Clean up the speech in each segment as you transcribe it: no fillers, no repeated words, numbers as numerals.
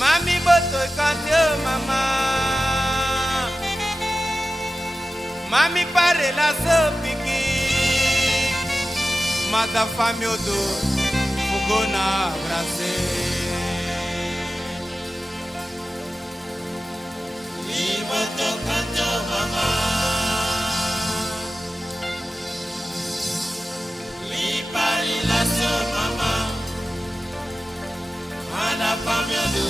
Mami boto kante mama, mami pare la sopiki, mata fami odo, fugona brase. Li boto kante mama, li pare la so mama, mata fami odo.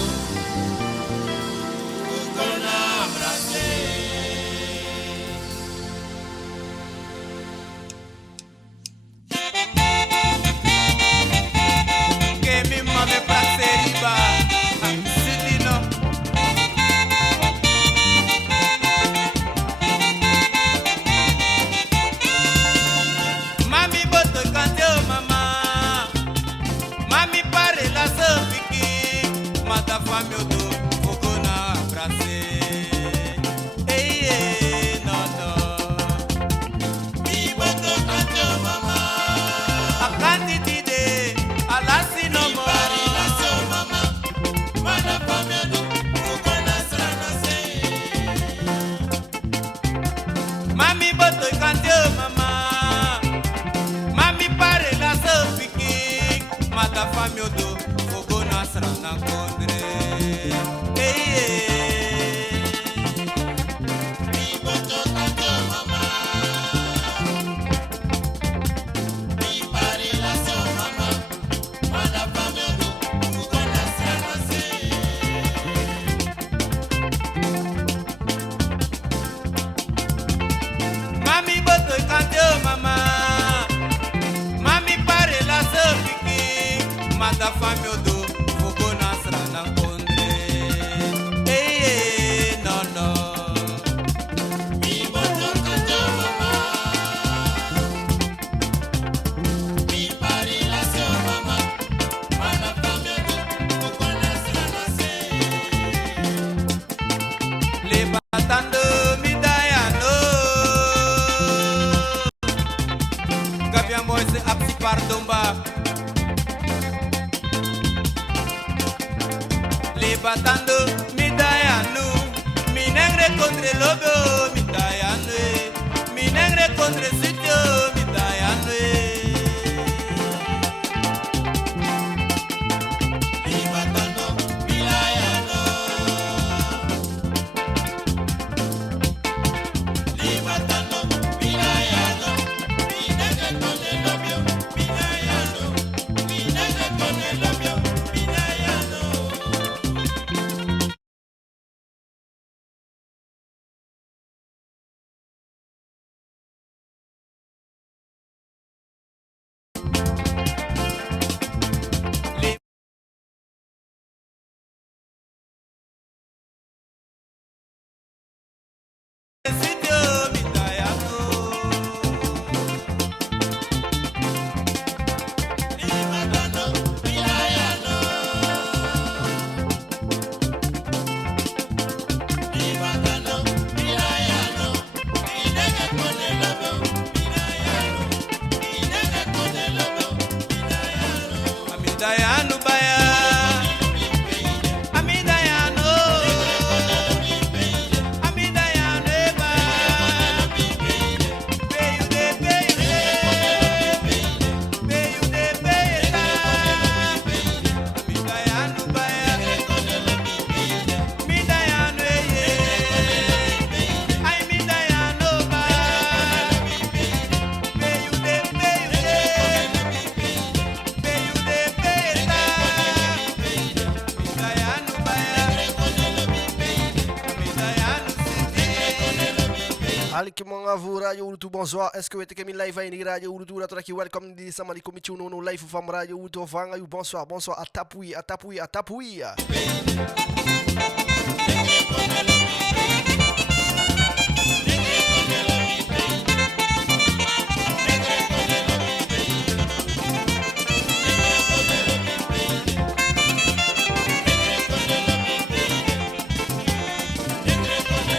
Batando mi dayanu, mi negre contre lobo, mi dayanu, mi negre contre sitio, mi dayanu. Mi batando mi dayanu, mi batando mi dayanu, mi negre contre lobo, mi dayanu, mi negre contre lobo, mi dayanu. Aliki mga vu Radio Urutu bonsoir. Est-ce que vous êtes live à Radio Urutu la traki welcome di samali komichu no live from Radio Urutu vanga you bonsoir bonsoir à tapui à tapui à tapui.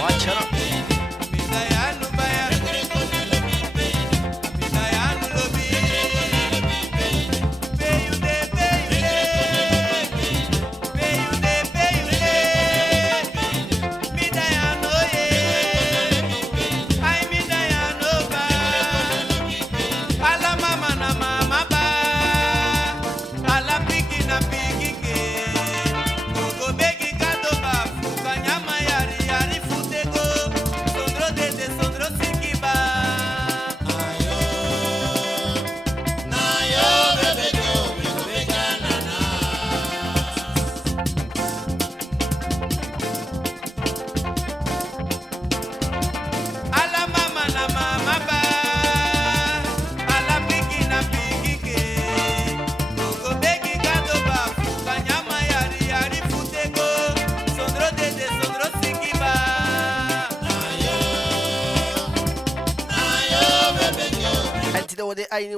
Watch out.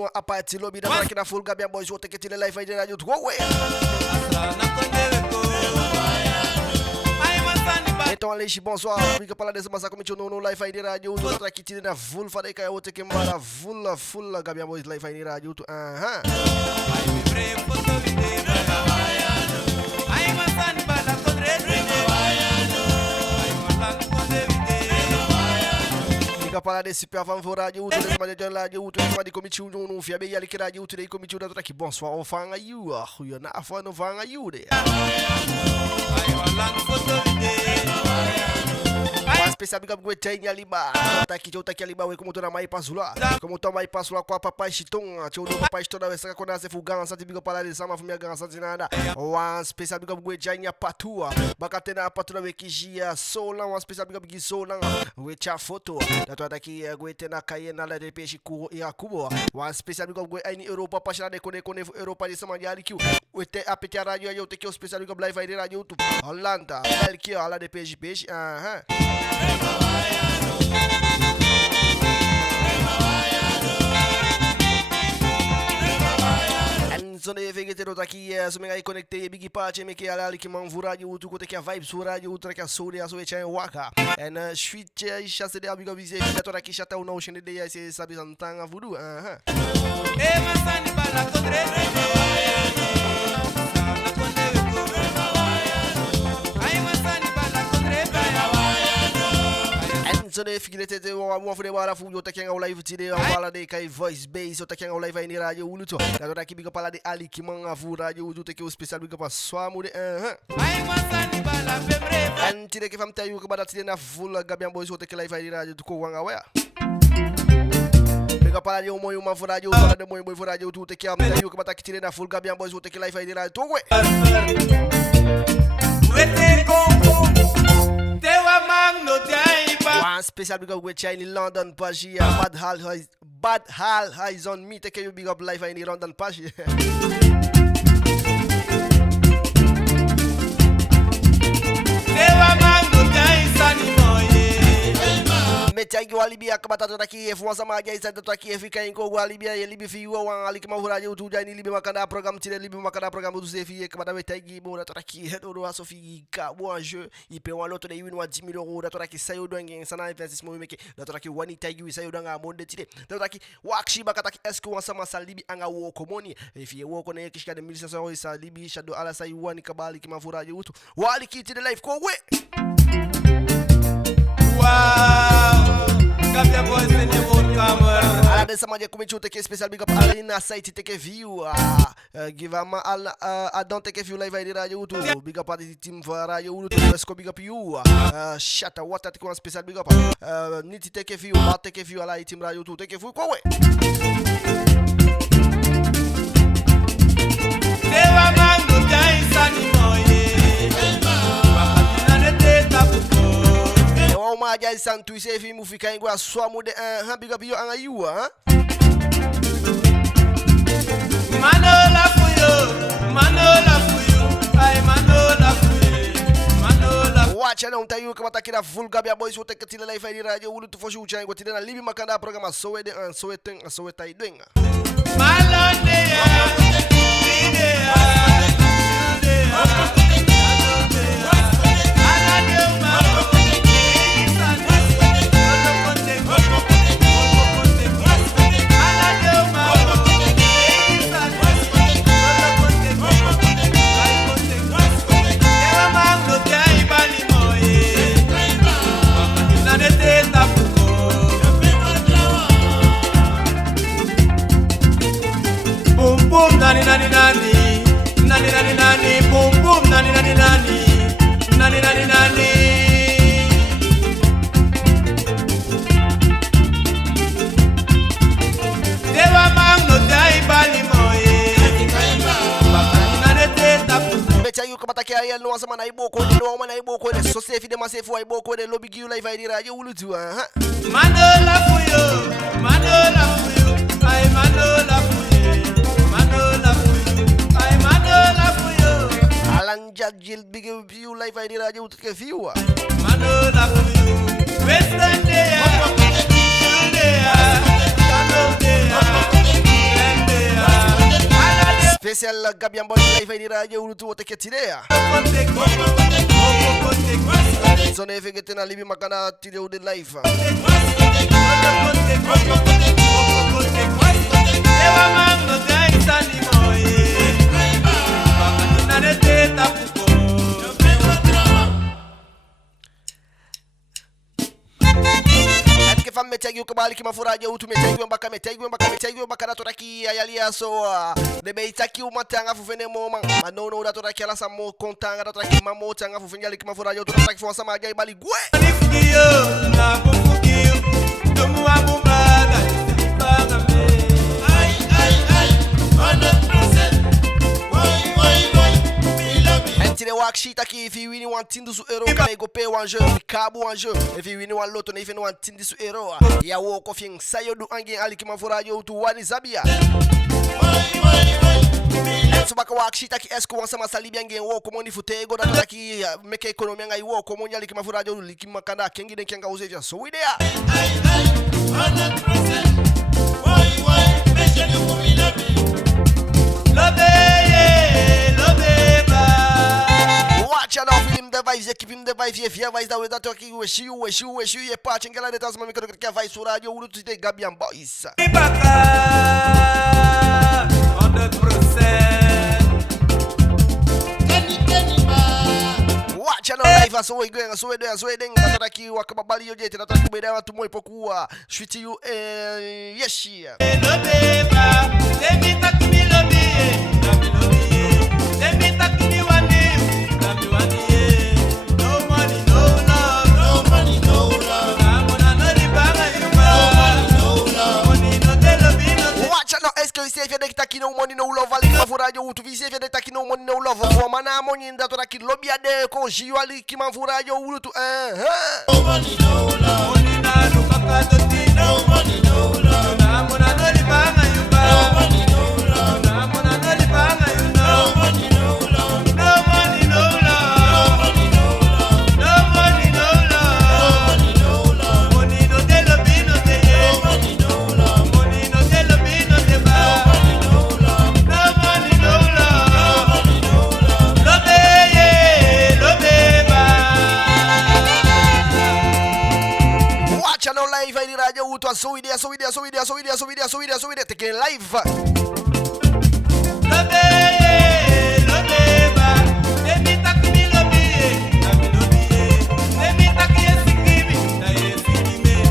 moyo apati lobby da track na full Gambian boys wote ke tile live ide radio go way. Então Alexi, bonsoir. Fica para desse massa como no live ide radio do track tile na full fade kai wote ke mara full Gambian boys live ide radio to Para desse pé vamos rádio outro desse maneira de rádio outro de comitiu no fiabe ali que rádio outro de comitiu da outra que bonsoir o fanga you you na fa no fanga you de especial big up go tem ali ba tá aqui ali ba we como tô na mai pasula como tô mai pasula com a papai chiton tio do papai toda vez que quando você fugan sa big up para ali sama fumia gansa de nada one especial big up go tem a patua bakatena patua we que gia sola one especial big up gi sola we cha foto da tua daqui go tem na caia na de peixe cu e a cubo one especial big up go aí Europa para de kone Europa de sama ali que we te apete a radio eu te que o especial big up live aí radio YouTube Holanda aqui ó lá de peixe Enzo ne vegetero daqui so me connecté big party me que ali que man radio outro côté que a vibe sur radio outra que a soul a so e waka en switch chasse de amigo visé toda aqui chata o notion de esse sabe santanga voodoo e masani bala kodre So ne figurete de mo fure bara fu yo ta kenga live tide on wala de kai voice base yo ta kenga live aí ni radio uluto da dora ki biga pala de ali ki man avu radio uluto ke o special biga pa swa mu de ai masani bala febre an tide ke fam tayu ko bada tide na full Gambian boys yo ta ke live aí ni radio ko wanga wa biga pala de o moyo ma fu radio pala de moyo fu radio tu te ke am tayu ko bada tide na full Gambian boys yo ta ke live aí ni radio to we wete ko te wa mang no tai one special big up with China London Pashi bad hal eyes on me take you big up live in London Pashi Metagi walibi akabata tutaki efuanza maja isa tutaki efika inko walibi ya libi fiwa wan alikima huraji utuja ni libi makanda program tire libi makanda program du sefi kabata metagi mona tutaki do aso fi ka bonjour ipe wan loto de 10 000 euros da tutaki sayo donge sana investissement meke da tutaki wani tagi sayo danga monde tire da tutaki wakshi bakataki esko wan sama salibi anga wo komoni efi wo ko ne kishika de 1500 euros sa libi shado ala sayo wani kabali kima huraji utu wali kiti de life ko we wow, Gambian boys in the mood camera. Ala dessa magia comitiu take special big up ali na site take view. Give am I don't take view live aí radio YouTube. Big up the team for radio YouTube. Let's go big up you. Shut up what that one special big up. Need to take view, but take view ala team radio YouTube. Take view go away. Deva mango dai sani moye. Bakati na teta buko. O maja santu se fi mu fika ingwa swa mu de big up yo anga you Manola fuyo ai manola fuyo watch não tá eu que bata aqui na full Gambian boys vou ter que tirar live aí radio ulu tu fosse o chang vou tirar na live makanda programa so é de so é tem so é tá aí doing malone nani boom boom nani Deva mang no dai bali moye nani teta becha yu kabata ke ayel no sama na iboko de no mana iboko de so safe de masefu iboko de lobby gi live ide radio ulutu manola fuyo ai manola fuyo Alanja Jill big view live ide radio ulutu ke view manola fuyo western day Spécial Gabian Boy live di radio Ulutu wote ketidea. Zone vegete na libi makana tide ude live. Fam metegi kubali kimafuraja utu metegi mbaka natoraki ayalia so de beitaki umatanga fufene moma manono udatoraki ala samo kontanga datoraki mamo tanga fufenya kimafuraja utu datoraki fonsa magai bali gwe Nifugio na kufugio Domu abumbaga Nifugio Ai 100% Tire wakshita ki if you win one tin du su euro kana go pay one jeu kabu one jeu if you win one loto na even one tin du su euro ya wo ko fin sayo du angen ali kimafuraja utu wani zabia Subaka wakshita ki esko wansa masalibi angen wo ko moni futego da ki meke economy ngai wo ko moni ali kimafuraja utu likimakanda kengi den kenga uzeja so we there 100% Why Mention you for me love Watch out now, film the vibes, keep him the vibes, if you vibes that way that talking with you, you're patching a little some make a vice for radio, will to the Gabian boys. 100%. Watch out now, life, so we're going, so we're there, so we're doing, that's like you walk about you, that's like you be there to Moipokua, sweet you, yes, she. Let me talk to me, love me, let me talk to me one day. No money, no love. No money, no love. Watch out now, est-ce que c'est fait de taki no money no love ali mafurajo utu vise fait de taki no money no love for mana money ndato taki lobby ade ko jiwa ali kimafurajo utu No money, no love. Money na lukaka doti. No money, no love. Na mona no libanga yuba. No money, no love. Na mona no libanga yuba. No money, no love. No money, no love. No money, no love. No money, no love. Money no te lo vino te. No money, no love. Money no te lo vino te ba. No money, no love. No money, no love. Lo be ba. Watch out now, live di radio utu so idea take live.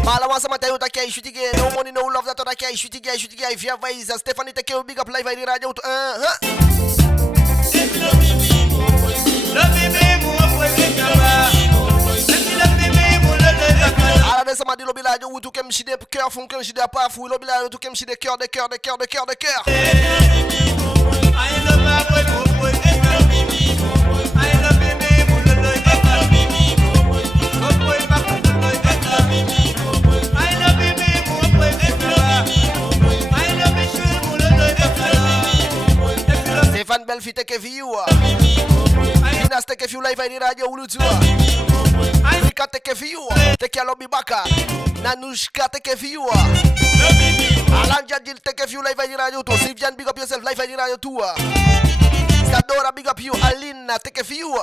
Mala wasa matayo takia ishutige no money no love that takia ishutige if you advise Stephanie take big up live di radio utu Ala de sama di lo bilajo utu kem shide cœur fun kem shide pas fou lo bilajo utu kem shide cœur de cœur. Stéphane Belfi take view. Inas take view live di radio ulutu. Rika take view. Take a lobby baka. Nanushka take view. Alanja Jill take view live di radio too. Sylvian big up yourself live di radio too. Sadora big up you. Alina take view.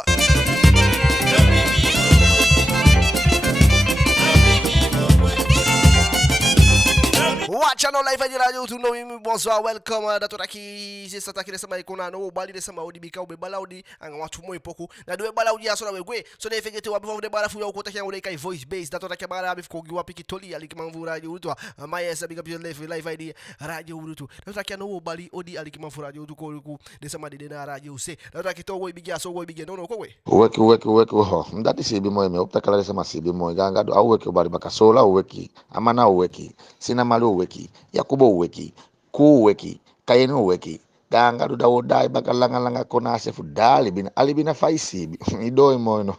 Watch out live di radio tu no mi bonsoir welcome dato taki c'est ça taki sama ikona no bali de sama odi bika obebala odi anga watu moi poku na do bala odi aso na wegwe so de fegete wa bavon de bala fu ko taki ngode kai voice base dato taki bala abi ko giwa piki toli ali kimanvu radio utu maya sa big up your live di radio utu dato taki no bali odi ali kimanvu radio utu ko de sama de na radio se dato taki to wo bigi aso wo bigi no ko we weki ho mdati sibi moyo me opta kala sama sibi moyo ganga do aweki bari bakasola weki amana weki sina malu weki yakubo weki ku weki kayeno weki ganga do dawo dai bakalanga kona sefu dali bin alibina faisi idoi moyo no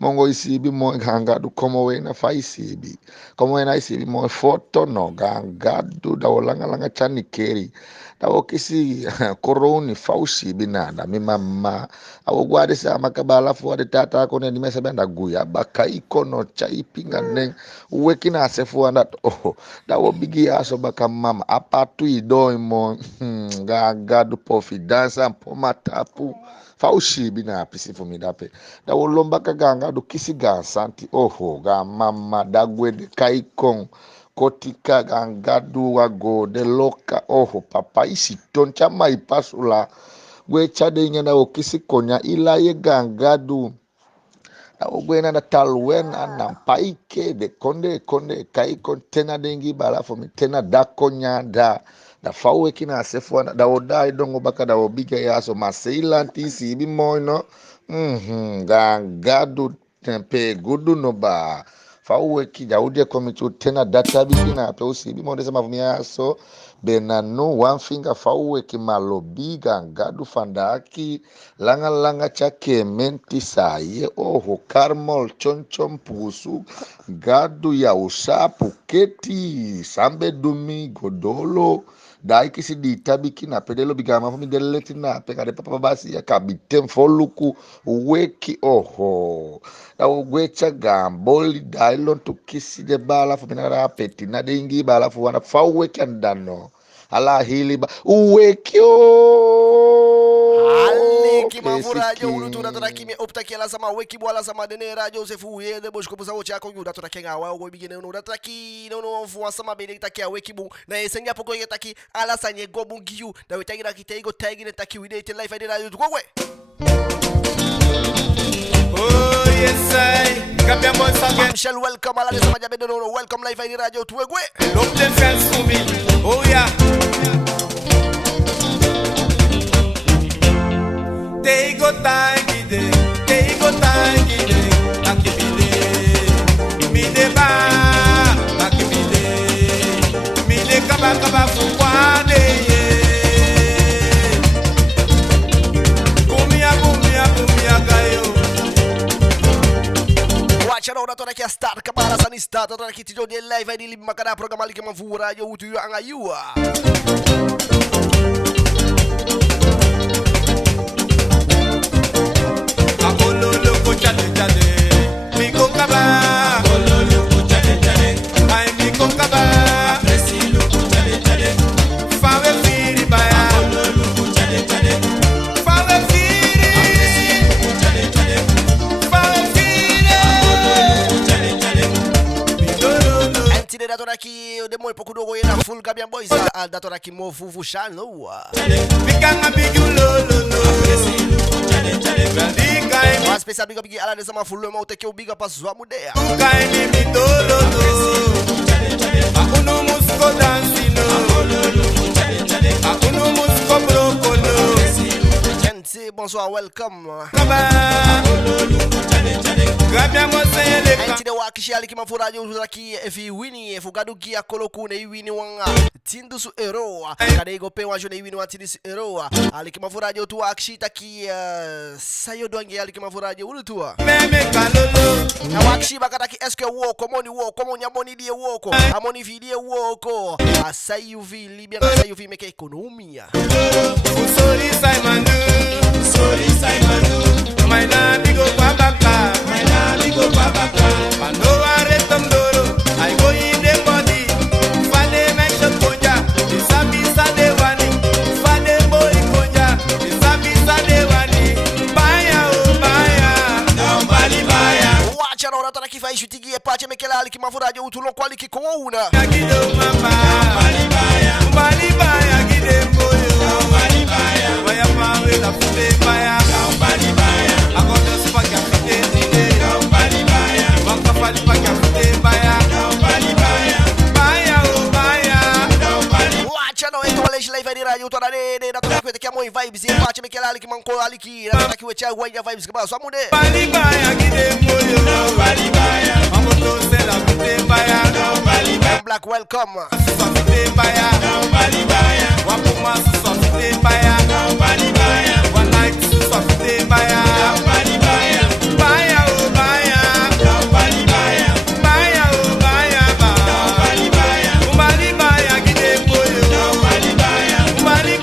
mongo isibi moyo ganga do komo we na faisi bi komo we na isibi moyo foto no ganga do dawo langa chani keri dawo kisi koroni fausi binada mimama awo gwade sa makabala fo de tata ko ne dimesa benda guya baka ikono cha ipinga neng wekina sefu anda oh dawo bigi aso baka mama apatu idoimo ga do providence pomatapu faushi bina pisi fumidape dawo lomba kaganga do kisi ga santi oho ga mama dagwede kaikon kotika gangadu wago de loka oho papa isi ton chama ipasula gwe chade nyana okisi konya ila ye gangadu na ogwena na talwen na paike de konde kai kontena dengi bala fo mi tena da konya da fawe kina asefo da oda idongo baka da obiga yaso maseilanti si bi moino gangadu tempe gudu no ba fawe ki jaude komitu tena data bikina pe usibi monde sema vumia so benano one finger fawe ki malobi gangadu fandaki langa chake menti saye oho karmol chonchon pusu gadu ya usapu keti sambe dumi godolo dai kisi di tabiki na pedelo bigama fami deleti na pe kade papa basi ya kabitem foluku weki oho da ogwecha gamboli dailon to kisi de bala fami na peti na dengi bala fu wana fa weki andano ala hili ba weki Aliki mavurajo ulutu na tona kimi opta kiela sama weki bwala sama dene radio sefu yede boshko busa wocha ko yuda tona kenga wa go bigene no da taki no fu sama bele taki weki bu na esenya poko yetaki ala sanye go bungiu da wetagira kitego tagine taki widete life ide radio gwe. Oh yes I Gambia boys again. Michelle welcome ala de sama jabe no welcome life ide radio tuwe gwe. Love them fans for me. Oh yeah. They go tangide, takibide, mide ba, takibide, mide kaba fukwane ye. Bumia gayo. Watch out tona kia start kabara sanista tona kitijo de live ide lim makada programa like mavura yo utu yo angayua. Ololo ko chale mi ko kaba ololo ko chale ai mi ko kaba presi lo ko chale fawe firi baya ololo ko chale fawe firi presi lo ko chale fawe firi ololo ko chale mi Antine da tona ki de moi poku dogo ina full Gambian boys al da tona ki mo fufu shano biganga bigulolo presi lo ko chale Mas spesial big ala de sama full mo teke biga pas zwa mudea kaini mitolo akuno musko dansino akuno musko brokolo Gente bonsoir welcome Gabia mosele Anti de wakishi ali kima furaji uzaki efi wini efu gaduki ya koloku ne wini wanga tindu su eroa kade go pe wanjo ne wini wa tindu su eroa ali kima furaji utu wakishi taki sayo dwangi ali kima furaji ulutua meme kalolo na wakishi bakataki eske woko moni nyamoni die woko amoni vidie woko asayu vi libya asayu vi meke ekonomia sorry Simon my nabi go babaka Pano aretom doro I go in the body Fade mention konja Bisa de wani Fade boy konja Bisa de wani Baya Nobody baya Wacha na tana kifa ishutigie pache mekela ali kimafuraje utulo kwali kikouna Gido mama Nobody baya gide boyo Nobody baya Baya pawe la fute baya Nobody baya Agondo spaghetti Nobody baya Nobody Wacha no eto wale live ni radio toda de na toda kwete kia moi vibes e pache mekela ali kimanko ali ki na toda kiwecha wanya vibes kaba so amude Nobody baya gide moyo Nobody baya Amoto sela kute baya Nobody baya Black welcome Sofite baya Nobody baya Wapuma sofite baya Nobody baya One night sofite baya Nobody baya Baya oh baya Nobody baya Baya oh baya Nobody baya Nobody baya gide moyo Nobody baya Nobody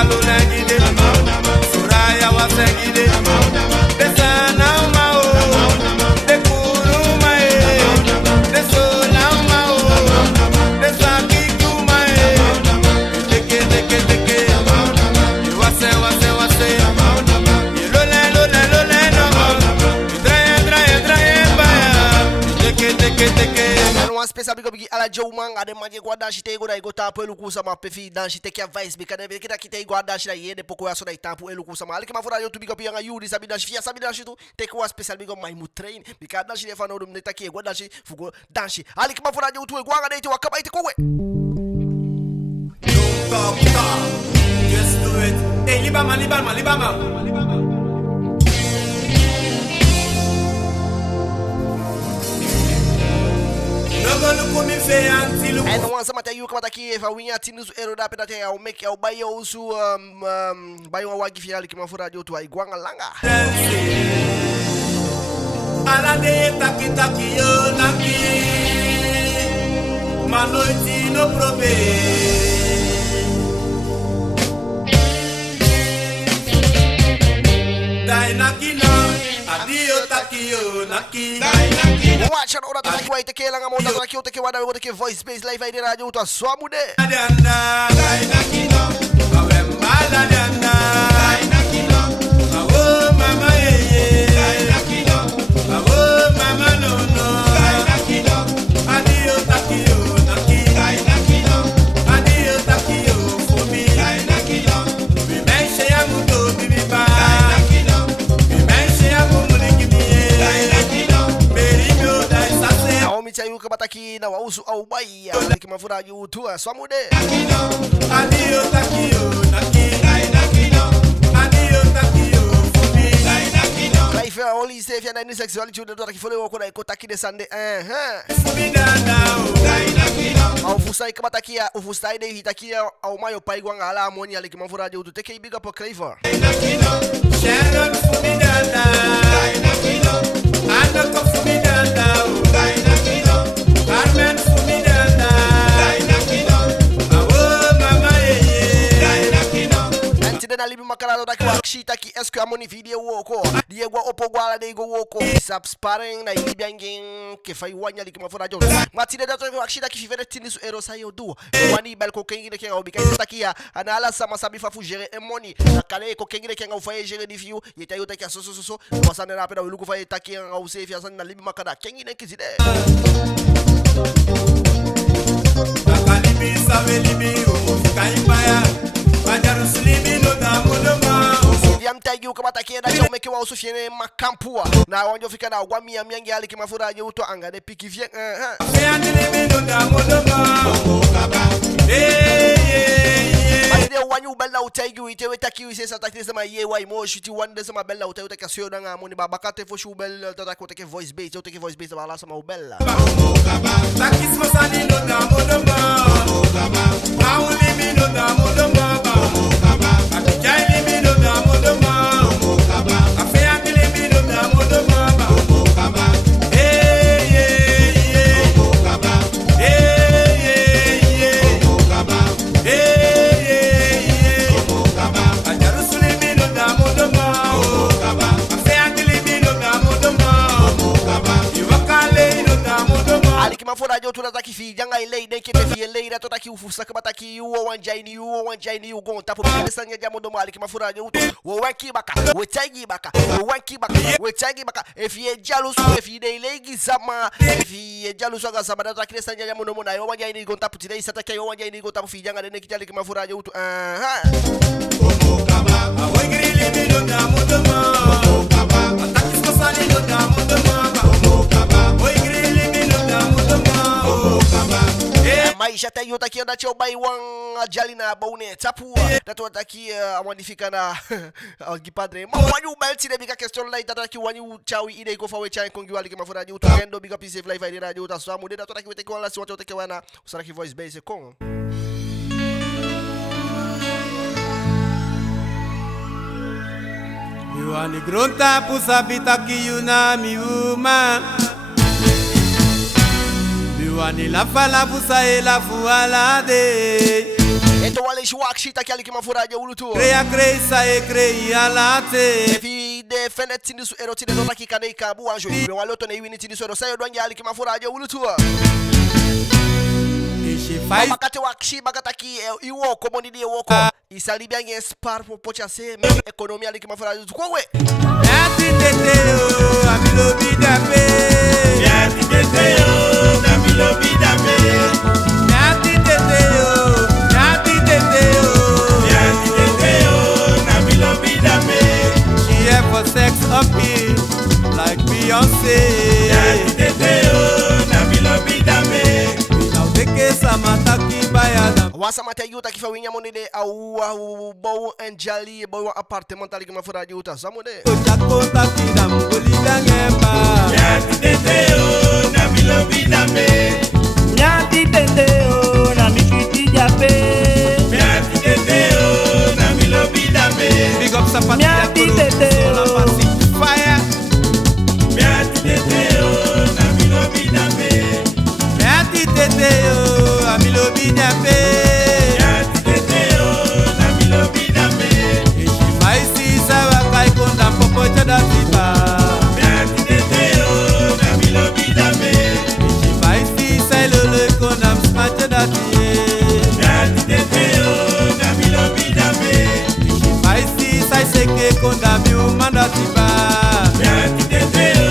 Kalulangide, Suraya Wasangide, Desana Mao, De Kurumae, De Solamao, De Saki Kumae, Teke, Wase, Lole, Teke. Uma especial big up ala Joe Manga de manje guarda chite go dai go tapo elu kusa ma pefi dan chite que a vice bica de que daqui tem guarda chite aí depois com essa daí tapo elu kusa ma ali que ma fora YouTube big up yanga Yuri sabe dan fia sabe dan chito tem que uma especial big up mais mu train bica dan chite fa no dum tá aqui guarda chite fugo dan chite ali que ma fora YouTube guarda dai te acaba aí te kowe Talk, just do it. Hey, Libama. And once I'm at you come at Kiev, we are Tinus Eroda Penate, I'll make your bio also bio wagi finale que for radio to Iguanga Langa. Alade taki yo naki Manoiti no probe Dai naki no Adio taki yo naki Watch out, order to like take lang amount of cute take wada take voice based live ID radio to swa mude. Adana dai naki no Awembala dana dai naki no Awo mama ye dai naki no Awo mama no dai naki no Adio taki yo naki dai naki no Adio taki yo for me dai naki no We mention ya mudo bibi ba dai naki no We mention ya mumuli kibiye dai naki no Beribyo dai sase Naomi chayu kabataki na wausu au bai like mafura you to swa mude. Adio taki yo naki dai naki no Adio taki yo for me dai naki no Life only safe and any sexuality to that follow ko dai ko taki de sande Au fusai kabatakia ufusai de hitakia au mayo pai gwanga ala amoni like mafura you to take big up Clever. Sharon Fumidana Anoko Fumidana Carmen Fumidana Awo mama Antidena libi makarado daki wakshita ki esko amoni video woko Diego opo gwala de go woko subsparing na ibi angin ke fai wanya like mafura jo Matide da to wakshita ki fivere tinisu ero sayo du Wani bel ko kengi de kenga obi kai takia anala sama sabi fa fu gérer money nakale ko kengi de kenga u fai gérer di fiu yeta yo takia so wasana na peda luku fai takia nga u safe ya sanna libi makada kengi ne kizide Akalibi sabelibi Kaipaya Bajarusulibi no damuloma Yamtagi ukabatakia da chome kwa usufiene makampua na wanjo fika na wami ya miangi ali kimafura je uto anga de piki vien Seandilibi no damuloma Bade wanyu bella utagi itewe taki wi sesa taki sama ye wa mo shuti wande sama bella utagi taka sio danga moni babakate fo shu bella taka ko take voice base yo take voice base bala sama bella Takis masani no damuloma Aulimi no damuloma Akajaili no damuloma Afeangili no damuloma Mafura jo tuna taki fi janga ile de ke fi ile to taki ufusa kama taki uo wanjaini ugo tapo pesa nya jamo do mali mafura jo wo wanki baka we tagi baka if ye jalus if ye ile gizama if ye jalus aga sama da taki sanya jamo do mona yo wanjaini go tapo tide isa taki yo wanjaini go tapo fi janga de ne kitali mafura jo we grili mi do da mo do ma taki ko sali do da mo do ma maisha tayo takia na chao bai wang jali na baune tapu dato takia amwanifika na gipadre ma wanyu belti de bika question lai tataki wanyu chawi ide ko fawe chai kongi wali kama furaji utendo bika pc live ide radio tasamu de dato takia weteke wala si watu weteke wana usaraki voice base kong Miwani grunta pusabita kiyuna miuma Miwani la fala pusa e la fuala de Então wale shwakshi taki ali kima furaje ulutu. Creia creisa e creia late. Efi defende tindisu ero tinde do taki kane ikabu anjo. Ibe wale oto ne iwini tindisu ero sayo dwangi ali kima furaje ulutu. Makate wakshi bakataki iwoko monidi iwoko. Isalibia nge spar po pocha se me ekonomi ali kima furaje ulutu. Kwa we. Yati teteo amilo bidape. Yati teteo amilo bidape. Yati teteo. Yati teteo. Yati teteo amilo bidape. She have for sex appeal like Beyonce. Yati teteo amilo bidape. Now take samataki bayana. Wasamate yuta kifa winya monide au bow enjali bow apartment ali kima furaje uta samude. Konta kidam golidangemba. Yati teteo amilo bidape. Nyati teteo na mikiti jape. Yati teteo amilo bidape. Big up Sapati Yati teteo. la pasi fire. Yati teteo amilo bidape. Yati teteo amilo bidape. Yati teteo amilo bidape. Ishi maisi sawa kai konda popo chada tiba. Yati teteo amilo bidape. Ishi maisi sai lolo konda msmacha dati. Yati teteo amilo bidape. Ishi maisi sai seke konda miumanda tiba. Yati teteo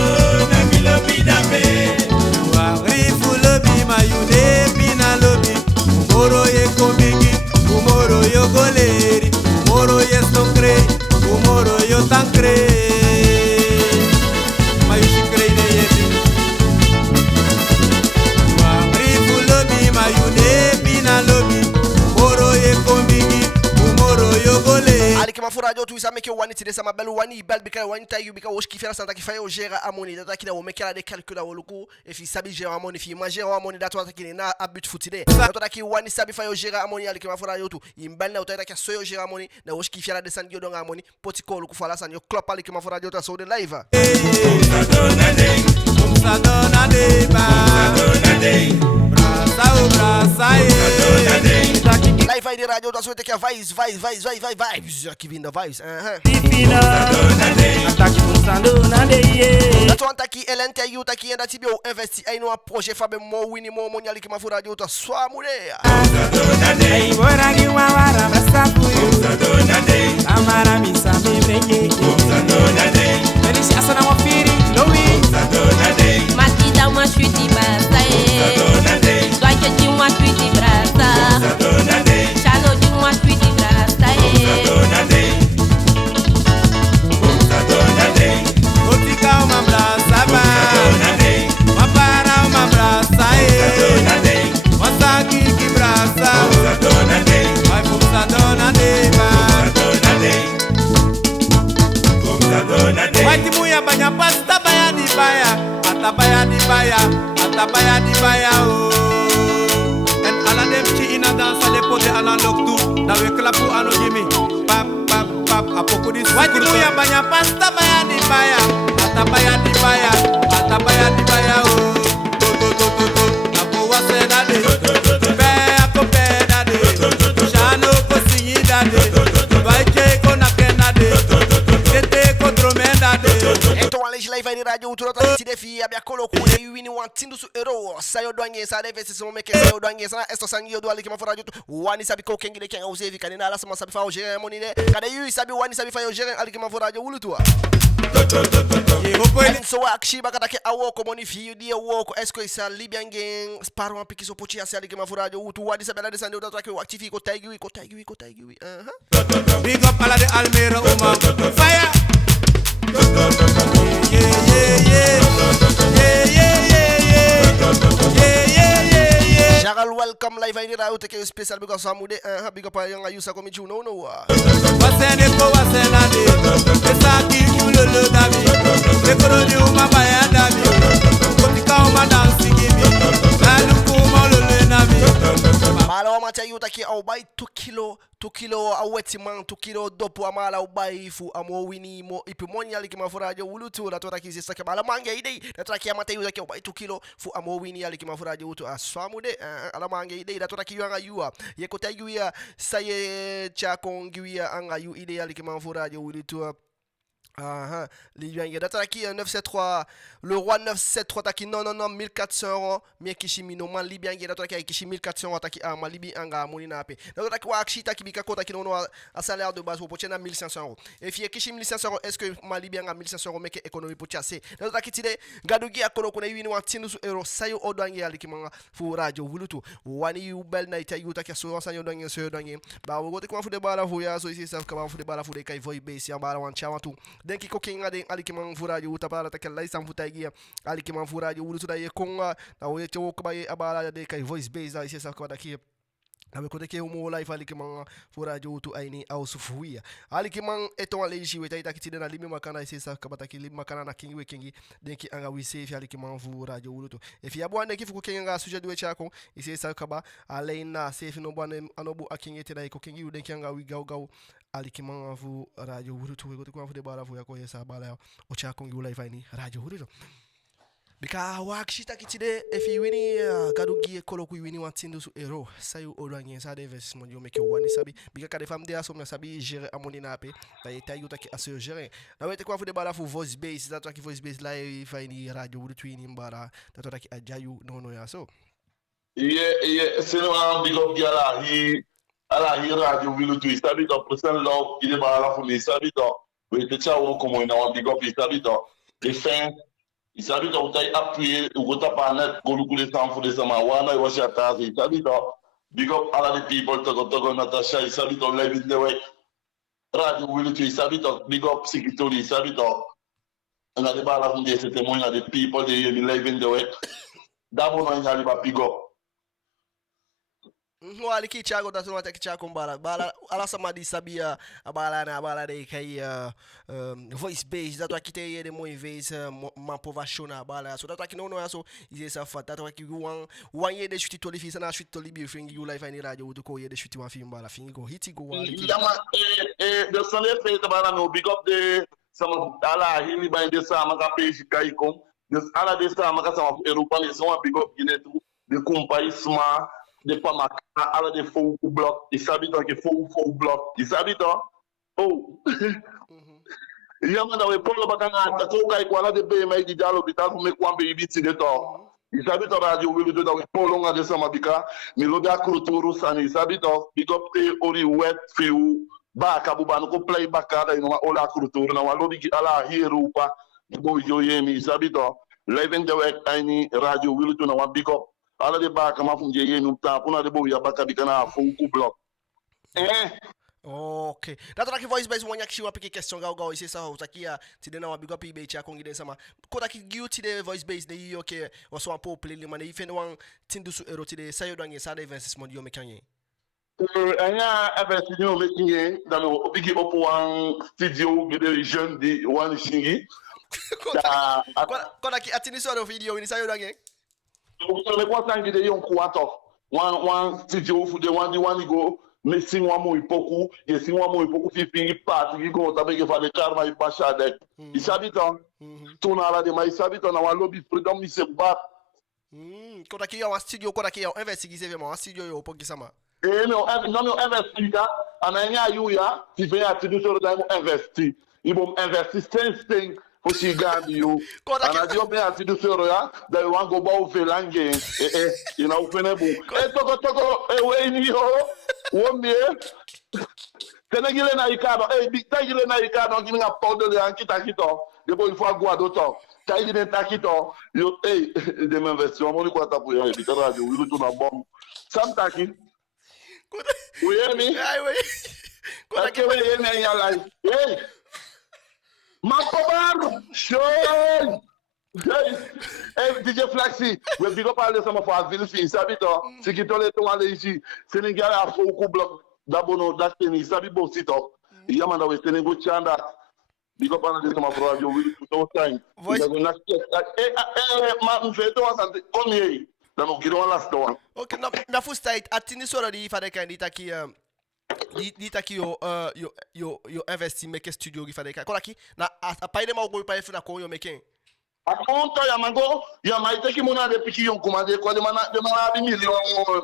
amilo bidape. Warifu lobi mayune bina lobi. Umoro ye kombigi, umoro yo goleri, umoro ye stonkre, umoro yo tankre. Mayushi kreine yebi. Warifu lobi mayune bina lobi. Umoro ye kombigi, umoro yo goleri. Ali kima furaje otu isa meke wani tide sama belu wani bel bika wani tayu bika wosh kifera santa kifaye ojera amoni data kida wo mekela de calcula woluku e fi sabi jera amoni fi majera amoni data takine na abut futide data taki wani sabi faye ojera amoni ali kima furaje otu imbel na utata ka soyo ojera amoni na wosh kifera de sandio donga amoni poti ko luku fala san yo klop ali kima furaje otu so de live Umsadona de ba. Brasa o brasa e. live de radio otu so te ka vibes aqui vindo vibes Tifina. Ataki busando na deye. data wanta ki elente yuta ki enda tibio investi ai no projet fabe mo wini mo mo nyali kima furaje otu swa murea Ei boragi wawara masapuyo. Amara misami menge. Feliz asana wafiri lowi. Matida uma chute basta Doite de uma chute brasta Chalo de uma chute brasta Otika uma brasa ba. Mapara uma brasa e. Wasaki ki brasa. Vai pumsadona de ba. Vai timuya banya pasta baya di baya. Atabaya di baya. Atabaya di baya oh. En ala dem chi ina dansa de pote analog tu. Na we klapu ano jimi. Pap pap pap apoko dis. Vai timuya banya pasta baya di baya. Atabaya di baya. Atabaya di baya oh. To to to to to. Apo wasena de. Be ako be da de. Shano ko sinyi da de. Vai che ko nakena de. Tete ko dromenda de. então ali live de radio otu data ti defi abia koloku e wini wantindu su ero sayo dwange sa deve se mo meke sayo dwange sa esto sangi do ali kima furaje otu wani sabi ko kengi de ken o zevi kanina ala sama sabi fa o jere monine kada yu sabi wani sabi fa o jere ali kima furaje wulutu so akshi bakatake awoko moni fi di awoko esko isa libiangen sparo piki so pochi asi ali kima furaje otu wani sabi ala de sande data ke actifi ko tagi Big up ala de Almere uma fire. Jagal welcome live in the route ke special because samude big up yang ayusa komi chuno no Wasene ko wasena de. Esaki kulolo dabi. Ekoroni uma baya dabi. Kotika uma dance gibi. Lalu kuma lolo nabi. Malo mata yuta ki au bai 2 kilo tukilo aweti man tukilo dopo amala ubaifu amo wini mo ipi monya liki mafurajo ulutu la tora kizi sake bala mange idei la tora kia mate yuza kia ubai tukilo fu amo wini liki mafurajo utu aswamu de ala mange idei la tora kiyo anga yua yekote yuya saye chako yuya anga yu idei liki mafurajo ulutu les data qui 973 le roi 973 taki non 1400 euros mais kishi man libyan gi data ki kishi 1400 euros taki ama libi anga moni na pe data ki wa akshita ki bika kota ki no a salaire de base pour pochena 1500 euros et fi kishi 1500 euros est-ce que ma libyan anga 1500 euros mais que économie pour chasser data ki tide gadu gi akono kuna yini wa tinu euro sayo odwangi ali ki manga fu radio wulutu wani yu bel na ita yu taki so sanyo dangi so dangi ba wo ko fu de bala fu ya so ici ça comment fu de bala fu de kai voy base ya bala wan chawantu denki ko kinga de ali ki man furaji uta bala ta kala isam futa gi ali ki man furaji wulu da ye konga na wo te wo ko ba abala de kai voice base da ici ça ko da ki na ko de ke mo life ali ki man furaji utu aini au sufuia ali ki man eton ale ji weta ita ki na limi makana ici ça ka ba ta ki limi makana na kingi we kingi denki anga wi safe ali ki man furaji wulu to e fi abo ande ki fu ko kinga sujet we chako ici ça ka ba alaina safe no bane anobu akingi te da ko kingi denki anga wi gaw gaw alikiman fu radio wurutu we goto ko fu de bala fu yako yesa bala o cha kongi live ni radio wurutu bika wakshita kitide if you wini gadugi kolo ku wini wantindu su ero sayu odwangi sa de investment yo meke wani sabi bika ka de fam de aso na sabi gérer amoni na pe ta yeta yuta ki aso gérer na wete ko fu de bala fu voice base that ki voice base live ni radio wurutu ni mbara that ki ajayu no ya so sino big up gala ala hi radio wilutu sabi to person love ile bala fu ni sabi to we te cha wo como ina wa big up sabi to les fins sabi to utai appuyer ugota panet golukule sanfu de sama wana yo shata sabi to big up ala the people to Natasha sabi to live in the way radio wilutu sabi to big up Sikitori sabi to na de bala fu de c'était moyen de people de live in the way d'abord on y a big up wali ki chago da tunata ki chako bala ala samadi sabia abala de kai voice base da to akite ye de mo vez ma povashona bala so da to akino no so ize sa fata to aki wan ye de shuti to lifi sana shuti to libi fingi you life ni radio to ko ye de shuti wan film bala fingi go hiti go wali ki de sale fe bala no big up de sama ala hini ba de sa maka page kai kom de ala de sa maka sama Europa ni so big up ginetu de compaisma de pas ala de faux bloc ils habitent que faux bloc ils habitent oh yama na we polo bakanga tatoka ikwala de be mai di dalo bitalo me kwambe ibiti de to ils habitent radio wulu de we polo nga de sama bika mi loda kulturu sani ils habitent big up te ori wet fiu ba kabuba no ko play bakada ino ola kulturu na walobi ala hirupa bo yo yemi ils habitent live in the way any radio wulu to na wa big up ala de ba kama funje yenu ta kuna de bo ya baka bikana fu ku block okay datara ki voice base wanya kishiwa piki question gao isi sa utakia tidena wa big up ibe cha kongi de sama koda ki guilty de voice base de yo ke waso apo play man ife no wan tindu su ero tide sayo dangi sa de investment yo mekanye anya investment yo mekinye da no bigi up one studio de jeune di one singi koda ki atini so video ni sayo dangi le kwa tangi de yon kuato one studio fu de one go me singwa mo ipoku ye singwa mo ipoku fi party go tabe ke fa de karma i bashade isabito tuna ala de mai sabito na walobi freedom ni se bat koda ki yo studio koda ki yo investigize vraiment studio yo poki sama no investiga ananya yuya fi fe atidu so da mo investi ibom investi thing for she gandi you and I just been ati do so ya that we want go ba ofelange you know fenebu toko we ni ho wo me tenagile na ikado big tagile na ikado giving a powder de ankita kito de bo il faut agua doto tagile takito yo de m'investir mo ni kwa tapu ya bi radio we do na bomb sam taki we hear me koda ke we hear me ya life Makobar show DJ Flaxi we big up all the summer for Avil fi sabito sikitole to wale ici Senegal a fo ku block dabono dakeni sabibo sito yamanda we Senegal chanda big up all the summer for radio we no time voice na ma mfeto asante komi dano kiro last one okay na full state atini sora di fare kandi taki Dit aqui yo investi make studio qui fait quoi aqui na a pai de mal para faire na com yo make A conta ya mango ya maite ki mona depuis ki yon commandé quoi de mana bi million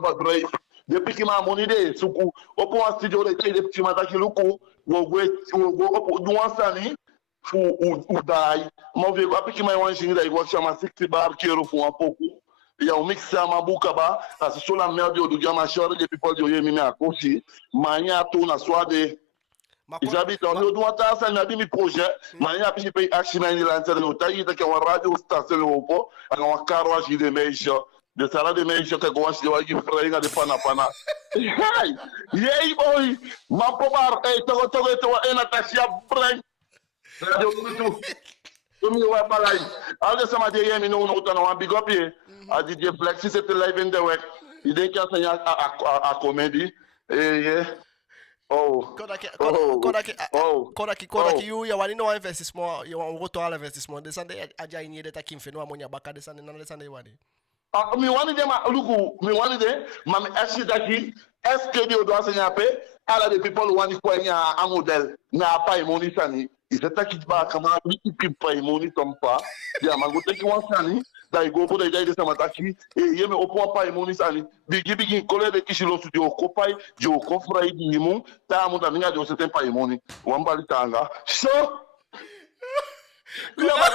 batray depuis ki ma moni de suku opo un studio de te depuis mata ki luku wo opo duan sani fu o dai mo ve ko apiki mai wan jinga igual chama 60 bar que fu um pouco e o mix ma buka ba as so la merde do dia ma chore de people de yemi me akosi manya to na swa de J'habite en Odouata, ça n'a pas mis projet. Mania puis paye Achimani l'antenne, taille de la radio station au pot, à un carrage de meisho, de salade de meisho que gouache de wagi frère de pana. Yay boy, ma pobar, to en attaché à brain. Radio tout. Tout me va pas là. Alors ça m'a dit yemi non on big up here. A DJ Flexi c'était live in the week. Il dit qu'il y a à comédie. Kodaki you wani no investissement you want to all investissement descendre aja ini de takim fe no amonya baka descendre na descendre wani mi wani de ma luku mi wani de ma mi ashi daki est-ce que Dieu doit enseigner après ala de people wani ko nya a model na pa imoni sani iseta kitba kama mi pa imoni tompa ya mango teki wan sani dai go bo dai de samataki e yeme opo pa imoni sani bigi kole de kishilo studio ko pai jo ko frai di mu ta mu da minga de o pa imoni wan bali tanga so ya ma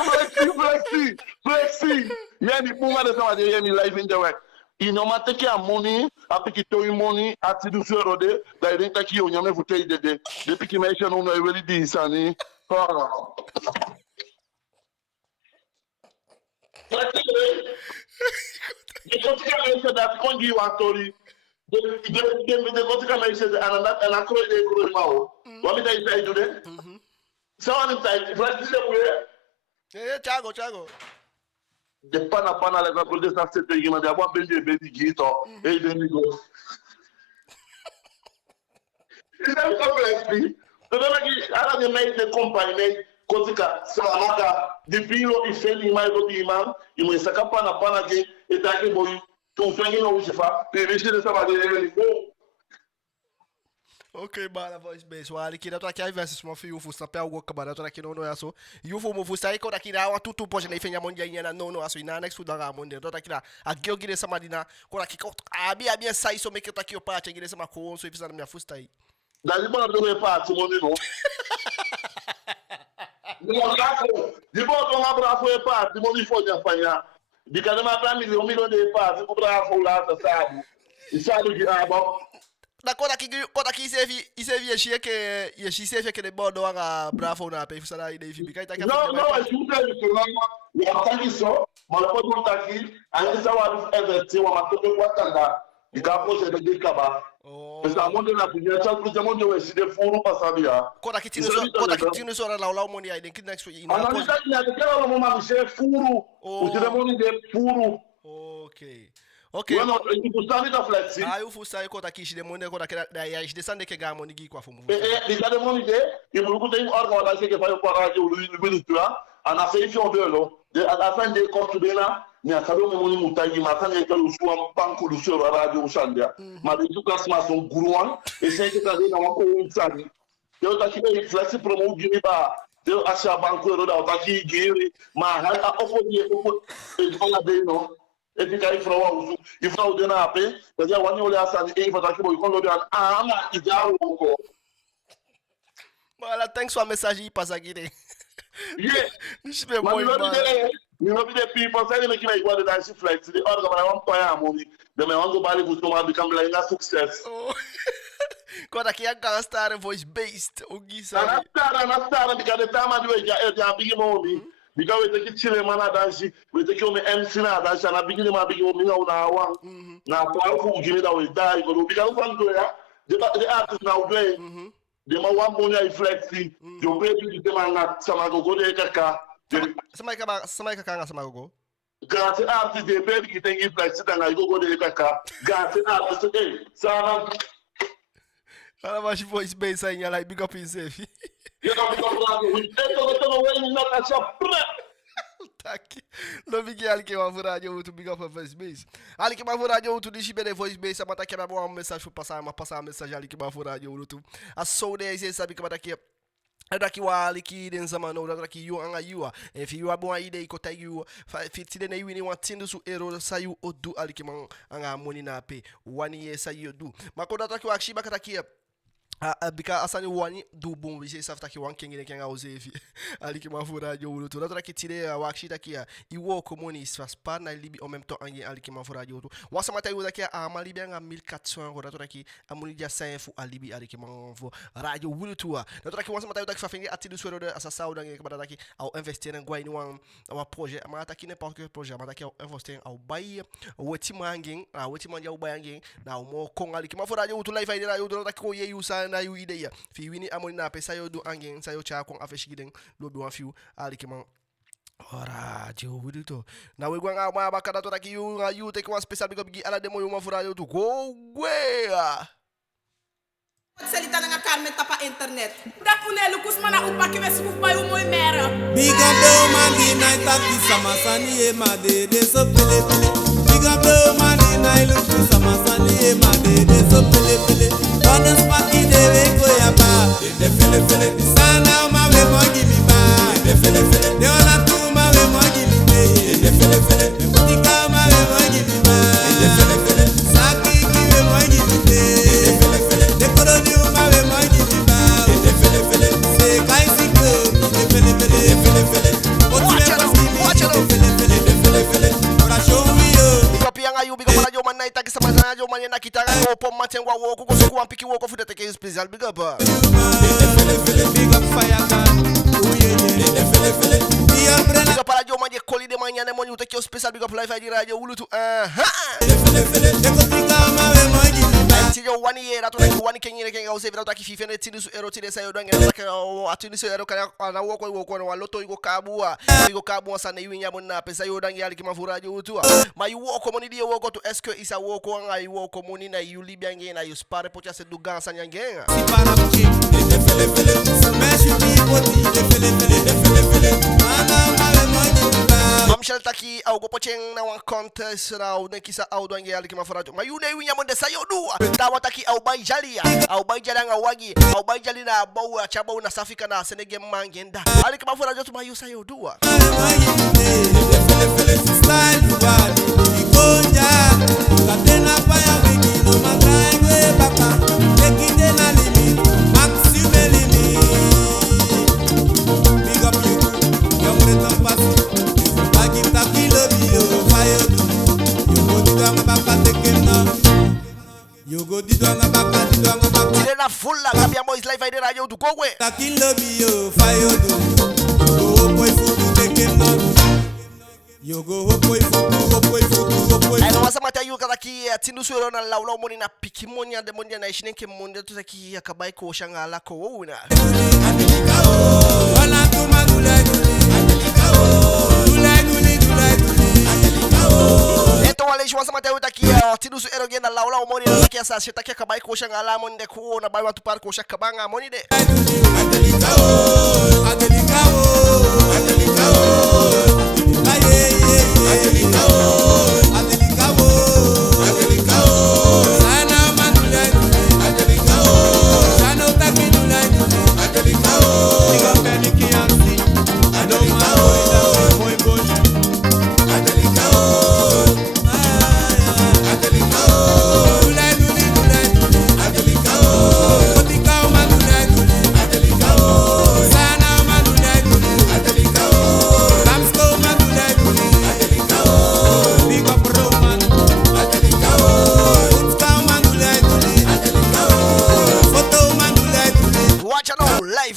flexi yani punga de sama de yemi live in the work inomate ki amoni apiki to imoni ati du suerode dai renta ki o nyame vutei de depuis ki meisha no no really di sani de kotika meisha da kongi wa story de kotika meisha ana kro de kro mao wami dai sai do de so ani sai flexi de chago de pana le va de ça c'était qui m'a dit avoir ben gito et de nigo il a pas flexi de là qui ala de mettre de compagnie kotika samaka de pilo e feli mais do imam e mo saka pana que e tá que boy tu fengi no usifa permitir de saber ele Ok, bala voice base. Wali kina to aqui investissement fi ufu sa pe algo kabara to aqui no aso. Ufu mo fusa iko daqui na wa tutu poje le fenya mondia ina no aso ina next da mondia to aqui na a geo gire sa madina ko aqui ko abi sai so me que to aqui o parte gire sa ma ko so ifisa na minha fusta aí. Dali bona do parte mo no. De boa um abraço e parte mo mi foi apanhar. De cada uma pra milhão de parte o bravo lá sabe. E sabe que bom. Na koda ki servi achie que yeshi servi que de bodo anga bravo na pe fusara ide fi bikai ta ka não ajuda isso não ya tangi so mas pode montar aqui ainda só a investir uma toque quatanda e cá pode de kaba essa monde na primeira chance que monde o esse de furo passaria koda ki tinu so la moni ai den kid next week ina não está ina de kala mo ma se furo o de moni de furo Ok. Bueno, tu fustavi da flexi. Ah, eu fustavi quando aqui de money quando aqui daí a gente descende que ganha money com a fumo. De money de, e muito tem organização que faz o parado o ministro lá, a na fei fio de lo, de a fin de construire lá, ne a sabe o money mutai ma tan que o sua banco do seu radio sandia. Mas de tu transformação gruan, e sem que tá na uma coisa sabe. Eu tá aqui em flexi promo de ba, eu achar banco do da tá aqui gire, mas a ofodia o fala de não. E fica aí fora o e fora o de na pe, mas eu vou olhar assim e vou daqui quando olhar ama e já o co. Voilà, thanks for message aí passa aqui de. Yeah. Deixa eu ver muito. Me não de people sai me que vai igual da esse flex, de hora que vai apoiar a movie, de me vamos bali buscar uma become like a success. Quando aqui a gastar voice based, o guisa. Na stara, de cada tama de já big movie. Because we take chile mana dansi, we take o MC na dansi na bigini ma bigi o minga una wa. Na powerful gini da we die go because fan do ya. The artist now play. De ma wa monya flexi. Jo pe bi de ma na sama go de kaka. Sama ka nga sama go. Gati artist de pe bi tem flexi da na go de kaka. Gati artist sama. Ela vai voice base aí lá big up yourself. Eu não me comprando, eu tô vendo na caixa. No big ali que uma furada outro big up voice base. Ali que uma furada outro de chibere voice base, mata que uma mensagem para passar uma mensagem ali que uma furada outro. A soul daí sabe que daqui daqui wa ali que den zamano daqui you anga you if you abo aí dei kota you fit de nei wini wantindo su ero sayu odu ali que man anga moni na pe wani ye sayu odu makoda daqui wa shiba daqui bika asani wani do bom você sabe que wan king que anga ozefi ali que uma furada outro daqui que tire a wakshi daqui e wo comuni faz par na libi en même temps ali que uma furada outro wasa mata you daqui a malibi anga 1400 agora daqui a moni dia 5 alibi ali que man vo radio wulutua daqui wasa mata you daqui fafenge atidu suero de asa sauda que para daqui ao investir em guai no um projet mata aqui n'importe quel projet mata aqui ao investir ao bai weti mangin weti manja ao bangin na o mo kong ali que uma furada outro live aí daqui ko ye usa na yu ideia fi wini amoni na pe sayo do angin sayo cha kon afeshigiden lobi wan fiu ali que man ora jo wudito na we gwanga ma bakada to daqui yu take one special big up gi ala demo uma furada outro go gwea Se ele tá na calma, tá pra internet. Da punelo, kusmana upa que vai se ufar o moi mera. Big up the man, the night of the summer sunny, ma de so pele pele. Big up the man, the night of the summer sunny, ma de so pele pele. Dona spaki de we go ya ba, de fele fele. Sana ma we mo give me ba, de fele fele. De ona tu ma we mo give me, de fele fele. De botika ma we mo give me ba, de fele fele. Saki ki we mo give me, de fele fele. De koroni ma we mo give me ba, de fele fele. Se kai siklo, de fele fele, de fele fele. Watch it, de fele fele. Ora show me yo. Pianga yu biga para yo man night ki sama yo man na kita go pom matengwa wo ko so ko ampiki wo ko fuda take special big up Big up fire gun. Oh yeah yeah. Fele fele. Biga para yo man de coli de manhã ne moni take special big up live aí radio ulutu Fele fele. De komplika ma we mangi. ti yo wani year atu like wani kenyere kenga use vira taki fife ne tinu su ero tine sayo dange like atinu su ero kana na wo ko no loto igo kabua sana yinya mona pesa yo dange ali kima furaje utua ma yu wo ko moni die wo ko to eske isa wo ko nga yu wo ko moni na yu libya nge na yu spare pocha se dugan sa nyangenga Si para mchi. De fele fele. Smash you body. De fele fele. De fele fele. Mana ma we mangi. Mamshel taki au go pocheng na wan contest na u ne kisa au dange ali kima furaje ma yu ne yinya monde sayo dua tawa taki au bai jalia nga wagi au bai jali na bawa chabau na safika na senege mangenda ali kama furaje tu ma yu sayo dua Style you are, ikonja, katena fire wiki no makai papa, take it in a limit, maximum limit. Big up you, young little pass. Bagi taki love you, fire do. You go di doang baka take na. You go di doang baka. Tile na fulla kabia boys live aí de radio do Kogwe. Taki love you, fire do. Go boy food take na. You go boy food. Ai não asa mata yuka daqui tindu suero na laula moni na pikimonya de monia na ishineke monde tu daqui akabai ko shanga la ko una. Wala tu magulai Então a legião asa mata yuka daqui tindu suero gena laula moni na daqui essa shita que akabai ko shanga la monde ko na bai watu par ko shakabanga moni de.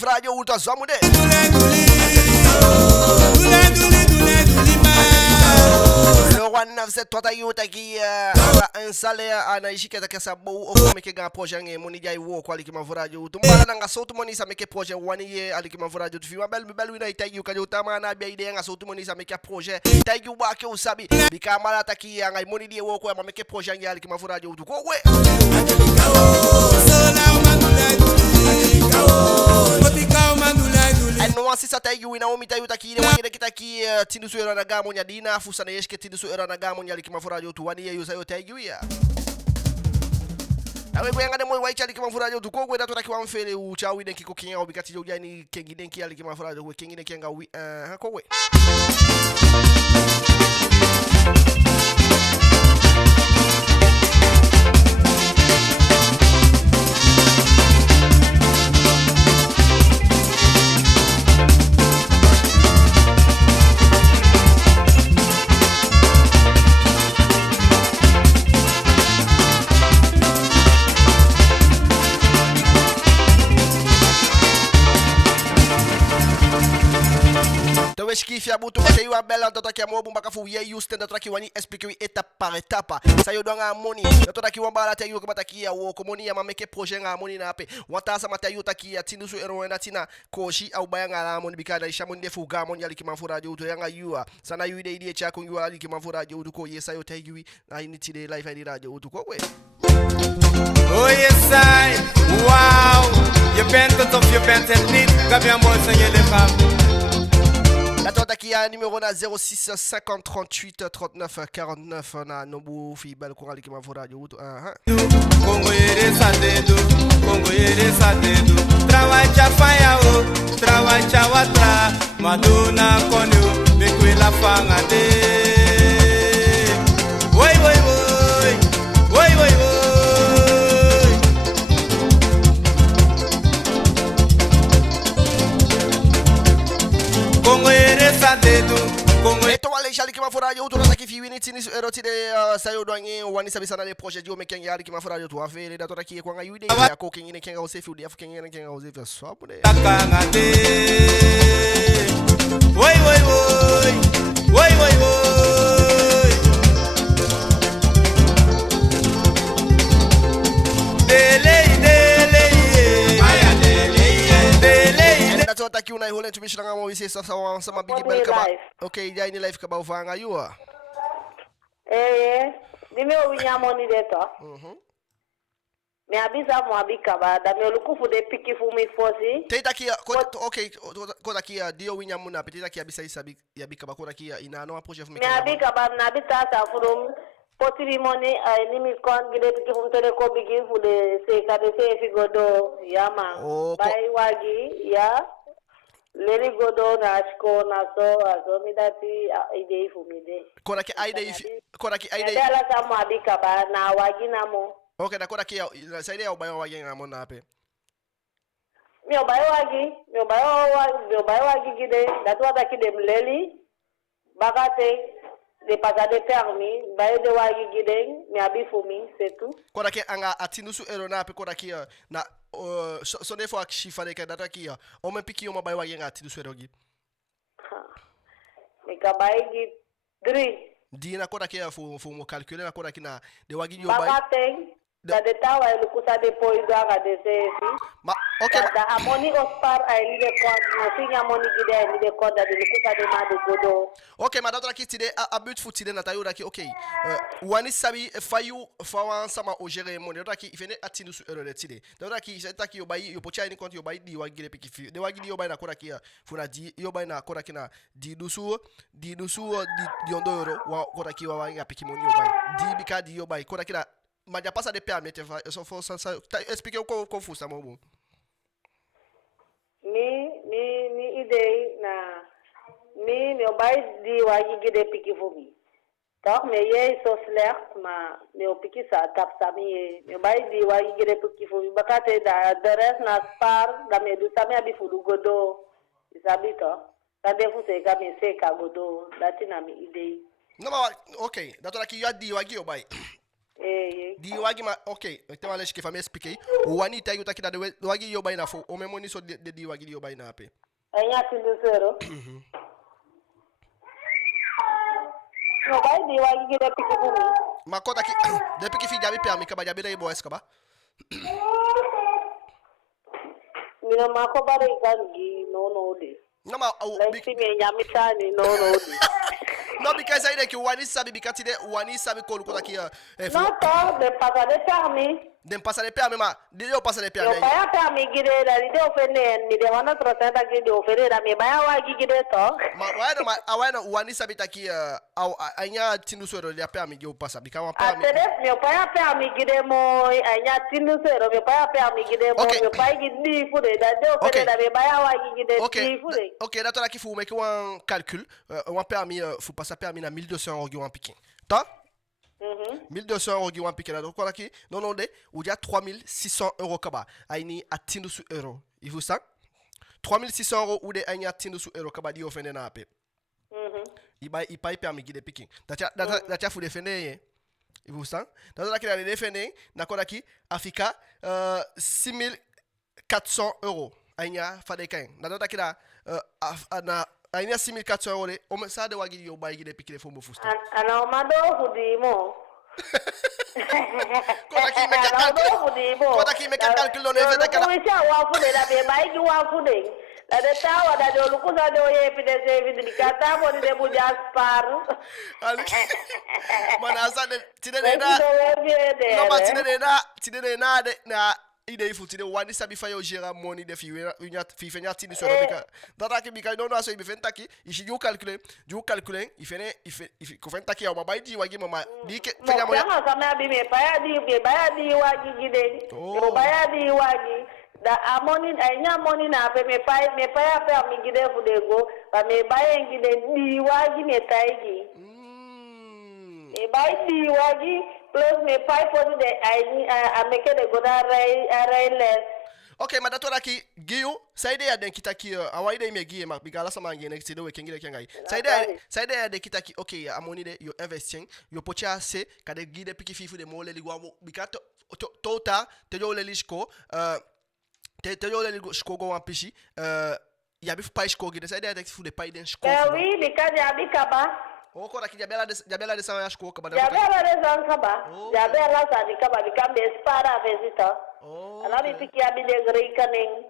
Radio Ultra Zomo de Le 197 tota yuta ki installé ana ishiketa kesa bo o meke ga projet nge moni jay wo ko ali ki ma radio tumbala nga sotu moni sa meke projet wani ye ali ki ma radio tu fi ma bel wina ita yu ka jota mana bia ide nga sotu moni sa meke projet ita yu ba ke usabi bika mala taki nga moni die wo ko ma meke projet nge ali ki ma radio tu ko we masisa taigi wina omi tayu takire wangire kitaki tindusu era na gamo nya dina fusa na yeshke tindusu era na gamo nya likimafura yo tu wani yeyo sayo taigi wia awe kuyangane moyo waicha likimafura yo tu kogwe datu takiwa mfele uchawi denki kokinya obikati yo jani kengi denki ya likimafura yo kengi denki anga wi kogwe Skifi abutu mate yu abela ntoto kia mobu mbaka fu ye yuste ntoto ki wani explique wi étape par étape sa yo donga amoni ntoto ki wambala te yu ko mataki ya wo komoni ya mameke projet nga amoni na pe wata sa mate yu taki ya tindu su ero na tina koshi au bayanga la amoni bikada ishamoni defu ga amoni ali kimafura jo to yanga yu sana yu ide ide cha ko yu ali kimafura jo ko yesa yo te yu na initi de life ide radio to ko we Oh yes I, wow, je bent het of je bent het niet, gab je een mooi zijn je lichaam. La totakia numéro na 06 50 38 39 49 na nobu fi bel ko ali kimafura jo to Congo yere sadedo, Congo yere sadedo. Trabalha faia o, trabalha watra, maduna konyo, bekwe la fanga de. Oi oi oi, oi oi oi. Congo yere sadedo, Congo. Eto wale jali kimafura yo to na ki fi winiti ni eroti de sayo doanye wani sabisa le projet jo meken yali kimafura yo to afele da to taki ko nga yude ya ko kengine kenga o sefi udi afu kengine kenga o sefi so bude Takanga de. Oi oi oi, oi oi oi. Dele dele, aya dele dele. da to taki una ihole tumisha nga mo wisi sa sama bigi bel kaba okay ja ni life kaba ufanga yuwa Nime unyamoni deto. Me abisa mo abika ba da me lukufu de piki fu mi fosi. Teta kia okay ko takia dio winyamuna petita kia bisa isabi ya bika ba ko takia ina no projet fu Me abika ba na bita sa furum potiri moni ni mi kon gide piki fu tele ko bigi fu de se ka de se figodo yama. Bai wagi ya Leri godo na asko na so mi dati ide fu mi de. Kora ki aide Dala sa mo abika ba na wagi na mo. Okay, da kora ki sa ide obayo wagi ngamo na pe. Mi obayo wagi gide datu ada ki de mleli bagate de pasa de permis bayo de wagi gide mi abifu mi c'est tout. Kora ki anga atinusu ero na pe kora ki na so defo akishifa de ka data ki o me piki o mabayo wagi ngati atinusu ero gi. Mi kabai gi 3 Dina kora ki fu mo calculer na kora ki na de wagi yo bay. Bagate da de tawa lukusa de poido aga de sefi. Ma okay da amoni ospar ay ni de code no sinya moni gide ay ni de code da de lukusa de ma de godo. Okay, ma data ki tide a but fu tide na tayo ki okay. Wani sabi fayu fawan sama o gérer moni data ki ifene atinusu ero de tide. Data ki seta ki yo bay yo pocha ni konti yo bay di wagi de piki fi. De wagi di yo bay na kora ki fu na di yo bay na kora ki na di dusu di ondo euro wa kora ki wa wagi piki moni yo bay. Di bika di yo bay kora ki na ma já passa de permite só for expliquei o confuso amor ni idei na mi meu bai di wagi gide piki fumi tak me ye so slert ma meu piki sa tap sami meu bai di wagi gide piki fumi bakate da deres na spar da me du sami abi fudu godo isabito da defu se ga me se ka godo datina mi idei no ma okay dato la ki ya di wagi o bai di wagi ma okay te wale shike fami expliquer o wani ta yuta kida de wagi yo bai na fo o memoni so de di wagi yo bai na ape enya tindu zero no bai di wagi gide piki fumi ma kota ki de piki fi jabi permis ka ba jabi de bo eska ba mina ma ko bare gangi no de no ma biki me nyamitani no de no because I like wani sabi bikati de wani sabi ko kota ki no to de pasa de permis dem passa les permis ma dio passa les permis Yo baya permis gide da ide ofene ni de wana trotenda gide ofene da me baya wa gide to. ma awana wani sabita ki au anya tindu so ya permis ge passa bika wa permis. Atere me baya permis gide mo anya tindu so me baya permis gide mo me baya gide fude da de ofene da me baya wa gide di fude. OK, là qui faut mettre un calcul un permis faut passer permis na 1200 € ge wan piqué. Ta 1200 € giwan piqué donc voilà qui non ou dia 3600 € kaba aini atindu su euro il faut ça 3600 € ou de aini atindu su euro kaba di ofende na ape il paye permis de piqué dacha fu defender il faut ça dans la qui la defender na kola ki afrika 6400 € aini fa de kain na dota ki la na aini 6400 € o ça de wagi yo bayi de piqué fo mo fusta ana omado hudimo Kota ki meka calcul on event kala. Kuisha wa fude la be baigi wa fude. La de tawa da do lukuza do ye pide se vidi kata mo de buja spar. Mana sa de tine na. No ma tine na de na ide ifu tine wani sabi fa yo gera money de fi fenya tine so bika. Data ki bika no so ibe fenta ki ishi ju calculer il fait ko fenta ki o baiji wagi mama di ke fenya mo. Kama kama bi me baya di wagi gide. Yo baya di wagi da amoni anya money na pe me paya pe mi gide fu de go ba me baya gide di wagi me taigi. Me baya di wagi plus me pay for the I make it go da rai less. Okay, madatora ki giyu saide ya den kitaki awaide me giye ma bigala sama ngene kitide we kengile kengai. Saide ya de kitaki okay amoni de yo investing yo pocha se kade gide piki fifu de mole ligwa bikato tota te yo le lisko te yo le lisko go ampishi ya bifu pay sko gide saide ya de fu de pay den sko. Oui, because ya bikaba. O kora ki jabela de sa ya sko kaba. Jabela de sa kaba. Jabela sa di kaba bikambe spara visita. Ala bi piki abi de rekening.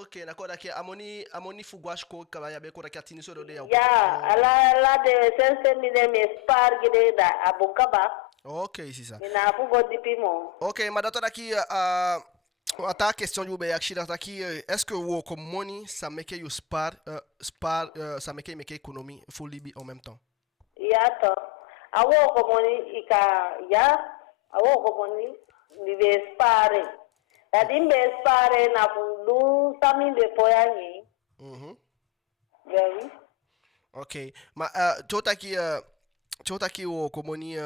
Okay, na kora ki amoni fugwa sko kaba ya be kora ki atini so de ya. Ya, ala de sense mi de me spar gide da abukaba. Okay, c'est ça. Ina fugo dipimo. Okay, madatora ki ta question you be actually est-ce que vous comme money ça make you spar ça make économie full libi en même temps. Yato. Awo komoni ika ya awo komoni ni be spare. Tadi be spare na fundu sami de poyangi. Very. Okay. Ma tota ki wo komoni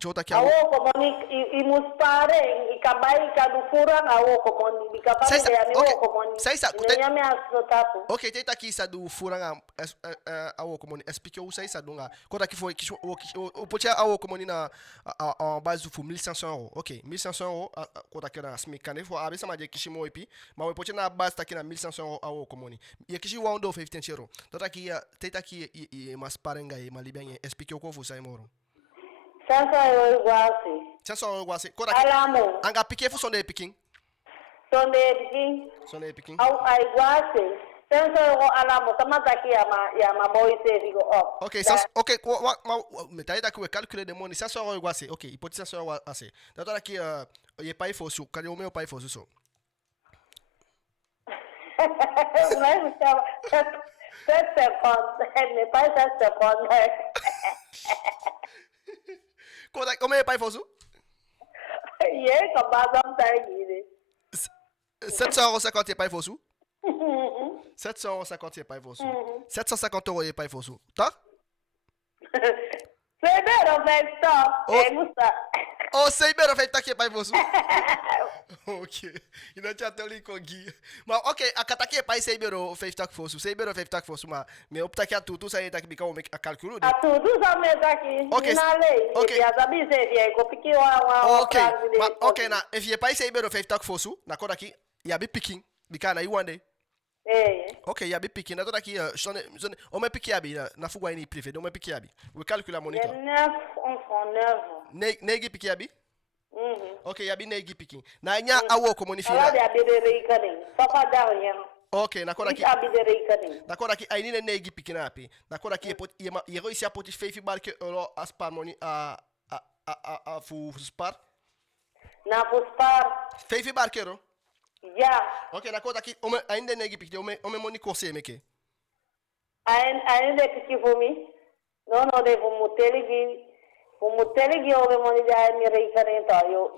chota ki awo komoni imuspare ikabai kadufura awo komoni bikabai de ani awo komoni saisa nyame asotapo. Okay, teta ki sa du furanga awo komoni explique ou saisa dunga kota ki fo o pocha awo komoni na en base du 1500 €. OK, 1500 € kota ki na smikane fo abisa ma je kishimo epi ma we pocha na base ta ki na 1500 € awo komoni ye kishi wando 15 €. Teta ki masparenga e malibenye explique ko fo sai moro. 500 € guasi. 500 € guasi. Kota Alamo. Anga piqué fo sonde picking. Sonde picking. Au ai guasi. 500 € alamo tamata ki ya ma boy save go up. Okay, okay, me taida ku calculer de money 500 € guasi. Okay, ipoti 500 € assez. Datora ki ye pai fo su, kali o meu pai fo su so. Mas chama 7 seconds. Me pai 7 seconds. Como é pai fosu? Ye kabazam taigide. 750 pai fosu? 750 pai fosu. 750 € pai fosu. Tá? Sebero feito. Musta. Oh, sebero feito aqui pai fosu. OK. Ina chat ali com Gui. Mas OK, akata aqui pai sebero feito aqui fosu. Sebero feito aqui fosu, mas me opta aqui a tudo sai daqui bica o a calculo. A tudo só me daqui. OK. OK. Ya sabi se vie ko piki wa. OK. OK na, if ye pai sebero feito aqui fosu, na koda aqui, ya bi picking. Bicana you one day. Ok, ya bi piki na toda ki o me piki abi na fugwa ini privé, do me piki abi. We calcule la monnaie. 9 Negi piki abi? Ok, ya bi negi piki. Na nya awo ko moni fina. Ya bi de rekening. Papa da ya. Ok, na koda ki. Abi de rekening. Na koda ki ai ni negi piki na api. Na koda ki e réussi à poter fait fi barque euro as par moni a fu spar. na puspar. Feifi barquero. Ya. Ok, d'accord, daqui, ainda negi pikite, ome moni course meke. Ainda piki fumi. No de fumutelegi ome moni ja mi referenta yo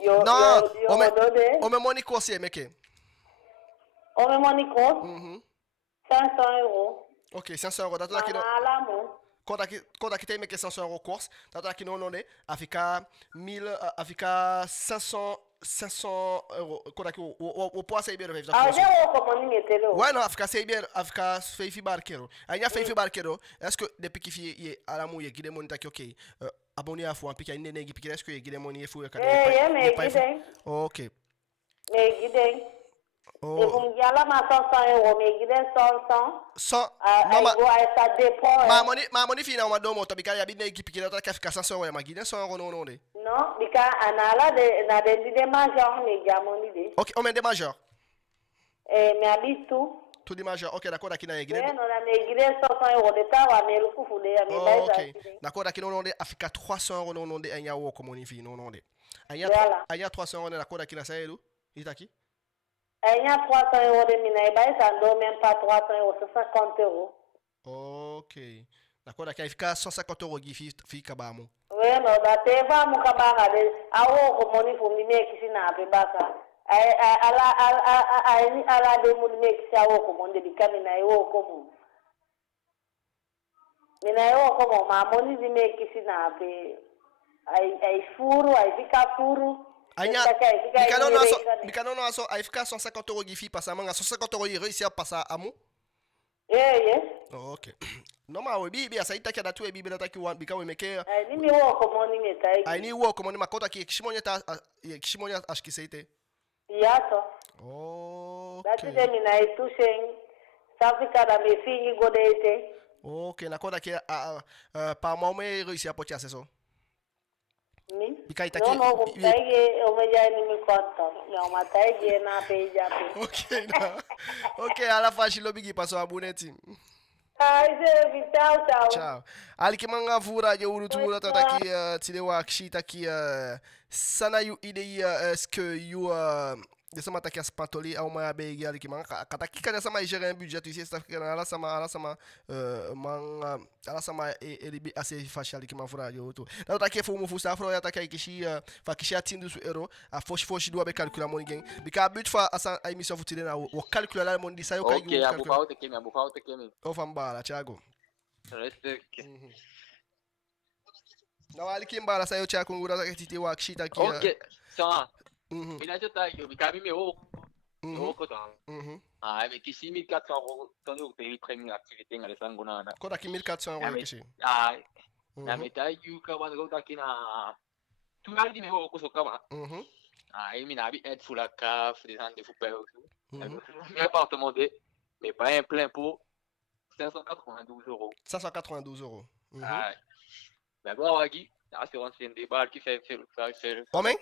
ome moni course meke. Ome moni course. 500 euros. Ok, 500 euros. Dato daqui Quando aqui tem meke 500 euros course, dato daqui não né, a ficar 500 euros. Quando aqui o poids é bem já o como ni metelo. Ouais, non, a ficar sei bem, a ficar feifi barquero. Aí já feifi barquero. Est-ce que depuis que fi à la mouille guide mon taki ok. Abonné à fou un pique à une negi pique est-ce que guide mon y fou mais guide. Ok. Mais guide. Et vous me dites là, ma 500 euros, mais guide 100. Ça dépend. Ma money fina ma domo to bika ya bi negi pique là ka ficar 500 euros ma guide 100 euros non. Non, bika anala na de major mais gamoni de. Ok, on met des majors. Mais habite tout des majors. Ok, d'accord, daqui na guide. Non, na guide 100 euros de ta wa mais le kufu de ya mais ok. D'accord, daqui non de Africa 300 euros non de anya wo comme on fi non de. Anya 300 euros d'accord daqui na saïdou. Il t'a qui? Anya 300 euros de mina ba ça donne même pas 300 euros, c'est 50 euros. Ok. D'accord, daqui fica 150 euros qui fi kabamo. Oui, non, da te va mu kabanga de awo ko moni fu mi me kisi na pe baka. Ala de mu me kisi awo ko monde bi kamina yo ko mu. Mina yo ko mo ma moni di me kisi na pe ai furu, ai fica furu. Anya, bikano no aso, ai fica 150 euros qui fi passa manga 150 euros il réussit à passer à mu. Ok. Non ma bibi asa itaki da tu bibi da taki wan bikawe meke. Ni mi wo ko moni metai. Ai ni wo ko moni makota ki kishimonya acho que seite. Yato. Ok. Dati de mina itushen. Safika da me fini godete. Ok, na koda que pa maume réussi à porter ça. Non, vous payez, on va y aller me content. Mais on m'a taillé na paye já. Ok, à la fin, je l'ai bigi passo a boneti. Ciao. Ciao. Ali que manga vura je uru tura tá aqui tirewa akshita aqui sana yu idei est-ce que you dessa mata aqui as patoli au mai begi ali que manga kata kika dessa mai gerer un budget ici está ficando ala sama manga ala sama ele assez faixa ali que man vura je uru. Tá aqui foi mu fusta afro ya tá aqui que shi fa que shi atindu su euro a foshi do be calcular money gain bika but fa asa a émission futile na o calculer la money sai o kai okay abuka o te kemi o fambala Thiago. Respect. Na wali kimbala sayo cha kungura za kititi worksheet aqui. Ok, ça. Mina jota yo bikabi me o. O ko ta. Ah, mais qui 6400 euros ton yo te première activité ngale sangona na. Ko da 1400 euros kishi. Ah. Na meta yu ka wan go ta kina. Tu ali me o ko so kama. Ah, et mina bi être sous la caf, des gens de fou peur. Mi appartement de mais pas un plein pot. 592 euros. 592 euros. Ah. Ben bon, Wagi, l'assurance c'est une déballe qui fait combien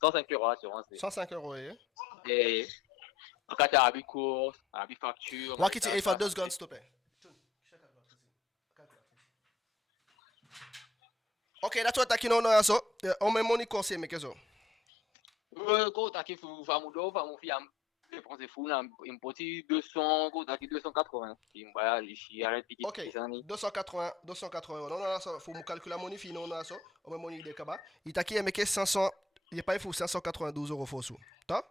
105 euros l'assurance. 105 euros, oui. Et en cas d'habit course, habit facture. Waki, il faut 2 secondes, s'il te plaît. Ok, that's what I know now, so. On met money conseil, mais qu'est-ce que c'est? Quand tu fais mon fiam. Dépenser fou là un petit 200 quoi daqui 280 qui me va ici arrête petit ok 280 euros non ça faut me calculer mon fini non ça on met mon idée kaba il t'a qui est que 500 il est pas il faut 592 euros faut sous t'as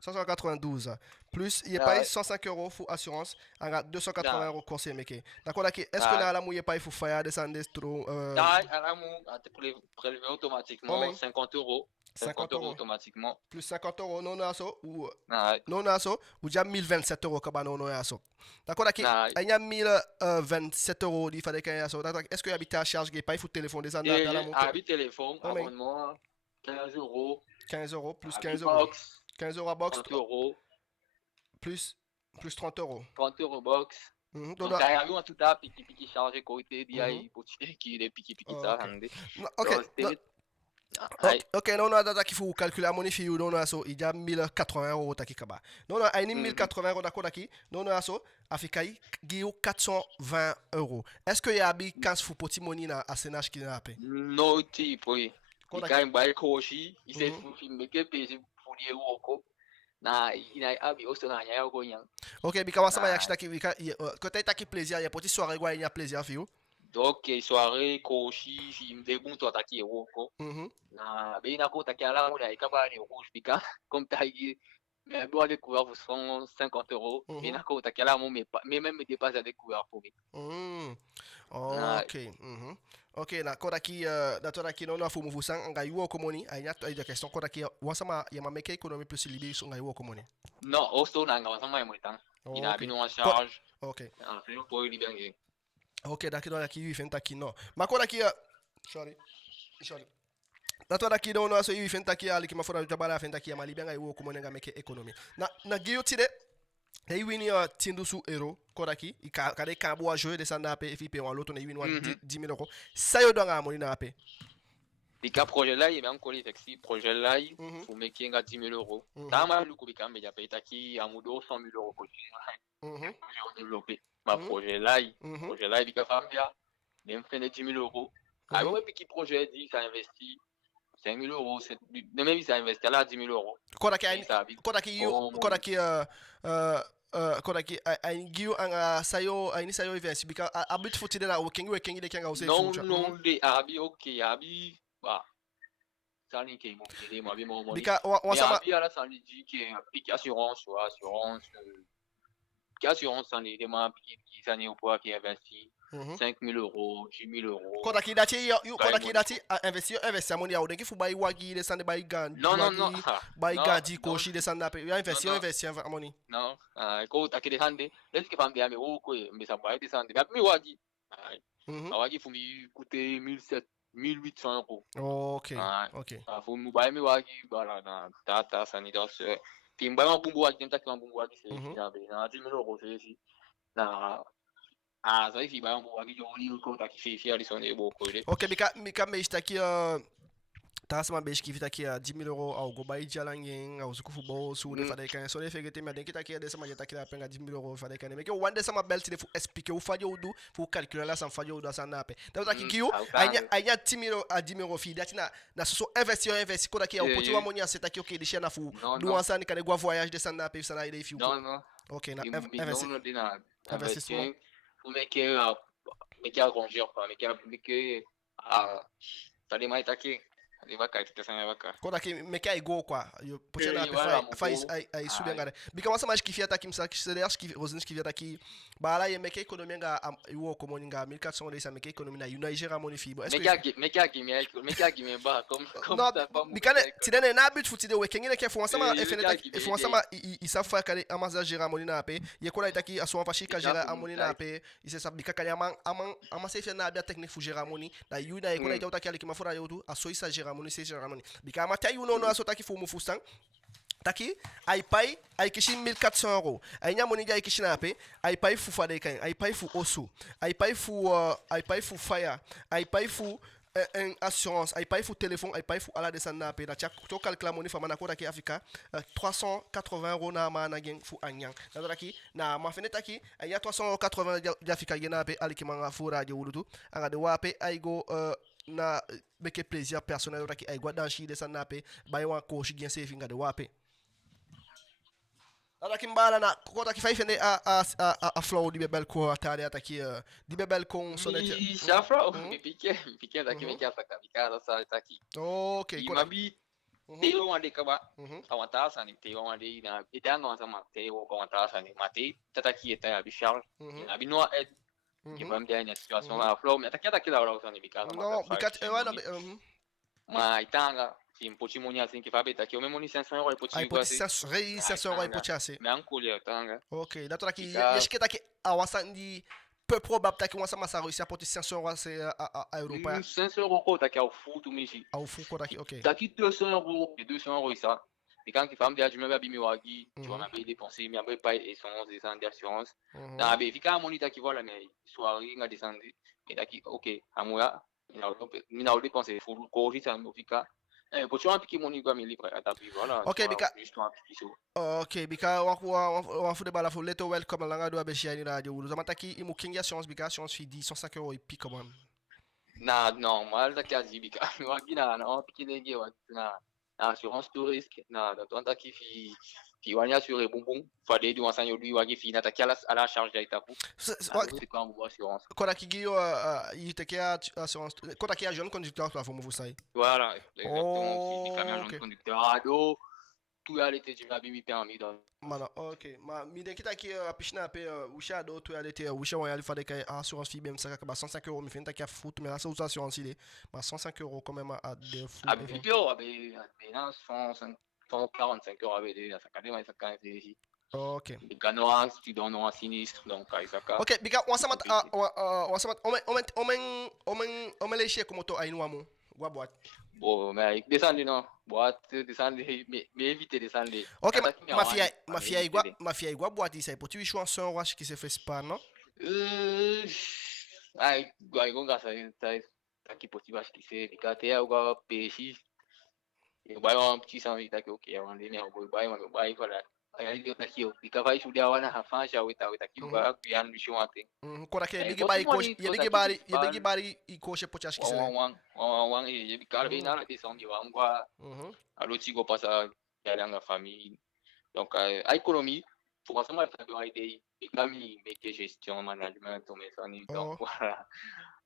592 plus il est pas 105 euros pour assurance à 280 euros conseil mais d'accord là est-ce que là la mouille pas il faut faire descendre trop à la mou prélever automatiquement 50 euros 50 euros automatiquement. Plus 50 euros non aso ou non aso ou déjà 1027 euros kaba non aso. D'accord il y a 1027 euros il fallait qu'il y ait aso. Est-ce que habite à charge qui pas il faut téléphone des années dans la moto. Habite téléphone abonnement 15 euros. 15 euros plus 15 euros. 15 euros à box. 30 euros. Plus 30 euros. 30 euros box. Donc derrière nous en tout cas piqui chargé côté dia pour qui des piqui ça. OK. Ok, non, data qu'il faut calculer mon fille ou non, aso, il y a 1080 euros taki kaba. Non, il y a 1080 euros d'accord daki. Non, aso, afikai, guillou 420 euros. Est-ce que y a 15 fou petit money na asenage qui n'a pas? Non, type, oui. Ika mbaye koshi ise filme ke pesi fuli woko na ina abi osto na nya ko nyang. Ok, bika wasama yakitaki bika kota itaki plaisir ya poti soirée gwa nya plaisir fio. Donc soirée koshi film de bon to ataki woko. Na bina ko takala mo ya ikaba ni rouge bika comme taille mais bon découvert vous sont 50 €. Bina ko takala mo mais même des pas à découvrir pour lui. Ok. Ok, na kota ki na tora ki no na fumu fusan nga yuo komoni anya ida question kota ki wasama ya mameke economie plus libi so nga yuo komoni. Non, osto na nga wasama ya moitan. Ina bino en charge. Ok. Ah, c'est pour lui bien. Ok, d'accord, là qui vit fait taki no. Ma kola ki sorry. Dato da ki no no so yi fait taki ali ki mafora tabala fait taki ya mali benga yuo komoni nga meke economie. Na giotide e wini tindu su euro kodaki kade ka bo jouer descendre ape et puis on l'autre ne wini 10 000 €. Ça yo doit amoni na ape. Bika projet là, il y a encore les taxis. Projet là, il faut mettre 10 000 €. Dans ma luku bika me jape taki amudo 100 000 € coach. J'ai développé ma projet là, bika famia, même fait 10 000 €. Ah ouais, puis qui projet dit ça investit 5 000 €, même ça investit là 10 000 €. Kodaki aingiu anga sayo aini sayo events bika abit futi de na working de kanga use non de abi okay abi ba sani ke mo de mo abi mo bika wasama abi ala sani dit que pique assurance qui assurance sani de ma pique sani au poids qui investi 5 000 €, 10 000 €. Kodaki dati investi amoni ya odenki fu bai wagi de sande bai gan non bai gadi ko shi de sande pe investi amoni non ko takide hande est-ce que famille ami o ko mbisa bai de sande mi wagi wagi fu mi coûter 1800 €. Ok. Fu mi bai mi wagi bala na data sani dos timba ma bumbu wagi tenta ki ma bumbu wagi se na 10 000 € se si na ça il va on va dire on compte à qui fait fier son ebo ko le. Ok, mika me istaki tasma besh ki fitaki 10 000 € au go bai jalangen au suku fubo su de fada kan so le fegete me den kitaki de sama jetaki la penga 10 000 € fada kan me ke wande sama belt de fu expliquer ou fadio udu fu calculer la sam fadio udu san nape da taki kiyo anya 10 000 € a 10 000 € fi datina na so investi ko daki au poti wa monia setaki ok de chena fu du ansani kan gwa voyage de san nape sana ide fi. Non. Ok, na investissement mais que arranger quoi mais que ça les maitaki les vacances que ça les vacances koda ki meka ego kwa yo pochana faz ai subi ngare bika wasa mais kifia taki msa kisedeas ki rozins ki viata ki bala ye meka economia nga yo komo nga 1400 de sa meka economia na Nigeria moni fibo meka ki me ba comme ça pas bika tidene na but futi de wekengine ke fo sama fo sama isafa kale amaza gera moni na pe ye kola itaki aso fashika gera amoni na pe ise sa bika kale ama se na bia technique fu gera moni na yuna e kola itaki ale ki mafura yotu aso isa gera moni se gera moni bika mata yuno no aso taki fu mu fusang taki ay pay ay kishi 1400 €. Ay nya moni jay kishi na pe ay pay fu fade kan ay pay fu osu ay pay fu fire ay pay fu assurance ay pay fu téléphone ay pay fu ala descend na pe na chak to calcula moni fa mana ko taki afrika 380 € na ma na gen fu anyang na taki na ma feneta ki ay 380 € afrika gena pe aliki manga fu radio wulutu anga de wape ay go na beke plaisir personnel taki ay gwa dan shi descend na pe bay wan ko shi gen saving ga de wape ala kimbala na kota ki fayfende a flow di bebel ko atade ataki di bebel ko sonete já flow pique daqui me quer atacar cara sa taki ok ko mabi te o ande kaba awanta sa ni te o ande na idano sama te o ko awanta sa ni mate tataki eta abi charge abi no ed que vai me dar na situação a flow me ataki da hora usando bicada no bicada wana ma itanga sim poti monia assim que fabe taki o mesmo ni 500 € poti ai poti 500 € poti ase me ancolhe tanga ok dato taki yeshke taki awasandi peu probable taki wasa masa réussir à porter 500 € c'est à Europa 500 € ko taki au foot miji au foot ko taki ok taki 200 € et 200 € ça et quand il femme dia je me vais bimi wagi tu vas m'avoir dépensé mais après pas essence des d'assurance na be fika monita qui voilà mais soirée nga descendre et taki ok amoya mina au dépenser faut corriger ça me fika pour tu appliquer mon niveau mais libre à tapis voilà ok bika ok bika wa fu de bala fu leto welcome la nga do be shine radio zamata ki imu kingia assurance bika assurance fi 105 € et puis quand même normal da kazi bika wagi na pikine ge wa na assurance tout risque na dans ta qui fi wanya sur les bonbons fallait du enseigner lui wagi fi na ta à la charge d'État pour c'est quoi en assurance Quando aqui guio ite que a assurance quando aqui a jeune conducteur là faut vous ça voilà exactement qui camion ok. conducteur ado tout a été déjà bien permis dans Mano, ok. Ma mi de kita aqui a piscina pe o shadow tu ali te o chão ali fazer que a assurance fi bem ça que 105 euros me fait que a foot mais la sous assurance il est 105 euros quand même à de foot. Ah bien bio là 145 euros avec des ça cadre mais ça quand ici. Ok. Les canons tu donnes un sinistre donc ça ka. Ok, bika on sama on me lécher comme to ainu amo. Gua boîte. Bon mais descendre non. Boîte descendre mais éviter descendre. Ok, ma fille igual boîte isso aí. Poti chanson eu acho que você fez pas, não? Ai, gonga tá aqui poti acho que você fica até agora peixe. Eu vai um petit sangue tá que o que é onde né o vai falar. Aí eu tá aqui eu fica vai estudar lá na Rafa já o tá aqui o vai piano do chão até. Quando que big bari coach, big bari e coach poti acho que você. Wang e ficar bem na questão de wang qua. Alors tu go passa dans la famille. Donc a économie pour ça moi faire une idée. Fica me meter gestion management mais ça ni donc voilà.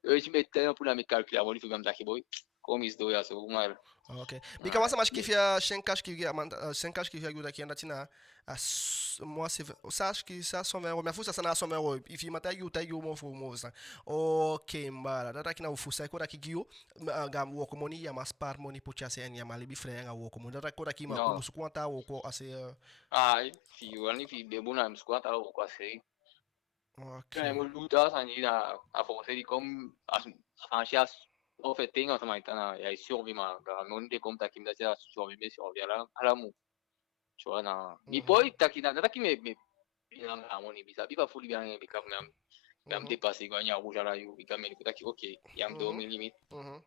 Je mettais pour la me calculer avant de faire comme ça qui boy. Como isso doia so mal. Ok. Bika masa mas que fia 5 cash que via 5 cash que via ajuda aqui na moi c'est ça acho que ça só vai minha força na só vai e fi mata you mo fu mo ça. Ok mbara data aqui na ufusa ko daqui giu gam wo komoni ya mas par moni pucha se enya mali bi frère nga wo komoni data ko daqui ma musu kwanta wo ko ase fi wani fi de bona musu kwanta wo ko ase. Ok. Quand on luta sani na a forcer di comme en chasse en fait ting sama itana ya survivre ma non de comme ta kimda ya survivre là à la mu tu vois na mi poi ta kina ta ki me bien amoni bisa bipa fuli bien be kam même dépasser gagner rouge à la you bi kam ta ki ok ya me do limite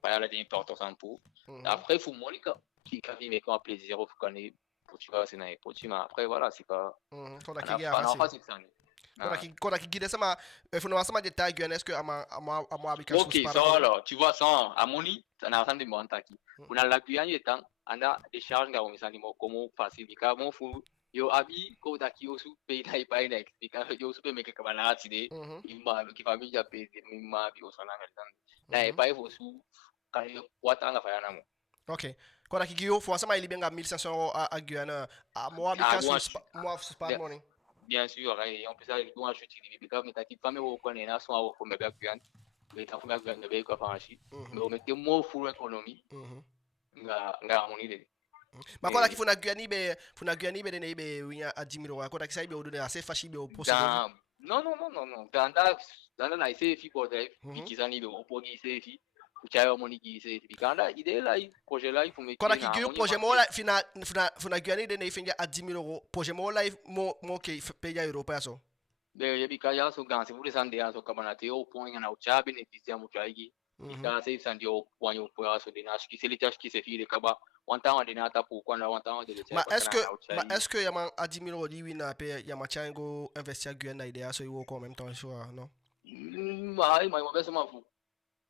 pas la d'importance en pour après faut monica qui ka vi me comme plaisir au connait pour tu vois c'est na pour tu ma après voilà c'est pas faut la ki ya Quando aqui guide sama funa sama detalhe est-ce que ama abika ok ça alors tu vois ça amoni na san de monta aqui kuna la Guyane etant anda de charge nga on sani mo como facilita mo fu yo abi ko daqui o su pe dai pai na explica yo su pe me que cabana de imba que família pe imba bi o sana ngan na pai fo su kai wata nga fa na mo. Ok. Quando aqui guio foi sama ele benga 1500 euros a Guyane a mo abika mo spar money. Bien sûr, et on peut ça avec moi je suis mais t'as qui pas me reconnaître là sont au comme Guyane mais t'as fait Guyane de quoi faire ici mais on mettait mo full économie nga harmonie de ma quando aqui funa Guyane be de be winya a 10 000 quando aqui sai be o de assez fachi be o possible non dans na ise fi pour drive qui s'en est au podi ise fi kuchaya moni ki ise fi kanda idée là projet là il faut me quando aqui guio projet mo là funa Guyane de ne finja a 10 000 euros projet mo là mo que peja Europa so de yebi kaya so gan se vous descendre à so kabanate au point na ucha bénéficier mo chaigi ika se sandi au point au point so de nash qui c'est les tâches qui se fi de kaba wanta wa de nata pour quand wanta wa de ma est-ce que yama a 10 000 euros di wina pe yama chango investir Guyane na idée so yo en même temps so non mais moi ben ça vous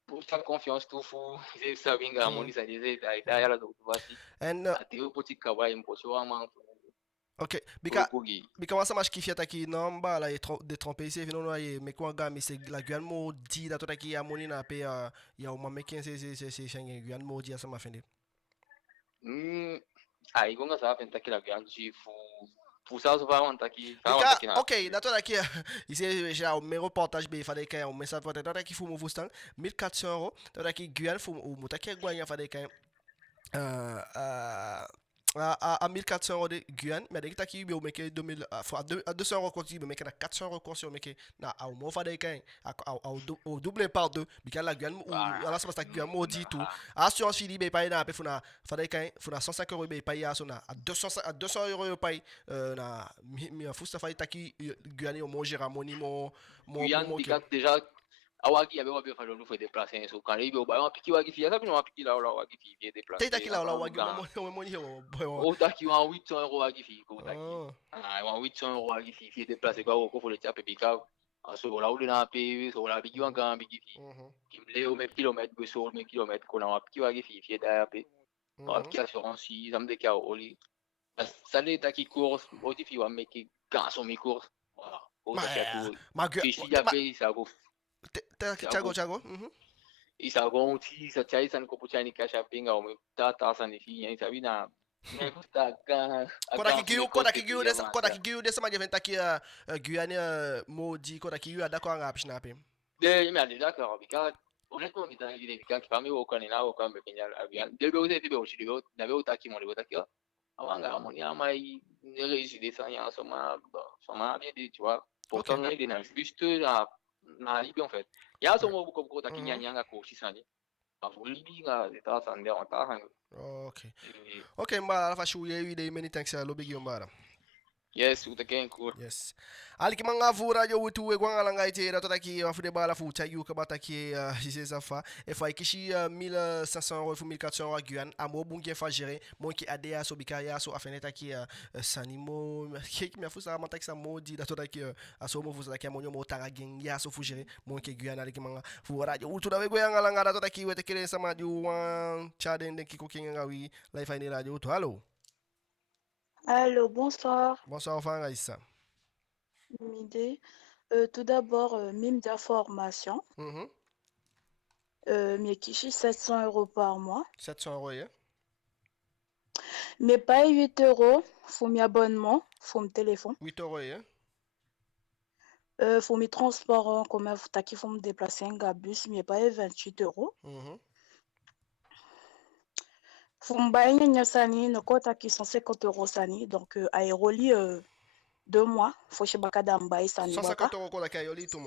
pour ta confiance tout fou c'est ça vinga mon ça disait ya la do voici and ati o petit kawaii mpocho ama. Ok, bika wasa mas kifia taki namba la de tromper ici vino no ye me kwa gami c'est la Guyane mo di da tota ki ya moni na pe ya o mame 15 c'est change Guyane mo di asa ma fende ai gonga sa fenta ki la Guyane ji pour ça ça va on taki ok da tota ki ici já o meu reportage be fade ka o message vote da ki fu mo vustan 1400 euros da ki Guyane fu o mutaki gwanya fade ka à 1400 euros de Guyane, mais dès que tu as meke 2000 à 200 euros quand tu meke à 400 euros quand tu meke na au mo fa de kan au double par deux bika la Guyane ou ala ça parce que Guyane mo dit tout assurance fili be pay na pe funa fa de kan funa 105 euros be pay ya so na à 200 euros pay na mi fusta fa taki Guyane mo gera moni mo bika déjà awagi abe wabe fa lolu fait déplacer so quand il ba piki wagi fi ça puis on piki la wagi fi fi déplacer tata ki la wagi mo ni o taki wa 800 euros wagi fi ko taki 800 euros wagi fi déplacer quoi ko faut le taper bika So là où on a payé, so là bigi wan kan bigi fi. Qui me lève au même kilomètre, que sur le même kilomètre qu'on a qui va fi fi d'ailleurs pe. Qui assurance si ça me décale au lit. Ça l'est qui course, aussi fi wa me qui quand son mi course. Voilà. Ma gueule. Si ya pe ça go. Tiago. Isa go ti sa chai san ko pucha ni kasha pinga o ta san fi ya sabi na. Koda ki giu dessa ma deventa aqui Guyane modi koda ki yu d'accord nga pishna pe. Mais d'accord, because honnêtement, mi tani dire because kama yo kwa nina kwa mbekenya avian. Debe ute tibe oshiri go, na be utaki mo lebo takio. Awanga mo ni amai ne réussi des sans soma bien dit, tu vois. Pourtant il est dans juste na libi en fait. Ya so mo ko taki nyanga ko sisani. Parce que libi nga eta sande on ta hang. Okay, mbara fa shu ye de many thanks lobigi mbara. Yes, utaken cool. Yes. Ali ki manga vura yo wutu we gwanga nga ite rato taki afude bala futa yu ka bataki jise safa e fa ikishi 1500 euros fu 1400 euros Guyane amo bunge fa gérer mon ki adea so bikaya so afeneta ki sanimo ki me fusa mantaki sa modi rato taki aso mo fusa taki amonyo mo tanga gen ya so fu gérer mon ki Guyane ali ki manga vura yo wutu da we gwanga nga rato taki we tekele sama di wan chaden den ki ko kinga wi life ni radio to hello. Allô, bonsoir. Bonsoir, Fanga Issa. Midi. Tout d'abord, mime d'information. Mais qui 700 euros par mois. 700 euros, yeah. Mais pas 8 euros. Faut mon abonnement, faut mon téléphone. 8 euros, yeah. Faut mes transports en commun, faut me déplacer en bus, mais pas 28 euros. Faut me bailler une sani, ne compte qui 150 euros sani, donc aéroli 2 mois, faut chez Bakada Mbaye sani. 150 euros quoi aéroli tout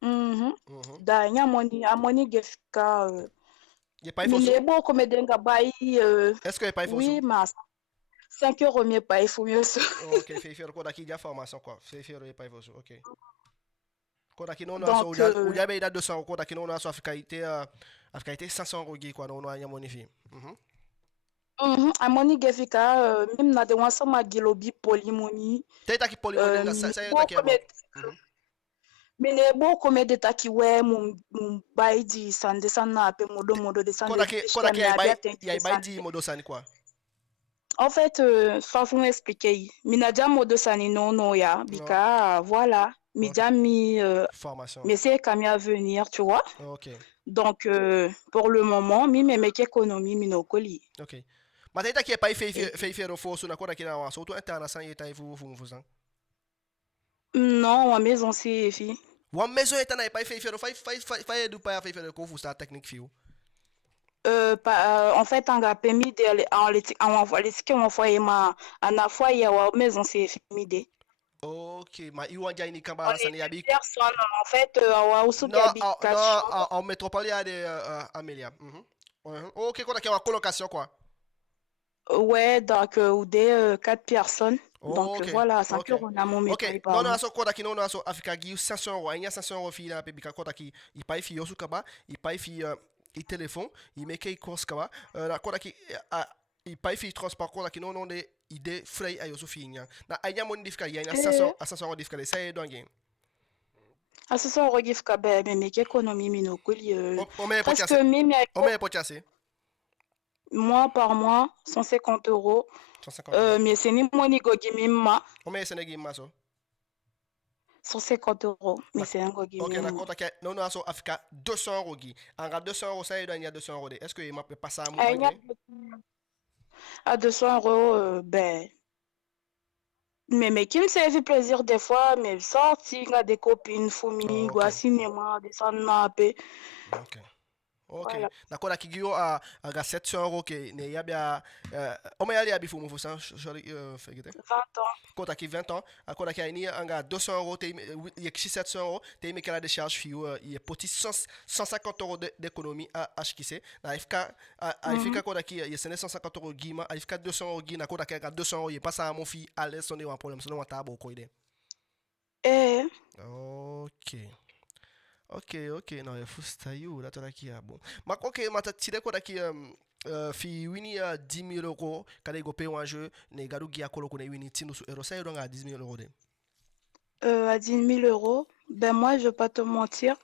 le monde. D'ailleurs, amoni gefka. Mais les beaux comme denga bayi. Est-ce que pas oui, mais 5 euros mieux pas, il faut mieux ça. Ok, fait faire quoi d'acquis d'information quoi, fait faire pas il faut ok. Quoi d'acquis non non, il y a bien 200 quoi d'acquis non non, so Africa été 500 euros quoi non non y a monifié. Amoni gefika même na de wansa ma gilobi polimoni. Teta ki polimoni ça y est mais les beaux comme des taki ouais mon bail di sande sana pe modo de sande. Quoi d'acquis y a bail di modo sani quoi. En fait, faut m'expliquer. Minadia modo sani non ya bika voilà. Mi formation. Mais c'est quand à venir, tu vois. OK. Donc pour le moment, mi me make économie minokoli. OK. Mais t'as qui pas fait au force na quoi qui na surtout international et vous Non, à maison c'est fi. Wa maison est na pas fait du pas faire ko vous ça technique fi. En fait, on a permis on envoyer ma en fois il y a maison c'est fini. Ok, ma iwanja ini kamba sani yabi. Personne en fait aussi en métropole il y a des Amélia. Ok, quoi qu'il y a colocation quoi. Ouais, donc ou des 4 personnes. Donc voilà, 5 euros na mon métier. Ok, non non so quoi qui non so Africa gi 500 euros, il y a 500 euros fi na pe bika quoi qui il paye fi yosu kaba, il paye fi il téléphone, il met qu'il course kaba, la quoi qui il paye fi transport quoi qui non des idée frais à Yosufi nya na anya mon difka ya 500 euros difka ça est donc à 500 euros difka be mais économie minokoli parce que même on met pas chasser mois par mois 150 euros mais c'est ni moi ni gogi mima on met c'est negi maso 150 euros mais c'est un gogi ok d'accord non non so Africa 200 euros gi en 200 euros ça est donc il y a 200 euros est-ce que il m'a pas ça moi à 200 euros, mais qui me fait plaisir des fois, mais sortir avec des copines, famille, au cinéma, descendre un peu. Ok. D'accord, la kigio a 700 euros que ne y a bien on m'a allé à bifu mo ça je 20 ans. Quand qui 20 ans, quand qui a ni anga 200 euros te il y a 700 euros te me kala de charge fi il y a petit 150 euros d'économie à HKC na FK à FK quand qui il y a 150 euros gima à FK 200 euros gina quand qui a 200 euros il passe à mon fi à l'aise on est un problème sinon on t'a beaucoup idée. Ok, non, il faut stayer là, toi qui a bon. Mais ok, mais tu sais quoi qui fi wini 10 000 euros, quand il go payer un jeu, ne gadu qui a colo qu'on wini tinu euro, ça y est donc à 10 000 euros de. À 10 000 euros, ben moi, je vais pas te mentir.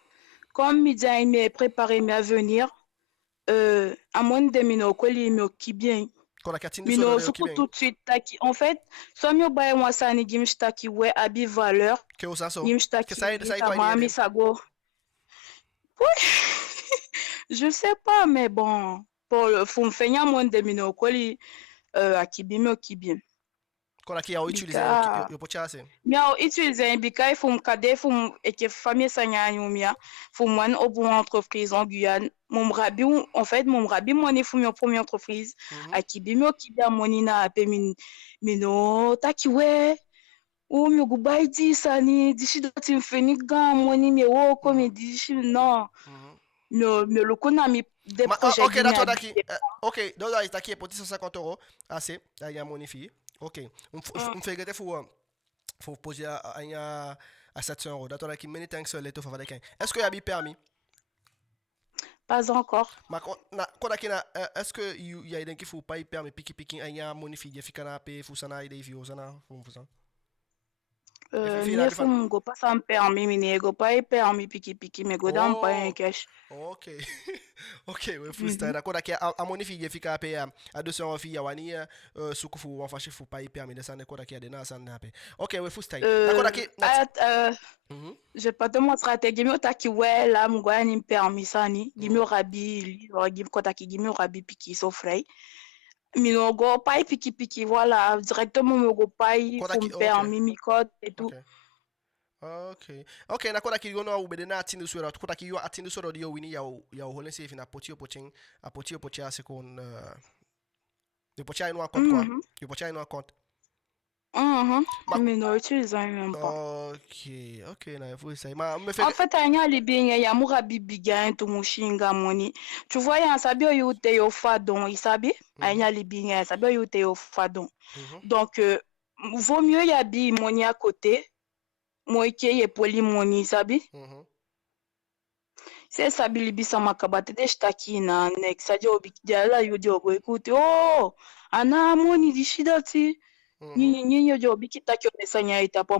Comme Midia il m'a préparé à venir, à moins de mino, quoi, il m'a qui bien. Kona katini Mino, solo surtout de tout de suite, taki. En fait, soit mieux bailler moi ça, ni gim taki, ouais, abi valeur. que usa so Gim que taki, sai ta kwa mami ni sago. Je sais pas, mais bon, pour le faut me faire moins de mino, quoi, à qui bien, qui bien. kona ki ya utiliser Bika. yo pochase Miao utiliser bika il faut me cader faut et que famille sanya mia faut moi au bon entreprise en Guyane mon rabi en fait mon rabi moi ne faut mon première entreprise à Kibimio qui bien monina pe mino takiwe o mi gubai di sani dishi doti mfeni ga moni mi o comme dishi non me le kona mi des projets ok d'accord daqui ok donc là daqui pour 150 € assez là il y a mon fille ok on fait que faut poser à 700 €. D'accord, qui many thanks les tout faveur est-ce que y a permis? Pas encore. Est-ce que y a des qui faut pas y permis piki il y a mon fille qui kana pe faut sana des vieux sana faut ça. Mais faut mon go pas sans permis mine go pas permis piki mais go dans pas un cash. Ok. Ok, ouais faut ça d'accord à mon fille qui ka pe à 200 € fille ya wani suku faut en fâcher faut pas y permis de ça d'accord qui a des na ça na pe. Ok, ouais faut ça. D'accord je pas te montrer te gimi otaki ouais là mugwa ni permis ça ni gimi rabi gimi kotaki gimi rabi piki so fray. Mino go pas piki voilà directement me go pas faut permis mi code et tout. Ok na kona ki gono ubede na atinu sura kota ki yo atinu sura dio wini ya holen safe na potio poching a potio pocha se kon de pocha ino account quoi de pocha ino account mais non utilise même pas. Ok na faut ça ma me fait en fait anya libinga ya murabi biga to mushinga moni tu vois ya sabi yo te yo fadon isabi anya libinga sabi yo te yo fadon donc vaut mieux ya bi moni à côté moi qui est poli moni sabi c'est sabi libisa makabate de shtaki na next sadio bikjala yo jogo écoute oh ana moni dishidati nyinyi yo jobi kitaki onesanya itapo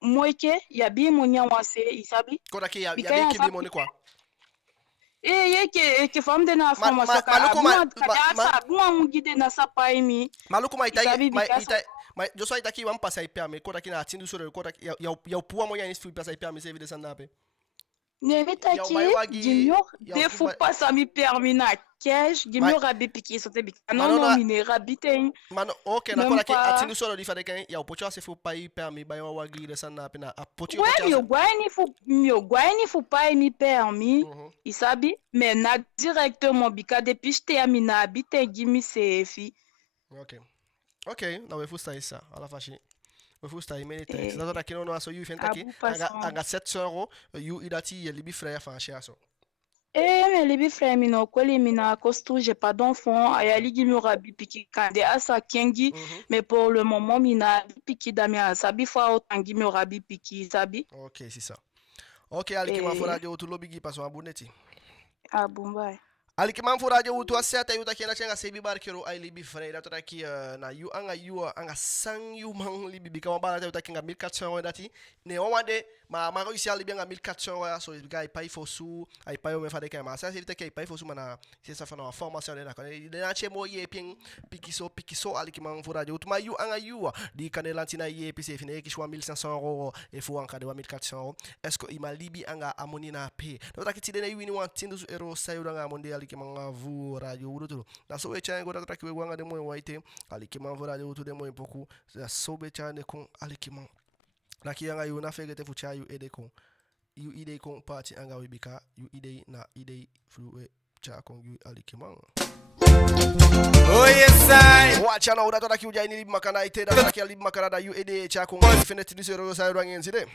moi qui ya bi moni wase isabi kona ki ya bi ki moni quoi que femme de na formation ka bua mugide na sapaimi maluku ma yo so itaki wan passa permis kota ki na atindu soro kota ya puwa moya ni passa permis c'est évident ça nape ne metaki gimio de faut pas ça mi permis na cash gimio rabi piki so te bika non mine rabi ten mano ok na kota ki atindu soro di fade kan ya pocho se faut pas permis ba yo wagi de ça nape na pocho ouais mio gwani faut pas mi permis isabi mais na directement bika depuis te amina habite gimi sefi. Ok, na we fusta isa, ala fashi. We fusta many thanks. That's what I can know so you fenta ki anga 700 €, you idati libi frère fashi aso. Mais libi frère mino kweli mina costu j'ai pas d'enfant, ayali gimi rabi piki kande asa kengi, mais pour le moment mina piki damia sabi fa autant gimi rabi piki sabi. Ok, c'est ça. Ok, ali ma fora de outro lobby passo aboneti. Ah bon bye. Alikimam fura je utu aseta yuta kena chenga sebi barkero ai libi freira to taki na yu anga sang yu mang libi bika mabala ta taki nga 1400 dati ne wande ma isi libi nga 1400 so bika pai fosu ai pai o me fade kema sa sirite ke pai fosu mana c'est ça fa na formation de na de na chemo ye ping pikiso alikimam fura je utu ma yu di kanelantina ye pc fine ki chwa 1500 € et faut en cadre 1400 €. Est-ce que ima libi anga amoni na pe to taki tidene yu ni 1 € sayo nga mondial alikimanga vu radio urutu na sobe chane gora traki wanga de moy waite alikimanga radio urutu de moy poku na sobe chane kon alikimang laki yanga yu na fegete fu cha yu ede kon yu ide kon party anga wibika yu ide na ide fluwe cha kon yu alikimang. Oh yes I wacha na urato taki uja ni makana ite da taki ali makana da yu ede cha kon finite disero sa rangen side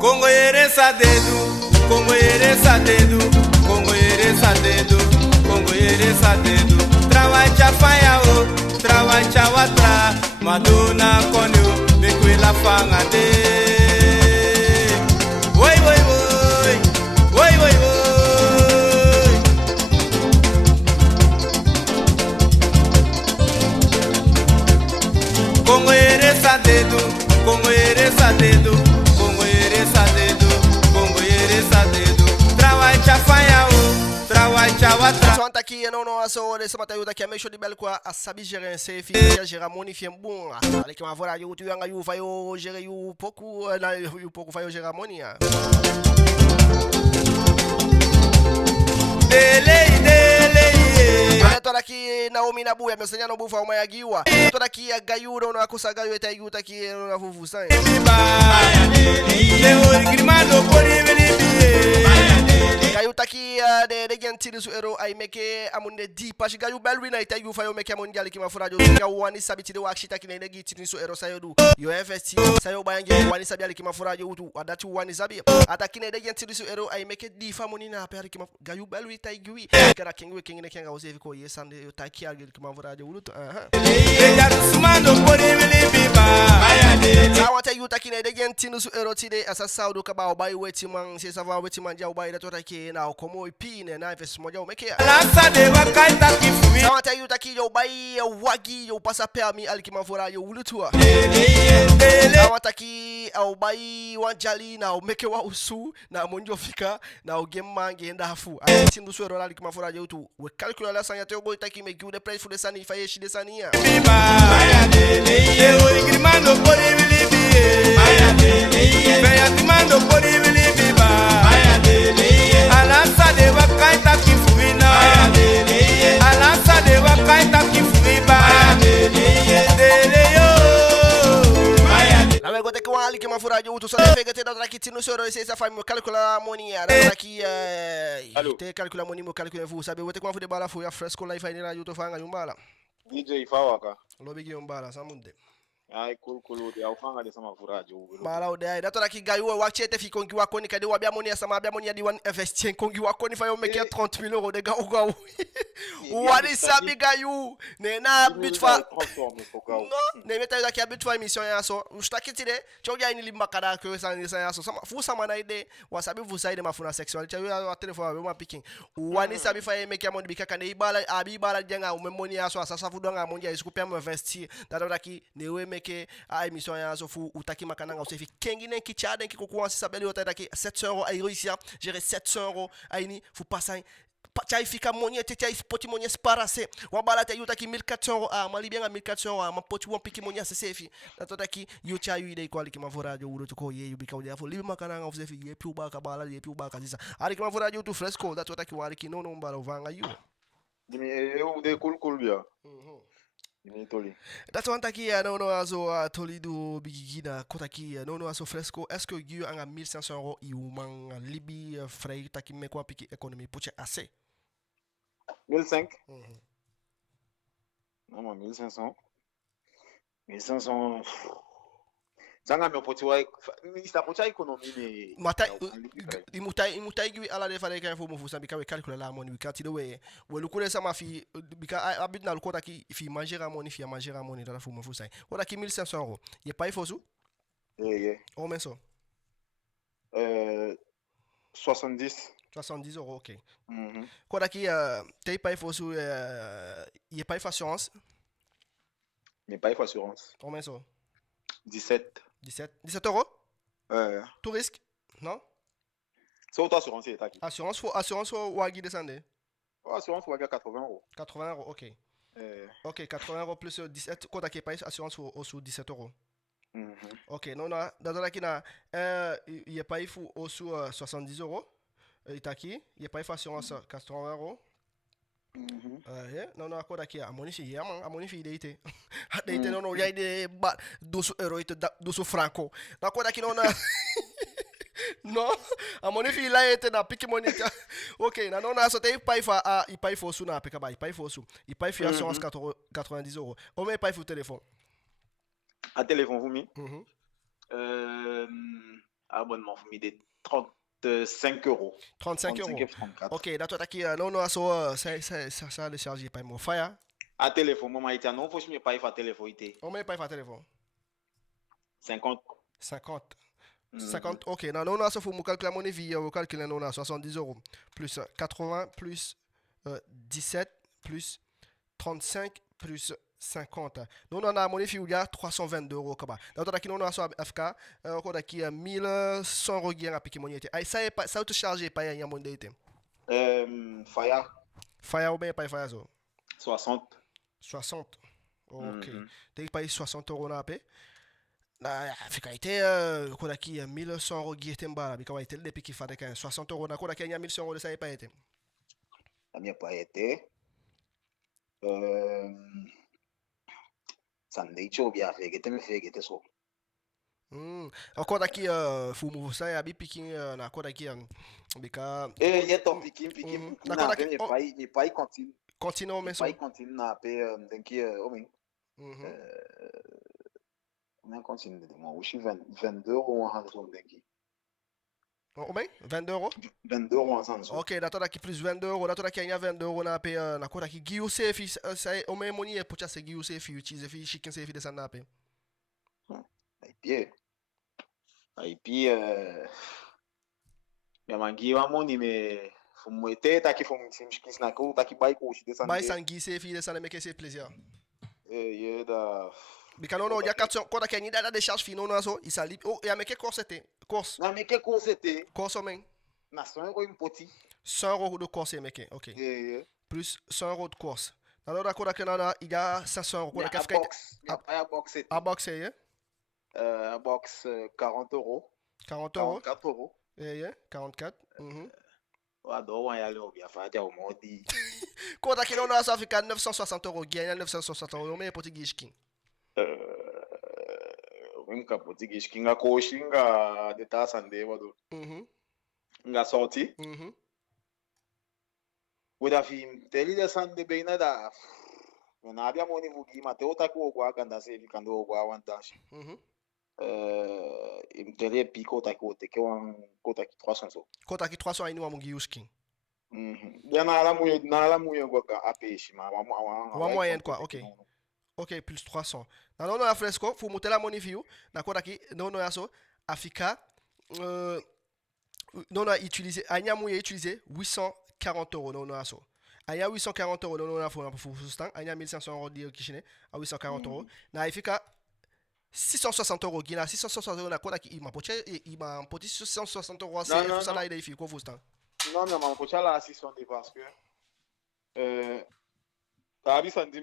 Congo yeresa dedo, Congo yeresa dedo, Congo yeresa dedo, Congo yeresa dedo. Trawacha faya o, trawacha watra, Madonna konyo, bekwe la fanga de. Woi woi woi, woi woi woi. daqui não aso de samata yuta que a mexo de bel quoi a sabi gérer un CFI que gera moni fiem bon ali que ma vola eu tu anga eu vai eu gérer eu pouco na eu pouco vai eu gérer moni toda aqui Naomi na buia, meu senhor não bufa uma agiwa. Toda aqui a gaiura não acusa gaio eta yuta aqui não na fufu sai. Gaio tá aqui de gentili su ero ai meke amunde di pas gaio belwina eta yu fa yo meke amunde ali ki mafura jo ga wani sabiti de wakshi taki ne gi tini su ero sayodu. Yo FST sayo bayange wani sabi ali ki mafura jo utu adati wani sabi. Ataki ne de gentili su ero ai meke di fa moni na per ki gaio belwi tai gui. Kara kingwe kingine kenga usevi ko yesande yo taki ali ki mafura jo utu I want you taking a again Tinus Erotide as a Saudi Cabao by waiting man, says about waiting man, Jow by the Totaki now, Como Pin and Ives Mojo make it. I want you taking your buy a waggy, your passaper me, Alkima for your Ulutua. I want taki, I'll buy one jolly now, make a wausu, now Monjo Fika, now game man gain the Hafu. I think to swear Alkima for you too. We calculate last time you go taking make you the price for the sunny fire, she the sunny. Na go take one ali que mafura de uto só pega te da aqui tino soro esse essa faz meu calcular monia aqui te calcular monia meu calcular vous sabe vou ter com de bala foi a fresco lá e vai na uto fanga yumbala DJ Fawaka lobigi yumbala samunde ai kulkulu ya ufanga de sama furaji mara odai dato daqui gaiwa wachete fi kongi wakoni kade wabia monia sama abia monia di wan investi kongi wakoni fa yo meke 30,000 euros de gau gau wani sabi gayu ne na bitfa no ne meta daqui a bitfa émission ya so ustakiti de chogia ni limba kada ko sa ya so sama fu sama na ide wasabi fu saide mafuna sexuality yo telefone wa picking wani sabi fa meke amon bika kane ibala abi bala jenga o memonia so asasa fu donga mondia isku pem investi dato daqui ne we que a émission ya so fu utaki makananga usefi kengine ki chade ki kokuwa sabeli ota daki 700 euros ay réussir gérer 700 euros ayni fu passer chai fika monia te chai poti monia sparase wa balata yuta ki 1400 euros a mali bien 1400 euros ma poti won piki monia sefi dato daki yu chai yu ide ko ali ki mavora jo uro to ko ye yu bika udia fu libi makananga usefi ye pi ubaka bala ye pi ubaka sisa ali ki mavora jo tu fresco dato daki wa ali ki no mbalo vanga yu dimi eu de kulkul bia dato antaki no azo tolido bigina kotaki no azo fresco est-ce que you anga 1500 euros i umang libi frais taki me kwa piki économie puche assez 1500 non 1500 zanga me poti wa ista poti économie ni matai imutai gi ala de fare kan fo mo fusa bika we calculer la money we kati de we lukure sama fi bika abit na lukota ki fi manger à money fi manger à money dans fo mo fusa wala ki 1500 euros ye pas fosu o menso 70 euros ok koda ki tay pas fosu ye pas assurance mais pas assurance o menso 17 euros tout risque non c'est auto assurance assurance ou à descendre assurance ou à 80 euros 80 euros ok ok 80 euros plus 17 quoi d'accord pas assurance au sous 17 euros ok non dans la kina il y a pas il faut au sous 70 euros il t'a qui il y a pas assurance 80 euros non quoi daqui a moni fi a moni fi deite deite non ya de 12 euros et 12 francs na quoi daqui non non a moni fi la était na pique moni ok na non na so te pai fa i pai fo su na pika bai pai fo su i pai fi assurance 90 euros o me pai fo téléphone à téléphone vous mi abonnement vous mi de 35 euros. 35 euros. Ok, d'accord, non, ça le charge pas mon fire. À téléphone, moi, il non, faut que je paye par téléphone. On me paye par téléphone. 50. 50, ok, non, ça faut me calculer mon vie, on calcule non, 70 euros. Plus 80, plus 17, plus 35, plus 50. Nous on a mon fille il y a 322 euros comme ça. Dans qui on a sur FK on a qui 1100 euros à piquer mon été. Ça te charger pas y a mon été. Fire Faya ou bien pas faya zo? 60. 60. Ok. Mhm. T'es payé 60 euros na paix. Na fika ite koda ki 1100 euros gi ete mbala bika wa ite depuis qui fait 60 euros na koda ki 1100 euros de ça pas été. La mienne pas été. Euh, Sunday cho bien fait, que te so. Koda ki fumu ça ya bi picking na koda ki bika Il est top picking. na Na koda pe ki me pai continue. continue mais so. Pai continue na pe denki homem. On continue de moi. Je suis 22 euros en hands denki. O bem? 22 euros? 22 euros en hands. Ok, da toda ki plus 22 euros, da toda ki anya 22 euros na pe na koda ki giu sefi ça o même moni pour ça giu sefi utiliser fi chicken sefi de ça na pe. Et puis minha mangi wa moni me fumo ete tá que fumo simskis na ko tá que bai ko de Bai sangi sefi de ça na me que c'est plaisir. Da Bika no ya katso koda ki ni da de charge fino na so isali o ya me que course était course. Na me que course était. Course men. Na 100 euros un petit. 100 euros de course me que. OK. Plus 100 euros de course. Alors da koda ki na il y a 500 euros koda ki a box était. A box é. A box 40 euros. 40 euros. 44 euros. 44. Eu adoro aller au bien faire au modi. Koda ki no na so fica 960 euros, ganha 960 euros, mais português king. Nunca português king a coxinga de tá sande wado. Nga sorti. O da film teli de sande bem nada. Na abia moni vugi mateo tá com o gua ganda se ficando o gua wantashi. Im tele pico tá com te que um cota aqui 300 euros. Kota ki 300 aí no mungi uskin. Ya na la muyo gwa a peixe, mas Uma moyenne quoi, OK. OK, plus 300. Non non a fresco, faut monter la money view. Na kota ki non non aso Africa non a utilisé anya mouye utilisé 840 euros non non aso. Anya 840 euros non non a pour sustain, anya 1500 euros de kishine à 840 euros. Na Africa 660 euros Guinée, 660 euros na kota ki ima poti 660 euros c'est ça là il fait quoi vous temps. Non, mais on peut là 600 parce que tabi san dim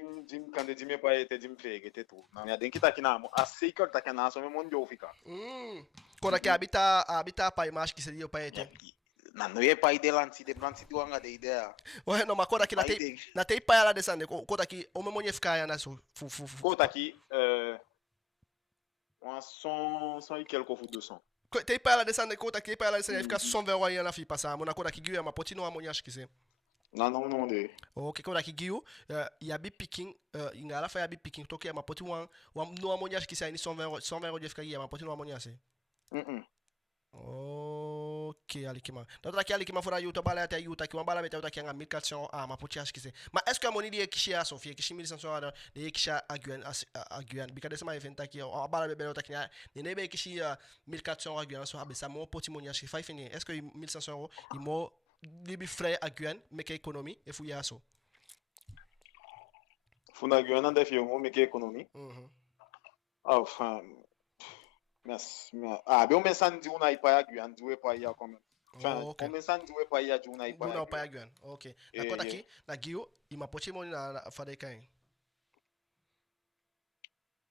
quand dim me pas été dim fait que tout. Non, mais denki tá aqui na a sei que tá aqui na so mesmo onde eu ficar. Kota ki habita pa image qui seria pa été. Não é pai de lanci do anga de ideia. Ouais, non, mas kota ki na tei pa ela descende, kota ki o mesmo ficar ya na so kota ki 100 e quelques fois 200. Tei pa ela descende kota ki pa ela descende fica 120 euros ya na fi passar, mona kota ki giu ma poti no amonia acho que c'est. Non de. OK, kota ki giu ya bi picking ingala fa ya bi picking toke ma poti no amonia acho que c'est 120 euros de ficar ya ma poti no amonia c'est. OK, alikima. D'autres qui alikima fora yuta bala ata yuta ki mabala beta yuta ki anga 1400 ma poti acho que c'est. Mais est-ce que moni de kishi a Sofia kishi 1500 de kisha aguan bikade sama eventa ki bala bebe yuta ki ne nebe kishi 1400 aguan so abesa mo poti moni acho que fa fini. Est-ce que 1500 euros il mo libi frais aguan mais que économie et fouya so. Funda aguan anda fi mo mais que économie. Enfin bem pensando de uma ipa aguan duwe pa ya como. Enfin, começando duwe pa ya de uma ipa. Una pa aguan. OK. Na kota aqui, na Guio, e ma poti moni na fade kai.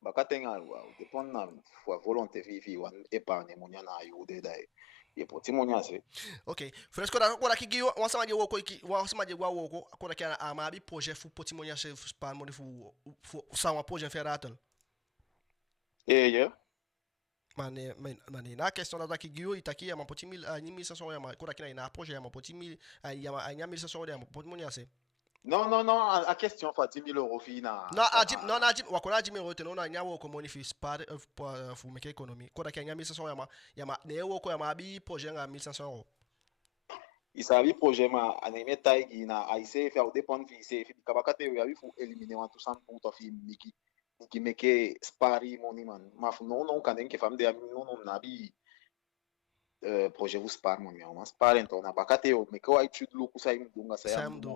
Baka tem algo, depende na sua volonté vivi wan épargne moni na ajude dai. E poti moni ase. OK. Fresco da kota aqui Guio, wan sama de woko ki, wan sama de woko, kota aqui a ma bi projet fu poti moni ase pa moni fu sa un projet feratal. Mane na question da ki Guio itaki ya ma poti 1500 ya ma kota aqui na projet ya ma poti 1000 ya ma 1500 ya ma poti moni ase. Non, a question fa 10 000 euros fina. Non, wakona 10 000 euros non na nyawo ko moni fi spar fu meke economy. Kota ki 1500 ya ma ne wo ko ya ma bi projet nga 1500 euros. Isabi projet ma anime taigi na aise fa depend fi se fi kabakate ya bi fu éliminer en tout ça pour to fi miki meke spari moni man. Ma fu non kanen ke fam de non na bi projet vous spar mon mi on spar então na bakate o me ko ai tudo louco sai dunga sai Samdo.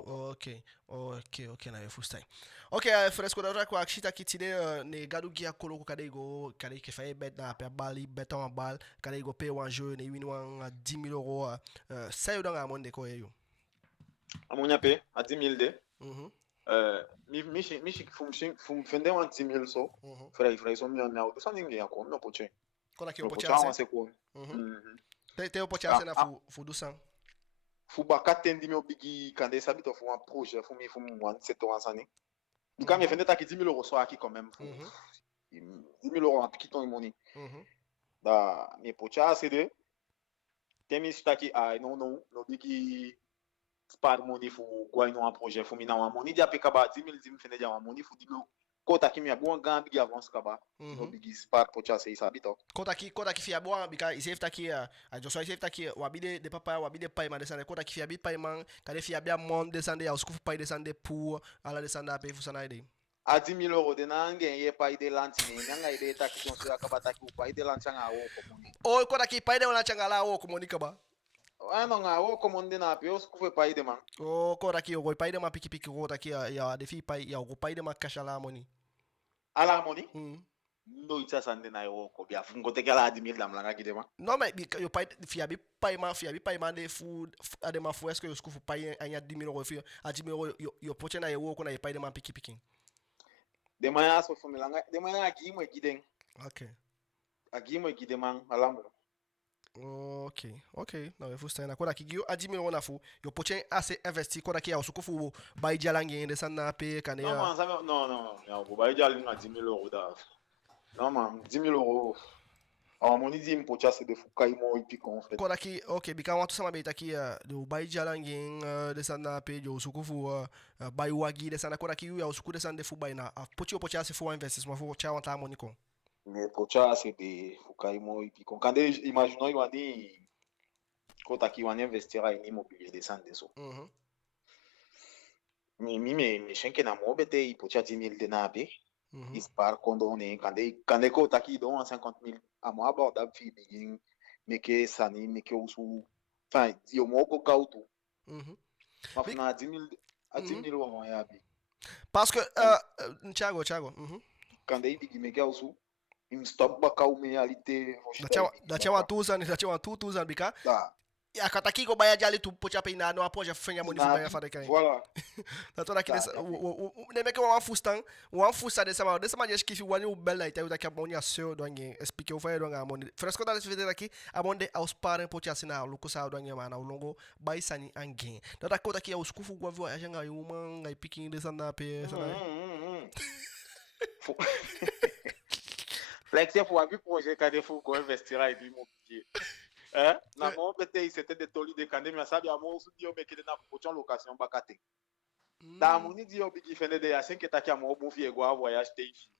OK na fustai. OK, fresco da kwa akshita kitide ne gadu gia koloko kade ke fa bet na pe bali beton en bal kade go pe wan jeu ne win wan 10 000 euros sayo danga monde ko yo. À mon yapé, à 10 000 de. Mhm. Fum fende wan 10 000 so. Frère, so mi na o so ninguém ako, não pode. Quando aqui Não o pode pote avançar com. tem o pote na fu do sang. Fu ba katendi meu bigi kande sabe to fu un projet, fu mi fu wan 7 ans ani. Quand me fende ta ki 10 000 € so aqui quand même. 10 000 € en piquant money. Da me pode aceder. Tem isso aqui, não bigi spar money fu quoi no un projet fu mi na un money dia pe kaba 10 000 fende dia un money fu 10 000 kota ki mi abon gan bigi avance kaba no bigi spar pode aceder sabe to kota ki fia boa bika isef taki a Joshua isef taki wabide de papa wabide pai man descendre kota ki fia bi pai man kade fia bia monde descendre ya uskufu pai descendre pour ala descendre a pe fu sana ide a 10 000 € de na ngen pai de lantini nyanga ide taki Joshua kaba taki pai de lantanga o komoni o kota ki pai de lantanga la o komoni kaba não o comande na pior que foi pai de man o kota ki o pai de ma piki kota ki ya de fi pai ya o pai de ma kasha la money ala money no itsa sande na yo ko bia fungo te kala 10 000 dam langa gidema non mais yo pai fia bi pai man de fu ade ma fu est-ce que yo sku fu pai anya 10 000 € fi a 10 000 € yo poche na yo ko na pai de ma piki de manhã so fu langa de manhã aqui mo giden okay aqui mo gidema alamo ok não eu fusta na quando aqui eu admiro na fu eu poche assez investir quando aqui eu suco fu bai jalangue descend na pe kane não o bai jalangue na 10 000 € da não man 10 000 € a moni di poche assez de fu kai mo ipicon fait quando aqui ok bika watu sama beta aqui do bai jalangue descend na pe eu suco fu bai wagi descend na quando aqui eu suco descend de fu bai na poche assez fu investissement fu tchau ta moni com me pocha se de fukai mo e picon quand imaginons eu ani kota aqui eu ani investir em immobilier descendre so me chenke na mo bete e pocha 10 000 de na be ispar condone quand kota aqui dont 50 000 a mo abordable fi begin me que sani me que usu enfin eu mo ko kautu mas na 10 000 a 10 000 € ya bi parce que Thiago quand il bigi me que usu im stop bakau me alite da chawa tuzan bika ya kataki go baya jali tu pocha pe na no apoja fenga moni fu baya fada kai voilà da toda que ne me que wan fusta dessa ma jesh que fi wani o bela ita da que moni a seu do ngi explique o faya do nga moni fresco da se vedere aqui a monde aos parents pocha sina luko sa do ngi mana o longo bai sani angin da kota que os kufu go a janga yuma ngai picking dessa na pe sana Flex pour avoir projet quand il faut investir à l'immobilier. Na mon bete c'était des tolis de candé mais ça bien moi dit mais que na pochon location bakate. Da moni di obigi fende de assim que tá aqui a mo bon vie igual voyage te ici.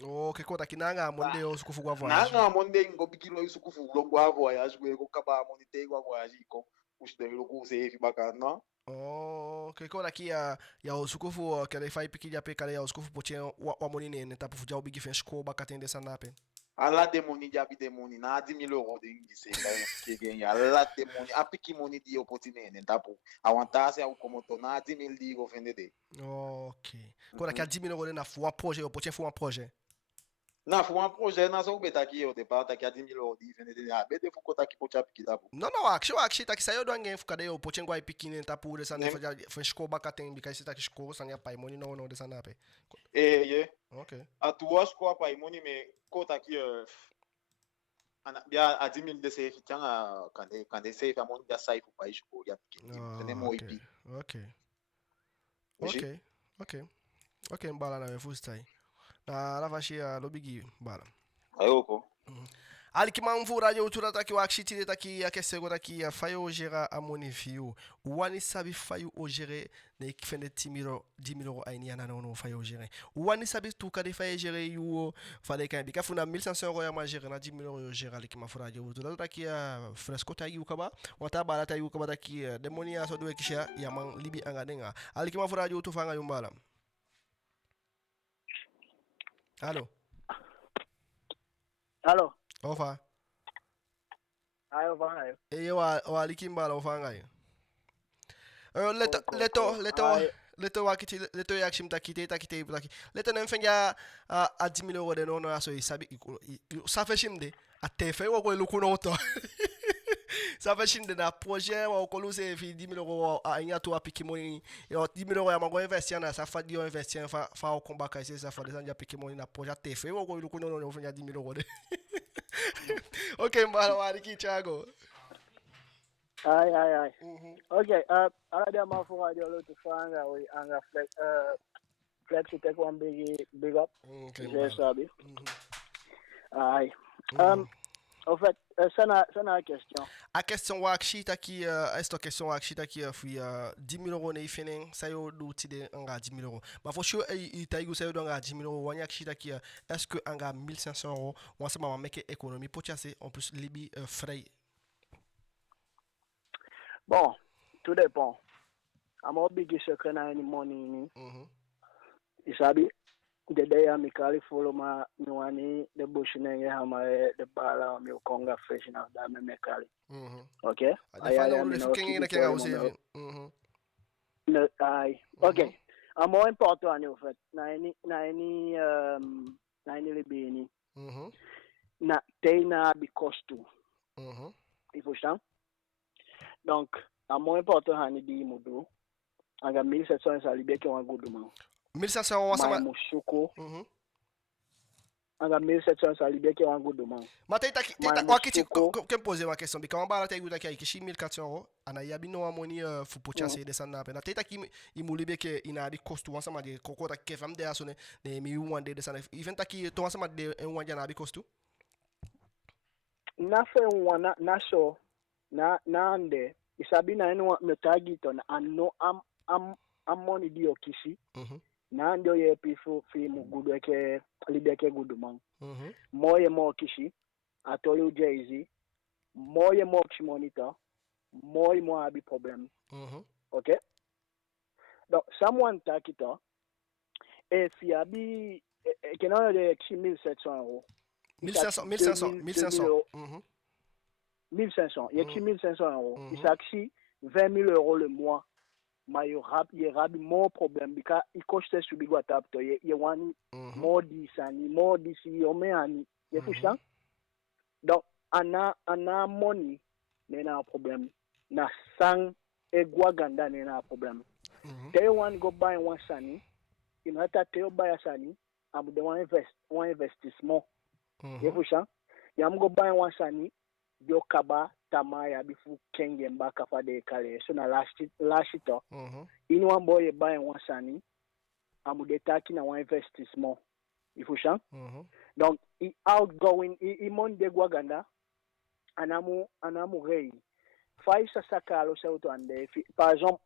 Oh que conta que nanga monde o suku fu voyage. Nanga monde ngobigi lo suku fu lo voyage go kaba moni te igual voyage com os de lo ku se fi bakana. Oh, que conta aqui ya o suku fu que ele faz pique de apecare ya o suku fu pochon o moni ne tá fu já obigi fen sko bakate dessa nape. Ala de moni dia bi de moni na 10 000 € de indice que ganha ala de moni a pique moni di opportunité tá po avantage au como to na 10 000 di go vende de ok quando que a 10 000 € na fu un projet o poche fu un projet na fu un projet na so beta aqui o de part aqui a 10 000 € di vende de a bede fu kota aqui poche pique tá po não actually tá que saiu do alguém fu cadê o poche ngoi pique tá por essa ne foi esco bakaten bi kai tá que esco sanya pai moni no dessa nape ok a tu acho que pai moni me kota aqui bia a 10 000 de se fichanga quand se fa moni da sai fu país ko ya pique tenemos ipi ok mbala na fu stai na lavashia lobigi mbala ayoko ali que manvura de outra daqui o axite daqui a que segura aqui a faio gera a monifio o ani sabe faio o gere ne que fende 10 000 € aí na não faio gere o ani sabe tu cadê faio gere o falei que bica funa 1500 € a gere na 10 000 € gere ali que manvura de outra daqui a fresco tá aí o caba o tá barata aí o caba daqui demonia só do que já ya man libi angadenga ali que manvura de outra fanga yumbala alô Ofa. Ayo bang ayo. O ali kimbala ofanga ayo. Leto wakiti leto yakshim takite taki. Leto nem fenga a 10 000 € de no aso isabi. Sa feshim de a tefe wo ko lukuno to. Ça fait chine de na projet ou qu'on use fi 10 000 euros à nya to apiki money et 10 000 euros ya mango investir na ça fait dio investir fa au combat ka ça fait des ans apiki money na projet te fait ou ko lu ko non on fait 10 000 euros. OK mbala wali ki Thiago. Aye. Okay, ala dia mafu radio lo tufanga we anga flex take one big up. Okay. J'ai sabi. Aye. En fait, ça n'a question. A question wa akshita ki est question wa akshita ki fi 10 000 euros ne finin ça yo do ti de anga 10 000 euros. Ma fo show i tayigo ça yo do anga 10 000 euros wanya akshita ki est-ce que anga 1500 euros on ça m'a make économie pour chasser en plus libi frais. Bon, tout dépend. I'm a big secret na any money. Isabi the day I'm calling follow my nuani the bush nenge hama the bala mi konga fresh na da me mekali. Okay? No, okay. I'm more important en fait. Na any libeni. Na teina bi costu. Il faut ça. Donc, à moins important hani di mudu. Anga 1700 sa libia ki wan goudou 1500 on sama musuko. Anga 1700 sa libia ki wan goudou man. Mata ita wakiti kem poser ma question bika mbala ta yuta ki 1400 euros ana yabi no amoni fu pochance de sanna pena ta ki imulibe ke ina di cost wan sama de kokota ke fam de asone de mi wande de sanna even ta ki to sama de en wanja na bi cost na fe wana na so na ande isabi na eno metagito na anno am money di okisi na ndio ye pifu fi mugudu eke libeke gudu man moye mo kishi atoyo jay-z moye mo monitor moye mo abi problem okay donc someone takito if you abi kenano de 1700 euros 1500 il y a 1500 euros il s'axi 20 000 euros le mois mais il y a more problem because il coste sur bigo tap to ye one more disani more disi omeani ye fusha donc ana money nena problem na sang egwa ganda nena problem they one go buy one sani in hata te buy sani am de one investissement ye fusha yam go buy one sani yo kaba tamaya bifu kenge mbaka fa de kale so na lashito in one boy buy one sani amude taki na one investissement ifusha donc I outgoing I monde gwaganda anamu rei faisa sakalo sa auto ande par exemple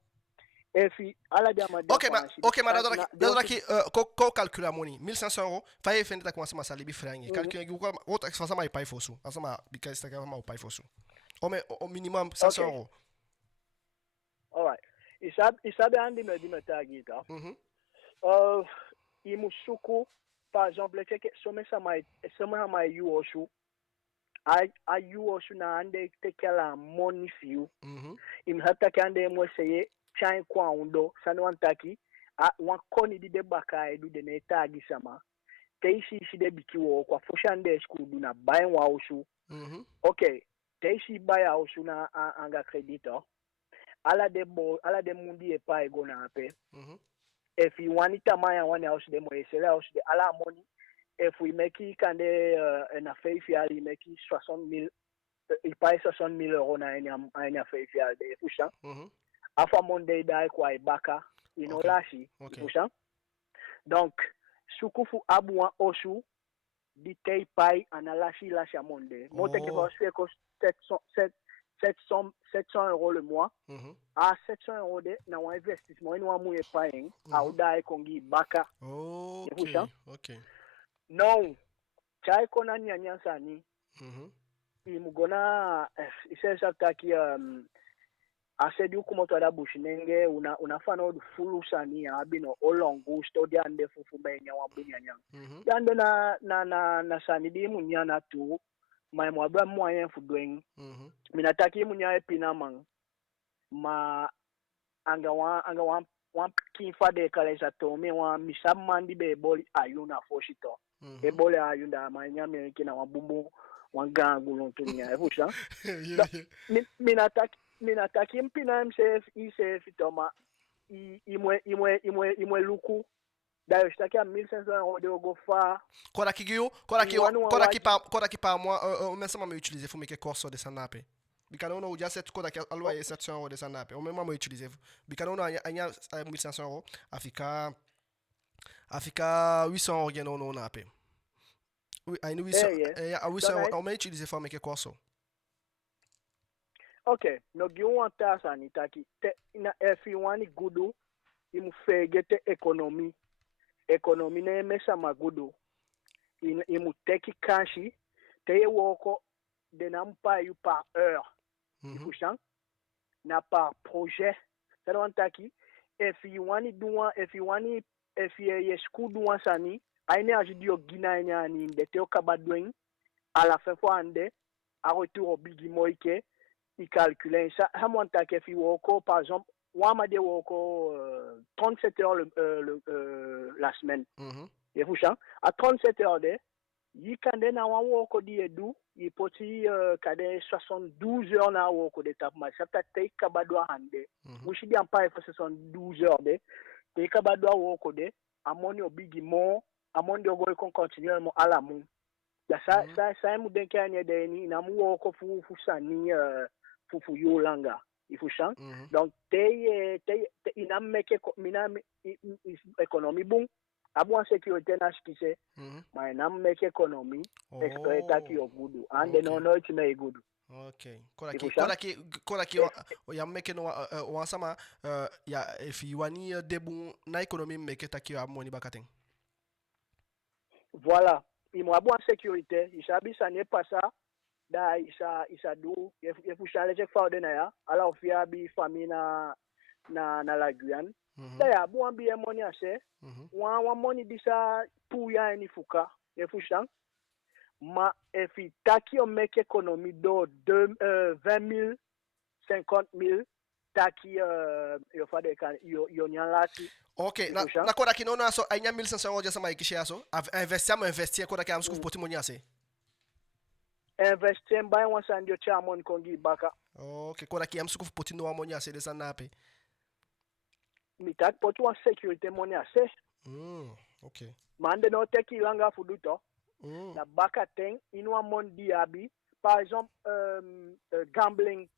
if ala diama OK ma dadora ki ko calcula money 1500 euros faye fende ta commencer ma salibi frangi calcule ko autre façon ma pay fosu asama because ta ma pay fosu au minimum 500 euros. All right. Isabe andi me di metagita. Imusuku par exemple some ma you oshu you oshu na ande tekela money few. Hata kande mo seye chain kwa undo sanu antaki wan koni di de baka edu de netagi sama. Teishi shide bikiwo kwa fushande school na buy wa oshu. Okay. Teishi baya osuna anga creditor ala de mundi e pa ego na ape if you want it maya one house de mo esela house de ala money if we make kande na facial make 60,000 il paye 60,000 euros na enya facial de fusha afa monday dai kwa ibaka lashi fusha donc sukufu abuwa osu di tei pai analashi lasha monde mote ke va se cost 700 euros le mois à 700 euros de na un investissement ino amu e paying auda kongi baka OK non chai kona nyanya sani imugona isesa taki asedi ukumoto da bushinenge unafana odu fulu sani abino olongu studia ande fufu menya wa bunyanya dande na sani di munyana tu mai mwabra moyen fudweng minataki munya epina man ma anga wan kifa de kale sa to me wa misamandi be boli ayuna foshito e boli ayunda manya me kina wabumbu wan gangu non tu nya efusa minataki mpina msef isef toma imwe luku d'ailleurs shtaki à 1500 € de gofa Kora ki pa moi mais ça m'a utiliser faut me que corso de sanape bikana ono uja set koda ki alwa 700 € de sanape o même m'a utiliser bikana ono anya 1500 € afika 800 € geno ono nape oui ainu 800 on m'a utiliser faut me que corso. Okay, no giwanta sani taki te ina F1 gudu imufegete economy ne mesa magudu imuteki kanshi te woko de nampa yu par heure ifushan na par projet tano taki F1 duwa F1 school duwa sani aine ajidio gina nyani ndete okabadwen à la fin fois ande a retour au bigi moike il calculait ça hamwanta ke fi woko par exemple wama de woko 37 heures la semaine et vous chant à 37 heures de yi kande na wan woko di edu yi poti kade 72 heures na woko de tap ma chapta te kabadwa hande mushidi ampa 72 heures de te kabadwa woko de amoni obigi mo amoni ogo kon continuellement à la mon ya ça mu denkanya de ni na mu woko fu sani fufu yolanga ifushan donc te inameke minam economy bon abu en sécurité na shikise ma inameke economy exploiter ki ogudu and no it may good. Okay, kora ki ya meke no wansama ya if you wani debu na economy meke taki amoni bakaten. Voilà, il m'a bon en sécurité, il s'habille ça n'est pas ça. Da isa do efusha chek fa de na ya ala ofia bi famina na la Guyane da ya bu ambi e money ase wa money bisa pou ya ni fuka efusha ma efi taki o make economy do 20,000 50,000 taki yo fa de kan yo nyalati. Okay, na kora ki no na so anya 1500 € just ma ikishe aso investir kora ki am sku poti money ase investir by one sandio chamon kongi baka. Okay, kora ki am suku poti no amoni ase de sanape. Mi tak poti wa security money ase. Okay. Mande no teki langa fuduto. Na baka ten inu amon diabi. Par exemple gambling.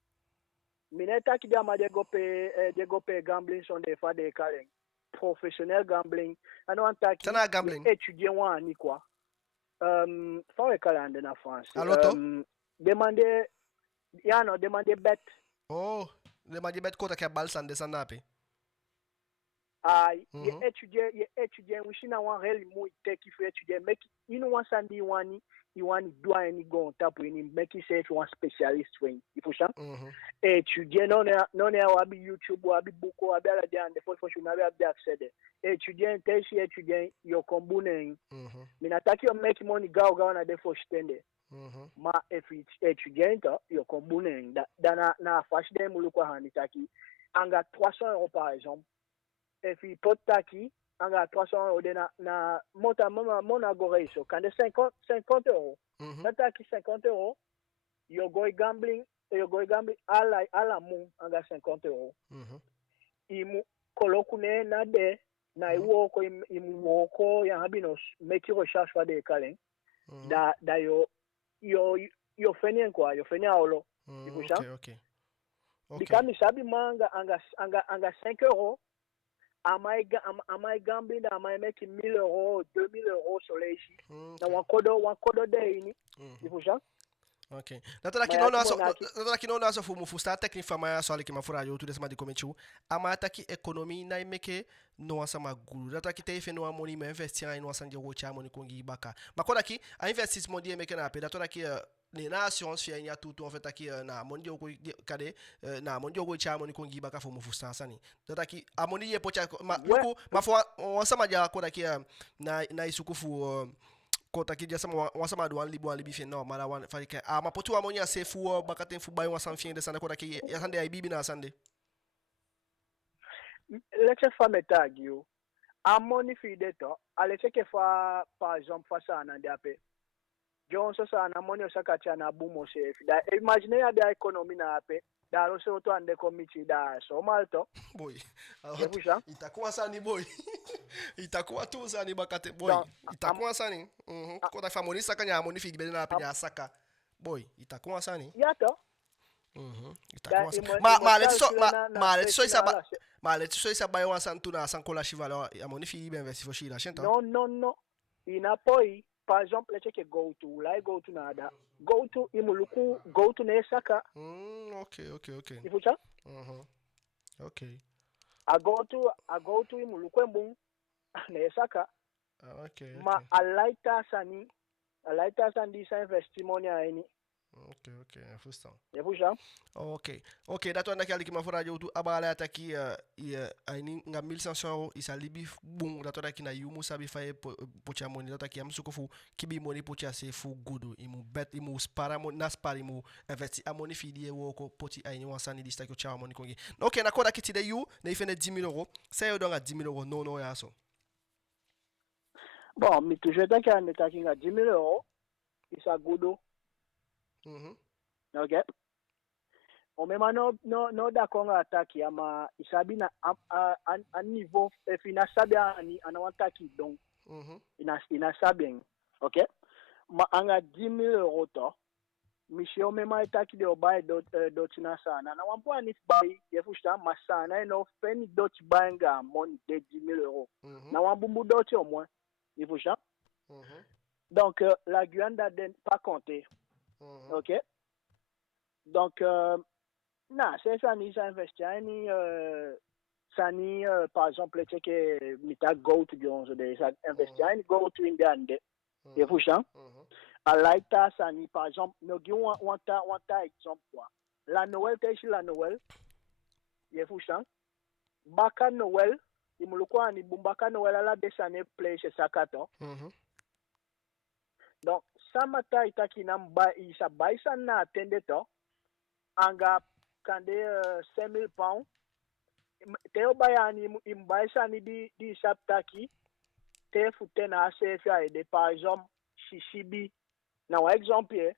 Mineta ki dia ma de gope gambling son de fa de kalen. Professionnel gambling. Ano antaki gambling. Étudier wa ni quoi. Faut recaler en France. Demander bet. Oh, demander bet kota ke bal san de sanape. Ye étudier wishina wan really mu take if étudier make inu wan sandi iwani doa ni go tapu ni make say one specialist when ifusha étudier non wabi YouTube wabi buko wabi ala dia ande for shuna wabi accede étudier teshi étudier yo kombune minataki yo make money gawa na defo stende ma étudier yo kombune na fash dem mulukwa hanitaki anga 300 € par exemple et puis potaki anga 300 € de na mota mona goreiso quand 50 €. Nataki 50 €. You go gambling ala mu anga 50 €. Imu kolokune na de na iwoko imu woko ya habinos make recherche fa de kalen. Da yo fenien quoi, yo fenien olo. Okay. Bikami sabi manga anga 5 €. Amai gambling amai make 1,000 €, 2,000 € sur les ici. Na wakodo de ini. Ifusha? Okay. Nataka kinono aso fumu fusta tekni fama ya swali ki mafura yo tudes ma di komechu. Ama ataki economy na imeke no asama guru. Nataka te fe no amoni me investir en no sanje wo cha moni kongi baka. Makoda ki a investissement di meke na pe datora ki ni na assurance fi nya tutu en fait aki na mondi ko kade na mondi ko cha moni kongi baka fumu fusta sani. Nataka ki amoni ye pocha ma fo wasama ja koda ki na isukufu kota ki jasama wasama do libi fe no mara wan farike ma potu amonya se fu bakaten fu bayo wasan fin de sande kota ki ya sande ay bibi na sande leche fa metagio amoni fi de to ale cheke fa par exemple fa sana de ape John sasa na money osaka cha na bumo safe. Da imagine ya da economy na ape. Da lo so to ande committee da so malto. Boy. Itakuwa sani boy. Itakuwa tu sani bakate boy. Itakuwa sani. Kwa famoni saka nya moni figi bele na penya saka. Boy, itakuwa sani. Yato. Itakuwa sani. Ma let's so isa bayo santu na sankola shivala ya moni figi ben versi fo shira shenta. No. Ina poi par exemple let's go to nada. Go to imuluku go to ne saka. Okay. Ifucha? Okay. I go to imuluku mbung ne saka. Okay. Ma alaita sani sa investimoni aini. Okay, understand. Yepusha? Okay, dat wanda kyali kima fora jotu abala ataki aini nga 1500 euro isa libi bung dat wanda kina yumu sabi faye pocha moni dat aki amsuko fu kibi moni pocha se fu gudu imu bet imu spara mo naspar imu investi amoni fidi woko poti aini wansani dista ko chawa moni kongi. Okay, nakoda kiti de you na ifene 10,000 euros. Sayo donga 10,000 euros no ya so. Bon, mi toujours taki ande taki nga 10,000 euros isa gudu. Okay. Omema no d'accord ataki ama isabi na a niveau fina sabi ani anawataki donc ina sabi. Okay. Ma anga 10,000 euros to mishi omema itaki de obai dot na sana na wampo ani bai yefushta masana eno feni dot banga mon de 10,000 euros na wambumbu dot au moins yefushta. Donc la Guyane n'a pas compté. Ok. Donc, c'est ça, ni ça investir, ni ça ni par exemple, tu sais que mita go to Jones, ça investir, ni go to Indian, et vous chant. À l'aïta, ça ni par exemple, nous avons un exemple quoi. La Noël, t'es chez la Noël, et vous chant. Baka Noël, il me le croit, ni bumbaka Noël à la descente play chez Sakato. Donc, samata itaki namba isa baisa na atende to anga kande 5,000 pounds teo bayani imbaisa ni di saptaki te fute na CFA de par exemple shishibi na wa exemple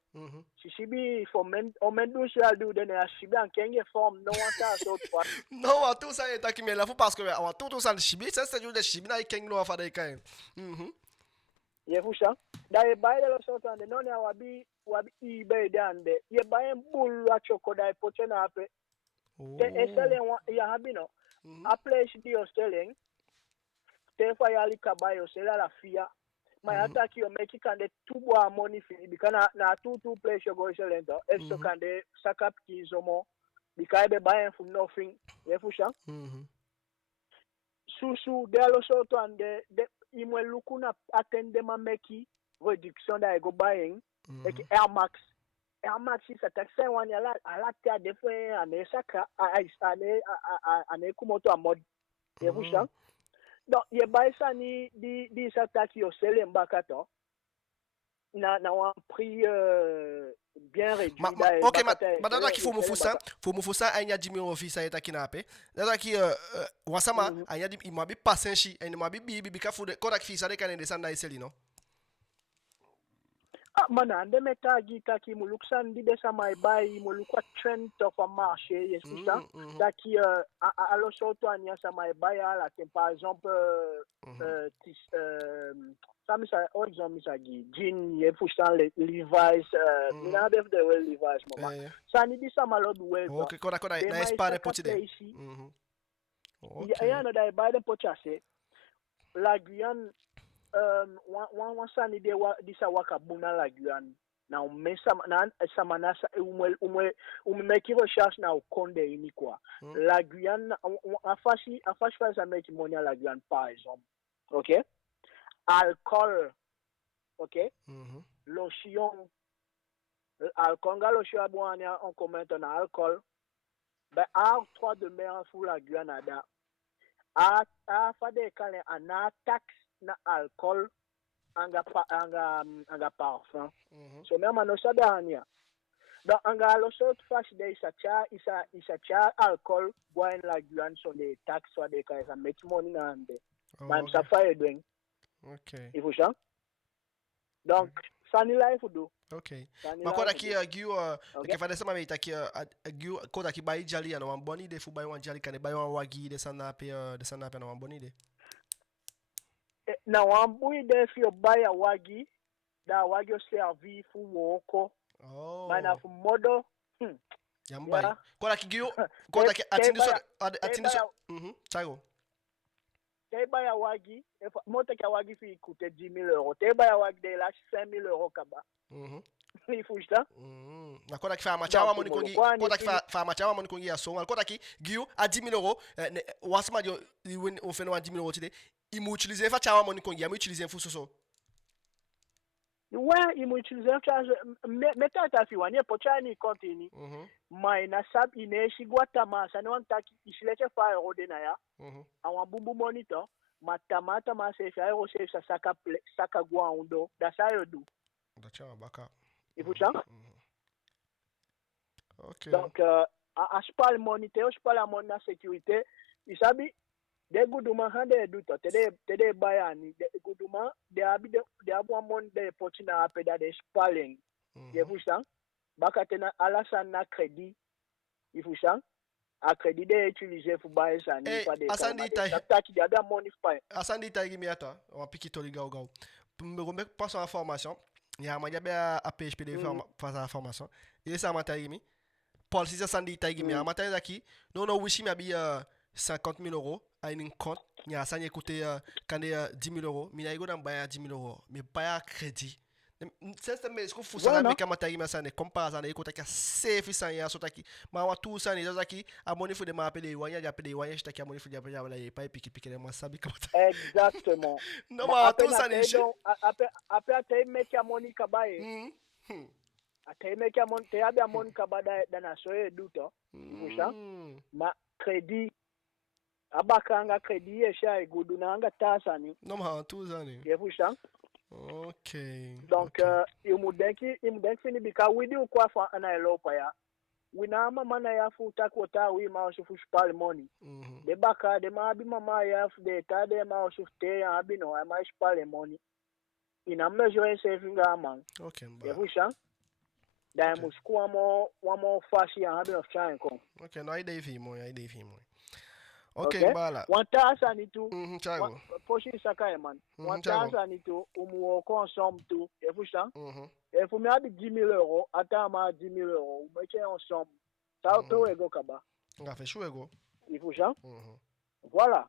shishibi for men o men do shall do den ya shibi an kenge form no one ta so toi no wa tout ça itaki mais la faut parce que wa tout ça shibi ça c'est de shibi na kenge no fa de kai Yefusha, da ye baye de lo soto ande noni ya wabi ibe de ande ye baye mbulu wa choko da poche na ape te esele ya habino aple shidi o selling te fa ya lika baye o sela la fia ma yata ki o meki kande tubo amoni fini bikana na two place go selling to eso kande sakap ki zomo bikabe baye fu nothing Yefusha susu de lo soto ande de imwe lukuna atende mameki reduction da ego buying like Air Max is a taxi one ala tia defwe ane saka ane kumoto amod yevusha donc ye buy ça ni di sataki yo sele mbakato na un prix bien réduit OK madame qui faut me ça anya 10,000 euros fisa eta kinape dada ki wasama anya di imabi pasenshi ene mabi bibi ka fu de kodak fisa de kanende sanda iseli no mana ande metagi taki muluksan di desa mai bai mulukwa trend of a marché yesusa taki alo soto anya sa mai bai ala par exemple Samisa original misagi jean ye fusta Levi's mina def de Levi's mama sani di sama lord we okay koda na espare potide ya na dai ba de pochase la Guyane wan sani de di sa waka buna la Guyane na umesa na samana sa umeki recherche na ukonde ini quoi la Guyane afashi fa make money la Guyane par exemple OK alcool, ok? Lotion, alcool, lotion boire en commun ton alcool. Ben à 3 de mer pour la Guyane a fade kale ana tax na alcool anga parfum. So même no sada ania. Donc anga lo sort fast de isa cha alcool boire la Guyane sur des taxes soit des kale ça make money na ande. Même ça fait doing. OK. Il faut ça. Donc, Sani life do. Okay. Sani Makoda life ki do. giu ke fade sama me taki giu koda ki bai jali ana wan boni de fu bai wan jali kane bai wan wagi de sana pe na wan boni de. Na wambui de fi obaya wagi da wagi o servi fu woko. Oh. Mana fu modo. Yambai. Koda ki giu koda ki atindi so. Chago. Te baya wagi, moto ki wagi fi coûte 10 000 euros. Te baya wagi de la 5 000 euros kaba. Il faut ça. Na koda ki fa machawa moni kongi, koda ki fa machawa moni kongi ya songa. Koda ki giu a 10 000 euros, wasma dio on fait no 10 000 euros tide. Il m'a utilisé fa chawa moni kongi, il m'a utilisé fou so. Ouais, il m'a utilisé charge mais ta fi wani pochani kontini. Mai na sab ine shigwa tamasa ne wantaki ishilete fa euro de na ya. Awan bumbu monitor matamata ma se fa euro se saka gwa undo da sa yodu. Da chawa baka. Il faut ça. OK. Donc je parle moniteur, je parle à mon sécurité. Il sabi de guduma hande duto tede bayani de guduma de abu mon de potina apeda de spalling. Il faut ça. Baka tena alasan na crédit. Il faut ça. A crédit de utiliser pour bailler ça ni pas de. Asandi tai. Taki de ada money fine. Asandi tai gi miata. On piki to liga go. Me rembe passe en formation. Il y a manya be a PHP de faire la formation. Et ça m'a taillé mi. Paul si ça sandi tai gi mi a mata daki. Non wishi mi abi 50 000 euros à une compte. Il y a ça ni écouter quand 10 000 euros. Mi na go dan baya 10 000 euros. Mais baya crédit. C'est mais ce que faut ça avec amatayi masane compare na écouter ka safe ça ya so taki. Ma wa tout ça ni zaki a moni fu de ma appeler wanya ja appeler wanya shitaki a moni fu de appeler wala pas pique de moi sabi comme ça. Exactement. Non ma tout ça ni après te make money kabaye. Ate make money te abia money kabada dana soye duto. Musha. Ma crédit abakanga crédit yesha igudu na anga tasani. Non ma tout ça ni. Yefusha. Okay. Donc il mudenki fini bika widi ukwa fa ana elopa ya. Wina mama ya futa kota wi ma so fu spal money. De baka de ma bi mama ya fu de ta de ma so te ya bi no ma spal money. Ina measure saving man. Okay. Yefusha. Da musku wamo fashi ya habi of trying kon. Okay, no ide fi mo. Okay, bala. Wantasa ni tu. Chago. Poshi sakaye man. Wantasa ni tu umuo consomme tu. Efusha. Efu mi abi 10 000 euros, ata ma 10 000 euros. Umeke ensemble. Ça auto ego kaba. Nga fait chou ego. Efusha. Voilà.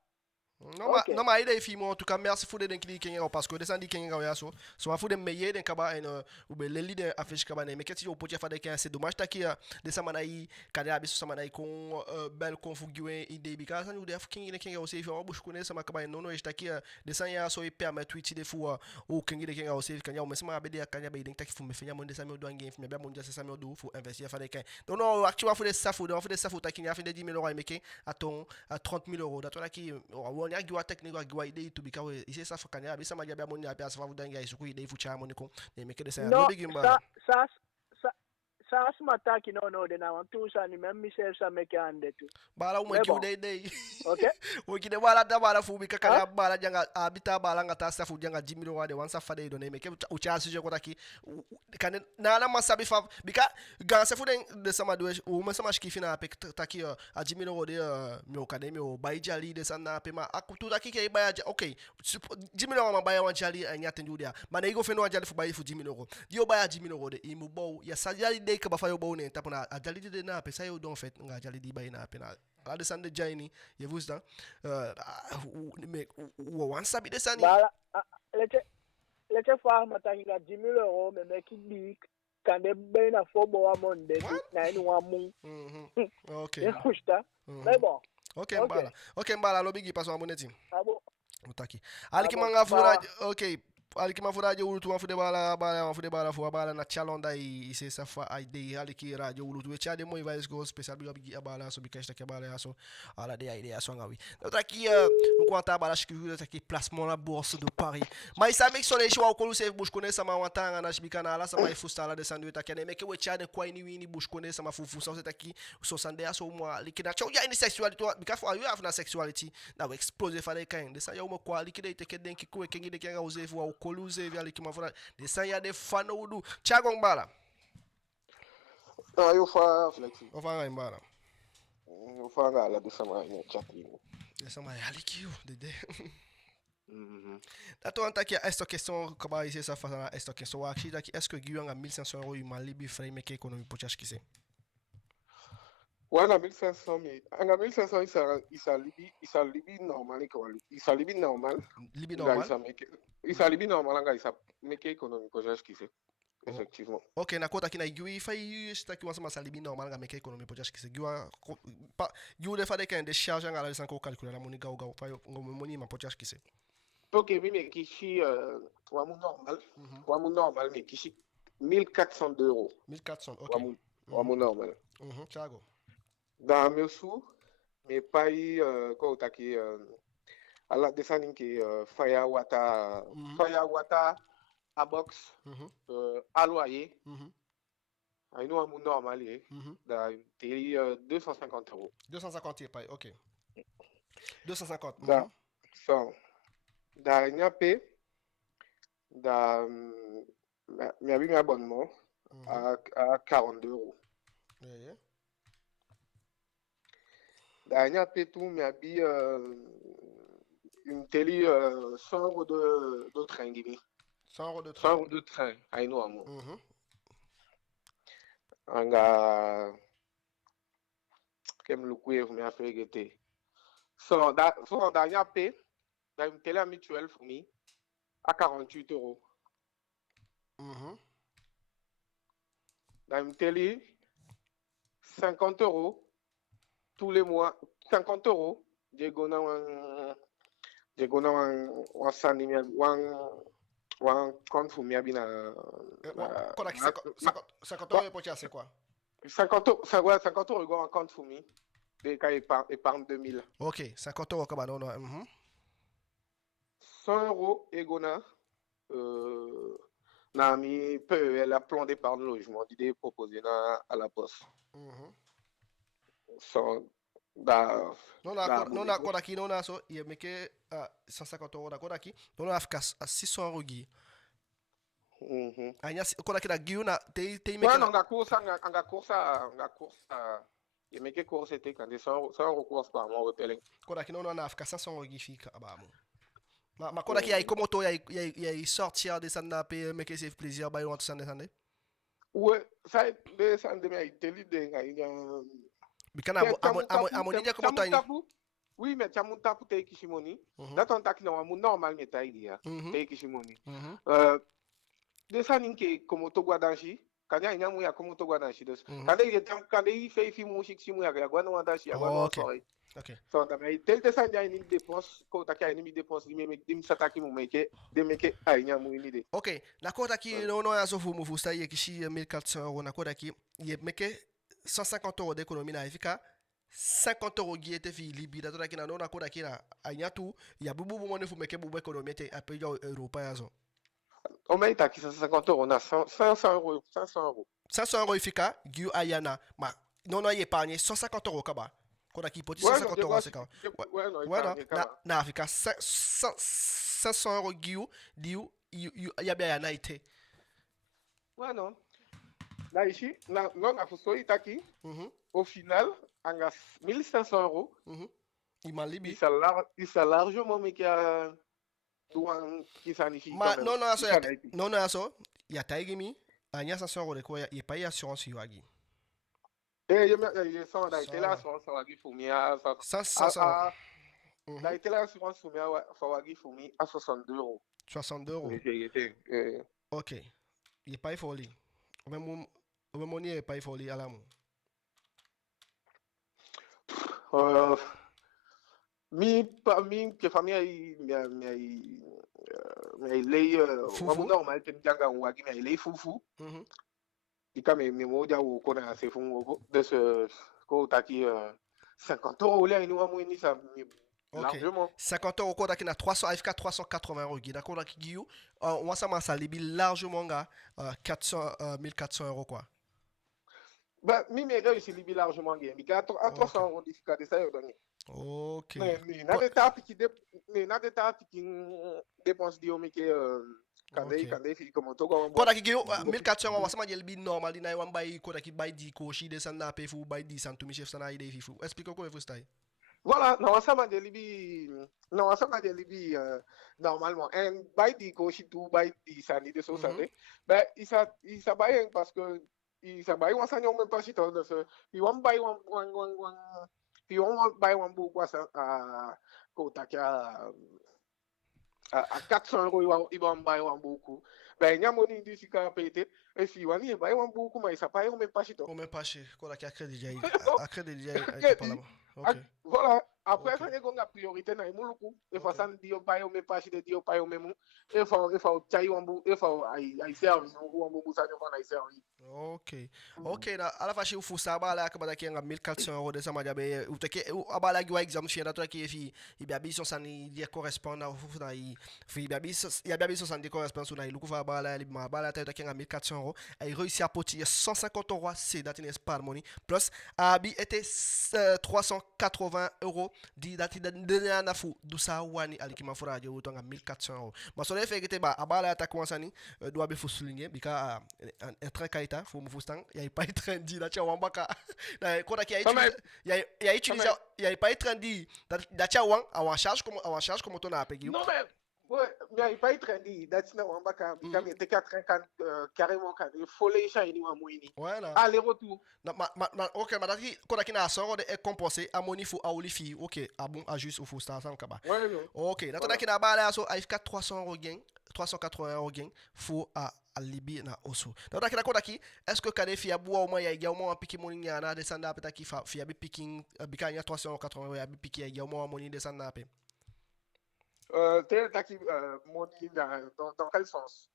Non ma ide fi mo en tout cas merci fude den kili kenga parce que descendi kenga ya so ma fude meye den kaba en ou be le leader affiche kaba ne mais keti o potia fade ken c'est dommage taki de samana yi kade abi so samana yi kon bel konfugiwe ide bi ka san ou de kenga o se fi o bush kone sama kaba no taki de san ya so e permet tweet de fu o kenga o se kanya o mesma be de kanya be den taki fu me fenya mo de sami do ngin fi me be mo de sami do fu investir fade ken non actuellement fude sa fu taki ni afin de 10 000 euros meke aton 30 000 euros datona ki on ya giwa technique giwa ide to bikawe ise sa fakanya abisa maja bia moni apia safa vudanga isuku ide fucha moni ko ne meke de sa no sa asmataki no de na wantu sa ni même myself sa meke ande tu bala mo giu de okay o ki de bala da bala fu bika kala bala janga abita bala ngata sa fu janga 10 000 wade wansa fade do ne meke o cha suje ko taki kan na na masabi fa bika ga sa fu de sama do o ma sama shiki fina pe taki a 10 000 wade mi o kade mi o bai jali de sana pe ma akutu taki ke bai okay 10 000 ma bai wan jali anya tendu dia mana igo fe no jali fu bai fu 10 000 dio bai 10 000 wade imu bo ya sa jali de ka ba fa yo bo ne tapona a jali de na pe sa yo don fait nga jali di bai na pe na ala de sande jaini ye vous dan mais ou wan sabi de sani bala lete fa mata hinga 10 000 euros me meki dik kande be na fobo wa monde na ni wa mu okay pushta mais bon okay mbala lo bigi paso amoneti abo mutaki alikimanga fura okay alikima furaje ulutu wafude bala fu bala na chalonda ise safa ide aliki radio ulutu we chade mo iva go special bigi abala so bikashta ke bala yaso ala de ide yaso ngawi taki ko anta bala shiki taki placement la bourse de Paris. Mas sabe que só deixa o álcool você buscou nessa mawatanga nas bicanala, sama e fustala de sanduíta que nem que o chane kwa ini wini buscou nessa ma fufu sa você aqui, so sandea so uma likida. Chau ya ini sexuality because you have na sexuality. Na explode fare kain. Dessa ya uma kwa likida ite que den que ku que ngide que nga use fu álcool use via likima fora. Dessa ya de fano udu. Thiago Mbala. Ah, eu falo flexi. Eu falo Mbala. Eu falo lá dessa manhã, chatinho. Dessa manhã ali dede. Dato anta que esta questão que vai ser essa fazer esta questão aqui daqui est-ce que Guyan a 1500 € e Malibi frei mais que économie pour acheter ça. Ouais, na 1500 mais en 1500 il Libi normal quoi. Il Libi normal. Libi normal. Il Libi normal nga il mais que économie pour acheter ça. Effectivement. Ok, na conta aqui na Gui fai está que uma Libi normal nga mais que économie pour acheter ça. Gui de fazer que de charge nga la sans calculer la monnaie gao pa monnaie ma pour acheter ça. Ok, mais kishi wamu normal mais kishi 1400 €. 1400, ok. Wamu normal. Thiago. Dans meu sou, mais pas quoi taki à la descending qui Firewata à box à loyer. Aí no wamu normal da teri 250 €. 250 pas, ok. 250. So da nyape da mi abonnement à 42 €. Yeah. Da nyape tout mi abi une télé 100 € de train gimi. 100 € de train. 100 € de train ay no amo. Anga kem lukuye mi afegete. So da nyape da une télé mutuelle pour moi à 48 €. Dans une télé, 50 € tous les mois. 50 €. J'ai gagné un sanimi, un compte pour moi. 50 € pour c'est quoi? 50 € un compte pour moi. Des cas épargne 2000. Ok, 50 € comme non. 100 € et gona na mi PEL a plan d'épargne logement d'idée proposé à la poste. So non d'accord aqui non so il me que 150 € d'accord aqui non afka 600 € gui. Anya quando aqui da gui na tem me que não ga coursa il me que course était quand 100 € course par mois hôtel. Quando aqui não afka 500 € gui fica abamo. Ma quando aqui aí como tô aí sortir de ça na payer me que c'est plaisir ba on ça descendre. Ouais, ça descendre mais teli de ngai bikana amoni como tô aí. Oui, mais tu as mon tapu te kishimoni. Là ton tak na mon normal mais ta idea. Te kishimoni. Descendre que como to guadanchi, kanya ina mu ya como to guadanchi des. Quand il fait film musique simu ya gwa no guadanchi ya gwa no. Ok. So também tel descende aí ni dépense, ko ta kai ni dépense ni me dim sataki mu meke, de meke ai nya mu ni de. Ok, na conta aqui não é só fumo fusta aí que chi 1400 € na conta aqui, e meke 150 € d'économie na fica 50 € qui était fi libida to aqui na não na conta aqui na anya tu, ya bubu mo fu meke bubu économie te a pays européen yazo. O mai ta ki 50 € na 500 €, 500 € fica giu ayana, ma non y épargner 150 € kaba. Quando aqui pode 150 € c'est quand. Ouais, na fica 500 € giu diu ya bia na ite. Ouais non. Là ici, non a fuso itaki. Au final, anga 1500 €. Il m'a libi. Il s'est largement mais qui a qui s'anifie. Ma non aso ya taigimi anya 500 € de quoi il paye assurance yuagi. Il sont dans l'assurance Fawagi Foumi à 500 €. Dans l'assurance Foumi à Fawagi Foumi à 62 €. 62 €. Ok. Il paye folie. Au même moment, il paye folie à l'amour. Que famille mais lei normal que mjanga wagi mais lei fufu. Ikame mimoja ukona sefu de ce ko taki 50 € là inu amu ni ça Largement. 50 euros, quoi, d'accord, 300, AFK 380 euros, d'accord, d'accord, on va ça, ça libère largement, 1400 euros, quoi. Ben, mi me réussi libi largement bien. Bika à 300 euros difficulté ça yo donné. Ok. Mais na de tape qui dépense dio mais que quand il comme to comme quoi d'accord, 1400 euros, ça m'a dit le bin normal, il n'a pas bail quoi d'accord, bail 10 cochi descend na paye fou bail 10 cent tout mi chef ça na idée fou. Explique comment vous style. Voilà, non ça m'a dit libi normalement un bail 10 cochi tout bail 10 ça ni de so ça. Ben il ça bail parce que il ça bail on s'en même pas si toi de ce il va bail puis on va bail un beau quoi ça à à 400 euros il va bail un beaucoup ben il y a mon indi si qu'a pété et si on y bail un beaucoup mais ça pas on même pas si toi on même pas chez quoi la crédit déjà OK voilà après ça on a priorité na muluku e fa san dio bail on même pas si de dio bail on même e fa chai un beaucoup e fa ai service on beaucoup ça on a service. Ok na ala fashi ufu saba ala akaba ki nga 1400 euros de sama jabe uteke abala gi wa exam fi na to ki fi ibiabi so sani dia correspond na ufu na fi ibiabi so sani correspond sur na luku fa bala li ma bala ta ki nga 1400 euros a réussi à potir 150 euros c'est datine spar money plus abi était 380 euros di dati de na fu du sa wani ali ki ma fura je uto nga 1400 euros ma so le fait que te ba abala ta commencer ni doit be fu souligner bika un train kaita faut me fustang il y a pas trendy là tu vois mbaka na ko da ki il y a utilisé il y a pas trendy da tu vois en charge comme ton a payé non mais ouais il y a pas trendy da tu vois mbaka bika mais te 4 carrément quand il faut les changer moi moini voilà aller retour OK ma dati ko da ki na soro de composé amoni fu aolifi OK ah bon à juste au fusta ça kaba OK da to da ki na bala so AFK 300 euros gain 380 euros gain faut à Libye na oso. Donc daki est-ce que kade fi abua au moins ya également un piqué moni na descendre peut qui fi abi picking bikanya 380 euros abi piqué également moni descendre pe. Tel taki moni dans quel sens?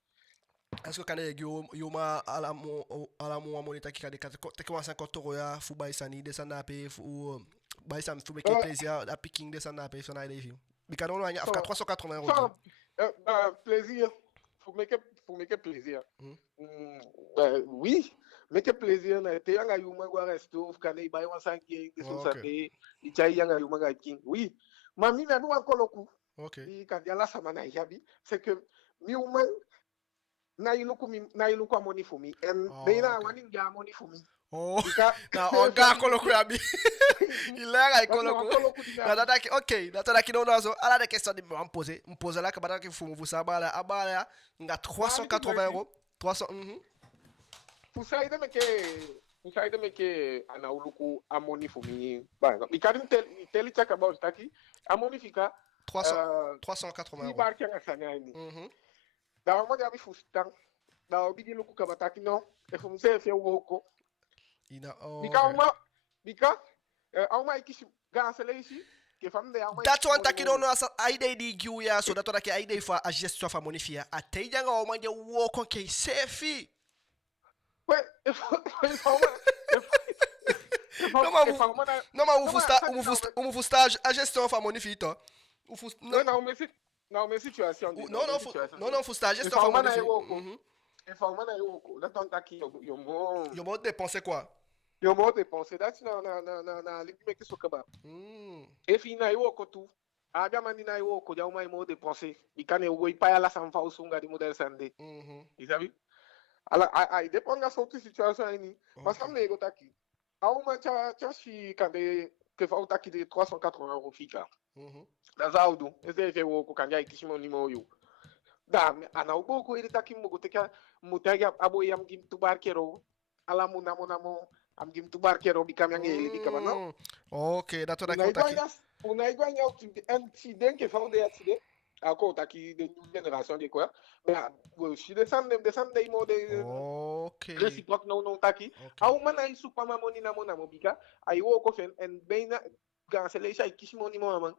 Est-ce que kade yo ma ala mo moni taki kade te commence 50 euros ya fu bay sani descendre pe ou bay sam fu make plaisir a picking descendre pe so na ile fi. Bikano no anya afka 380 euros. Plaisir. Faut make plaisir. Oui, make plaisir na te yanga yuma gwa resto kana ibai wa sangi de so sande ichai yanga yuma ga king. Oui. Mami na no akoloku. OK. I kan dia la sama na yabi, c'est que mi uma na iluku amoni for me and they na wani ga money for me. Oh, na onga koloku yabi. Il est koloku. Na data ki OK, data da ki no nazo. Ala de question de me poser là que bata ki fumu ça bala abala nga 380 euros. 300 Pour ça il me que ana uluku amoni for me. Ba, we can tell it about taki amoni fika 380 euros. Barki nga sanya ni. Da mo jabi fustang. Da obigi luku ka bataki no. E fumu se fe woko. Bika auma ikishi gansele ici que femme de auma that's one taki no asa aide di giu ya so dato daki aide fa a gestion fa monifia ateja nga auma je wo kon ke sefi ouais non ma vous stage a gestion fa monifito non mais situation non faut stage gestion fa monifito informa yo dato taki yo mo dépenser quoi. Yo mo dépenser dati na ligue que sokaba. E fina yo ko tu. Abia mani na yo ko jauma mo dépenser. Bikane wo ipa la sanfa usunga di model sande. Isabi? Ala ai dépend da sua situation aí. Mas comme nego taki. Auma cha shi kande que falta aqui de 380 euros fica. Da zaudu. Esse é o ko kanja ikishimo ni mo yo. Da ana ubo ko ele taki mo goteka mutaya abo yam gim tubarkero. Ala munamo am gim tubarkero bikam yang ele bikam no. OK, dato da conta aqui. Una iguanya incident que fala de accident. A conta aqui de geração de quoi. Mais o si descende imo de OK. Reciproque não tá aqui. A uma na isso pa mamoni na mona mobika. Aí o ko fen en beina gansele sai kishmoni mo man.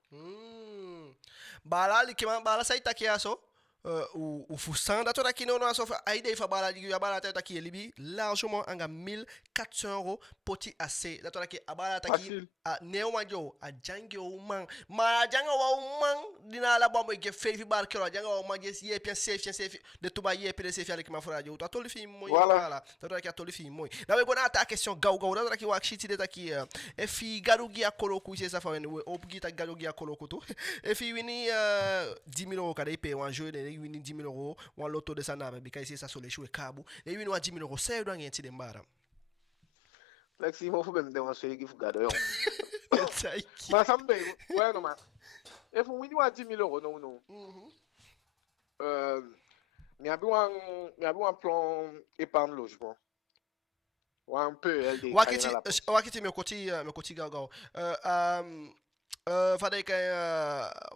Bala li que bala sai tá aqui aso. o Fussan da toda qui non a sauf a idée fa bala di bala ta qui libi largement anga 1400 euros poti assez da toda qui abala ta qui a neoma jo a jangi o man ma janga wa man dina la bombe ke fe fi bar kero janga wa man je ye bien safe de tuba ye pe safe avec ma frère jo to toli fi moy voilà da toda qui a toli fi moy da we gona ta question gaw da toda qui wa chiti de ta qui e fi garugi akolo ku c'est ça fa we obgi ta garugi akolo ku to e fi wini 10 000 euros kada ipe wan jeu de wini 10 000 euros wan loto de sana be kai ça sur les choix kabu e wini wan 10 000 euros c'est do ngenti de mbara Lexi mo fu bem de wan sey gi fu gado yo ma sambe bueno ma e fu wini wan 10 000 euros non mi abi wan plan épargne logement un peu LD wakiti me koti gago fadai kai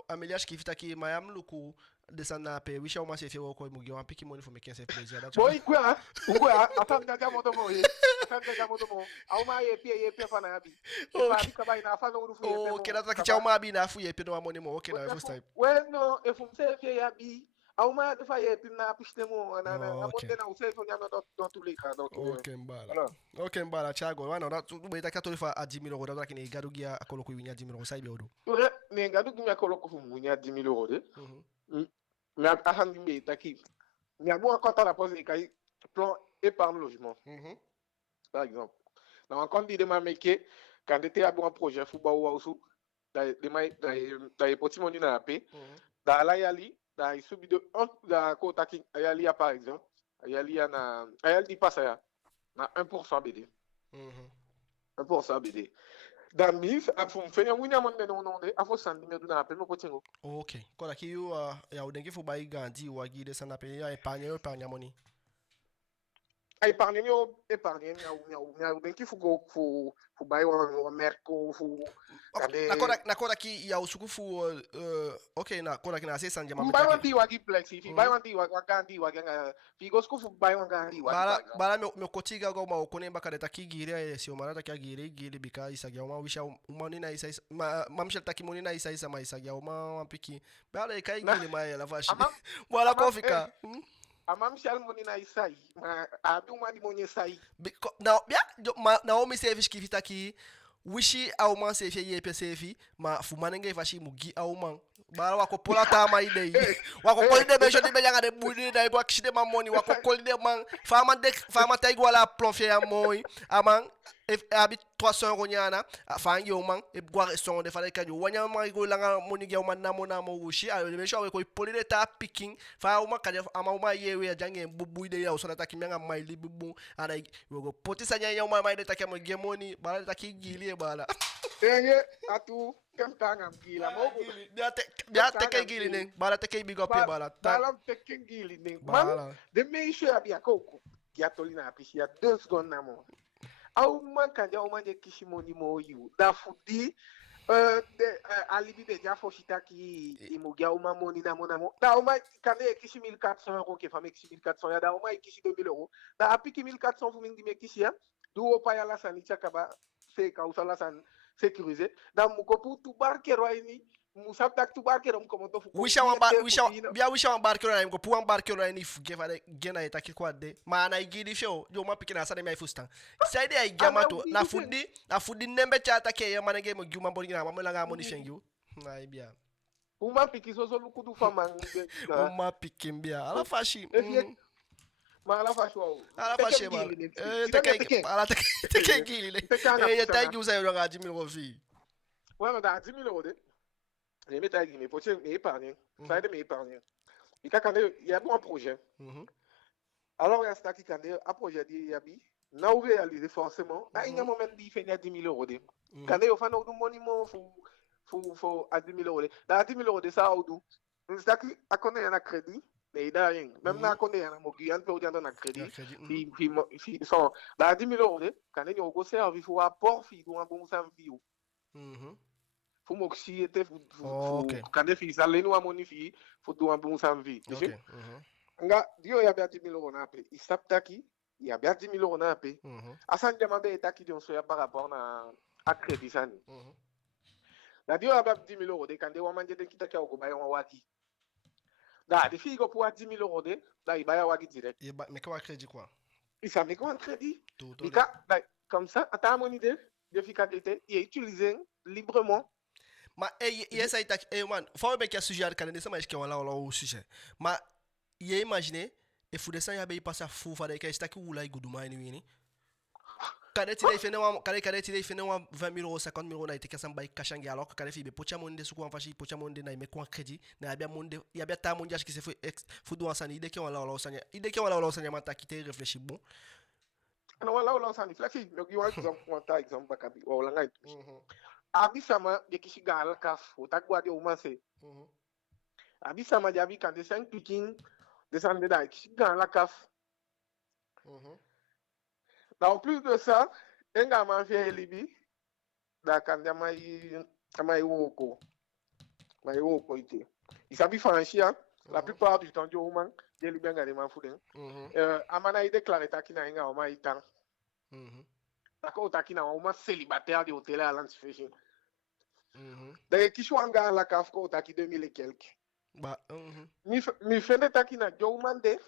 ameliash ki fitaki mayam luku desana pe wisha uma se fewo ko mugi wan piki money for me kense plaisir that boy kwa afam gaga moto mo au ma ye pe fa na abi fa bi ka bai na fa no rufu ye pe okay that ki chauma abi na fu ye pe no money mo okay na first time bueno e fu se fe ya bi au ma fa ye pe na piste mo na monte na use fo nyama dans tous les cas donc okay mbala chago wana na tu be ta katoli fa a 10 000 euros da kini gadugia akolo ko winya 10 000 euros sai be odo ne gadugia akolo ko fu winya 10 000 euros de mais à Handimé, il y a beaucoup de poser des plan épargne logement. Par exemple, dans un compte de ma métier, quand tu as un projet, il faut que des petits mondes dans la paix. Dans la Yali, dans les sous de la côte à Yali, par exemple, Yali passe à 1% BD. 1% BD. Dans 1000, il faut faire un minimum de non de afo sandi me duna pe mo potingo. Okay. Kola ki you ya udengi fu bai gandi wa gide sana pe ya épargne money. Épargne ya udengi fu go fu bai wa merco fu na kola ki ya usuku fu okay na kola ki na se sanje ma bai wanti wa gi plexi fi bai wanti wa gandi wa ganga fi go sku fu bai wa gandi wa bala me kotiga go ma okone bakade takigire si o marata kagire gile bika isagia uma wisha umani na isa mamshel takimoni na isa ma isagia uma piki bala kai gile ma la vashi wala kofika mamshel moni na isa ma abi umani moni sai na bia na o mi service ki fitaki wishi au man se ye pe sefi ma fumanenge fashi mugi au man bara wako pola ta ma ide wako kolide be jodi be yanga de budi da ibo kishide ma money wako kolide man fama ta igwala plonfie ya moy aman abi 300 euros nyana fan yo man e gwa restaurant de fale kanyo wanya ma igo langa money ge man na mona mo wishi a be shawe ko polide ta picking fa o ma kade ama ma yewe jange bubu ide ya usona ta kimanga mai libu ana wogo potisa nya ma mai de ta kemo ge money bara ta ki gili bala eye atu kantanga gila mo biya te kay gili ne bala te kay big up bala bala te kay gili ne man de me ishe abia koko ya tolina apisi ya 2 secondes na mo au man kanja au man de kishimoni mo yu da fudi alibi de ja foshita ki imugia uma moni na mona mo da uma kane kishi 1400 euros ke fame kishi 1400 ya da uma kishi 2000 euros da apiki 1400 fu mingi me kishi ya du opa ya la sanicha kaba se causa la san sécurisé da muko pu tu barkero ini musabdak tu barkero mko to fu wisha wan barkero na mko pu wan barkero ni fu ge fale gena ita ki kwade mana igidi fio jo ma pikina sa de mai fustan sai de ai gamato na fudi nembe chata ke ya manage mo guma boni na mamela nga moni fengu na ibia uma pikiso so luku du fama uma pikimbia ala fashi ma ala fashi wa ala fashi ba te kai gili le ya tai gi usa yo nga 10 000 euros fi ouais da 10 000 euros de les mettre avec mes potes mais épargner ça aide mes épargner et quand il y a un projet alors il y a ça qui quand un projet dit yabi na ou réaliser forcément il y a un moment dit fait 10 000 euros de quand il faut nous monument faut à 10 000 euros da 10 000 euros de ça ou c'est ça qui a connaît un crédit mais il a rien même na connaît un mogi un peu dans un crédit fi sont da 10 000 euros de quand il y a au service faut apport fi do un bon service faut moxi était faut quand il ça les nous à monifier faut do un bon service nga dio ya 10 000 euros na pe il saptaki il y a 10 000 euros na pe asan jambe etaki dio so ya par rapport na à crédit ça ni la dio ya 10 000 euros de quand on mange de kitaka ko bayon wati Da, des filles pour 10 000 euros de, là, il va y avoir direct. Mais comment crédit quoi? Il s'avait quoi un crédit? Tout. Comme ça, à ta mon idée, de efficacité, il est utilisé librement. Ma essa aí tá mano, fala bem que a sujeira cara nessa mais que lá o sujeira. Mas e imagine e fudeça ya bem passar fufa daí que está aqui o lá e gudu mais ni. Cadê tirei fene uma cadê tirei fene uma 20 000 euros 50 000 euros na ite bai kashangi alors que cadê fibe pocha monde su ko fashi pocha monde na me ko crédit na abia monde e abia ta monde acho que se foi fudu ansani ide que on lá sanya ide que on lá sanya mata qui te réfléchir bon. Non là sanya flexi donc il y a un exemple bakabi o la ngai. Abisama de kishigal kaf utakwa de umase. Abisama de abi kan de 5 pikin descendre da kishigal la kaf. En plus de ça, un gars m'a fait Libi, d'accord, il woko ite. Il s'habille franchir, la plupart du temps, du moment, il est bien gardé ma foudin. Amana il déclaré takina inga oma itan. D'accord, takina oma célibataire de hôtel à l'antiféching. D'ailleurs, qui soit un gars la kafko taki 2000 et quelques. Mi fait des takina, du moment de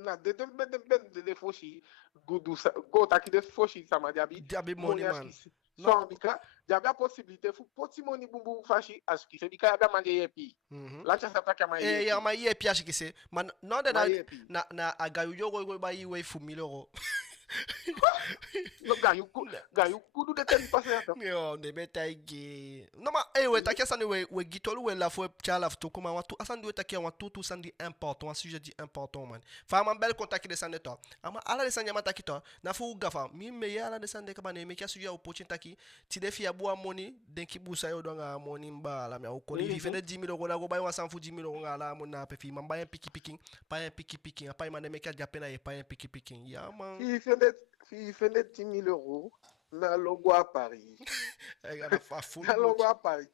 na de foshi gudu go taki de foshi sama diabi money man so bika diabi possibilité fu poti money bumbu fashi aski se bika ya manje yepi la cha sa taka ma yepi ya ma yepi aski se man no de na agayu yogo go ba yiwe fu 1000 euros no gayu kudu de ten passer yo de betaigi no ma we taki asani we gitolu we la fo chala fto kuma watu asani we taki wa tutu sandi important un sujet dit important man fa man bel contact de sande to ama ala de sande mata kito na fu gafa mi me ya ala de sande ka bane me kia sujet o pochin taki ti de fi abua money den ki busa yo donga money mba la me o ko li fene 10 000 euros la go bay wa san fu 10 000 euros la mo na pe fi man bay piki pa un piki pa man me ka japena e pa un piki ya man il fait 10 000 euros na logo à Paris. Na logo à Paris.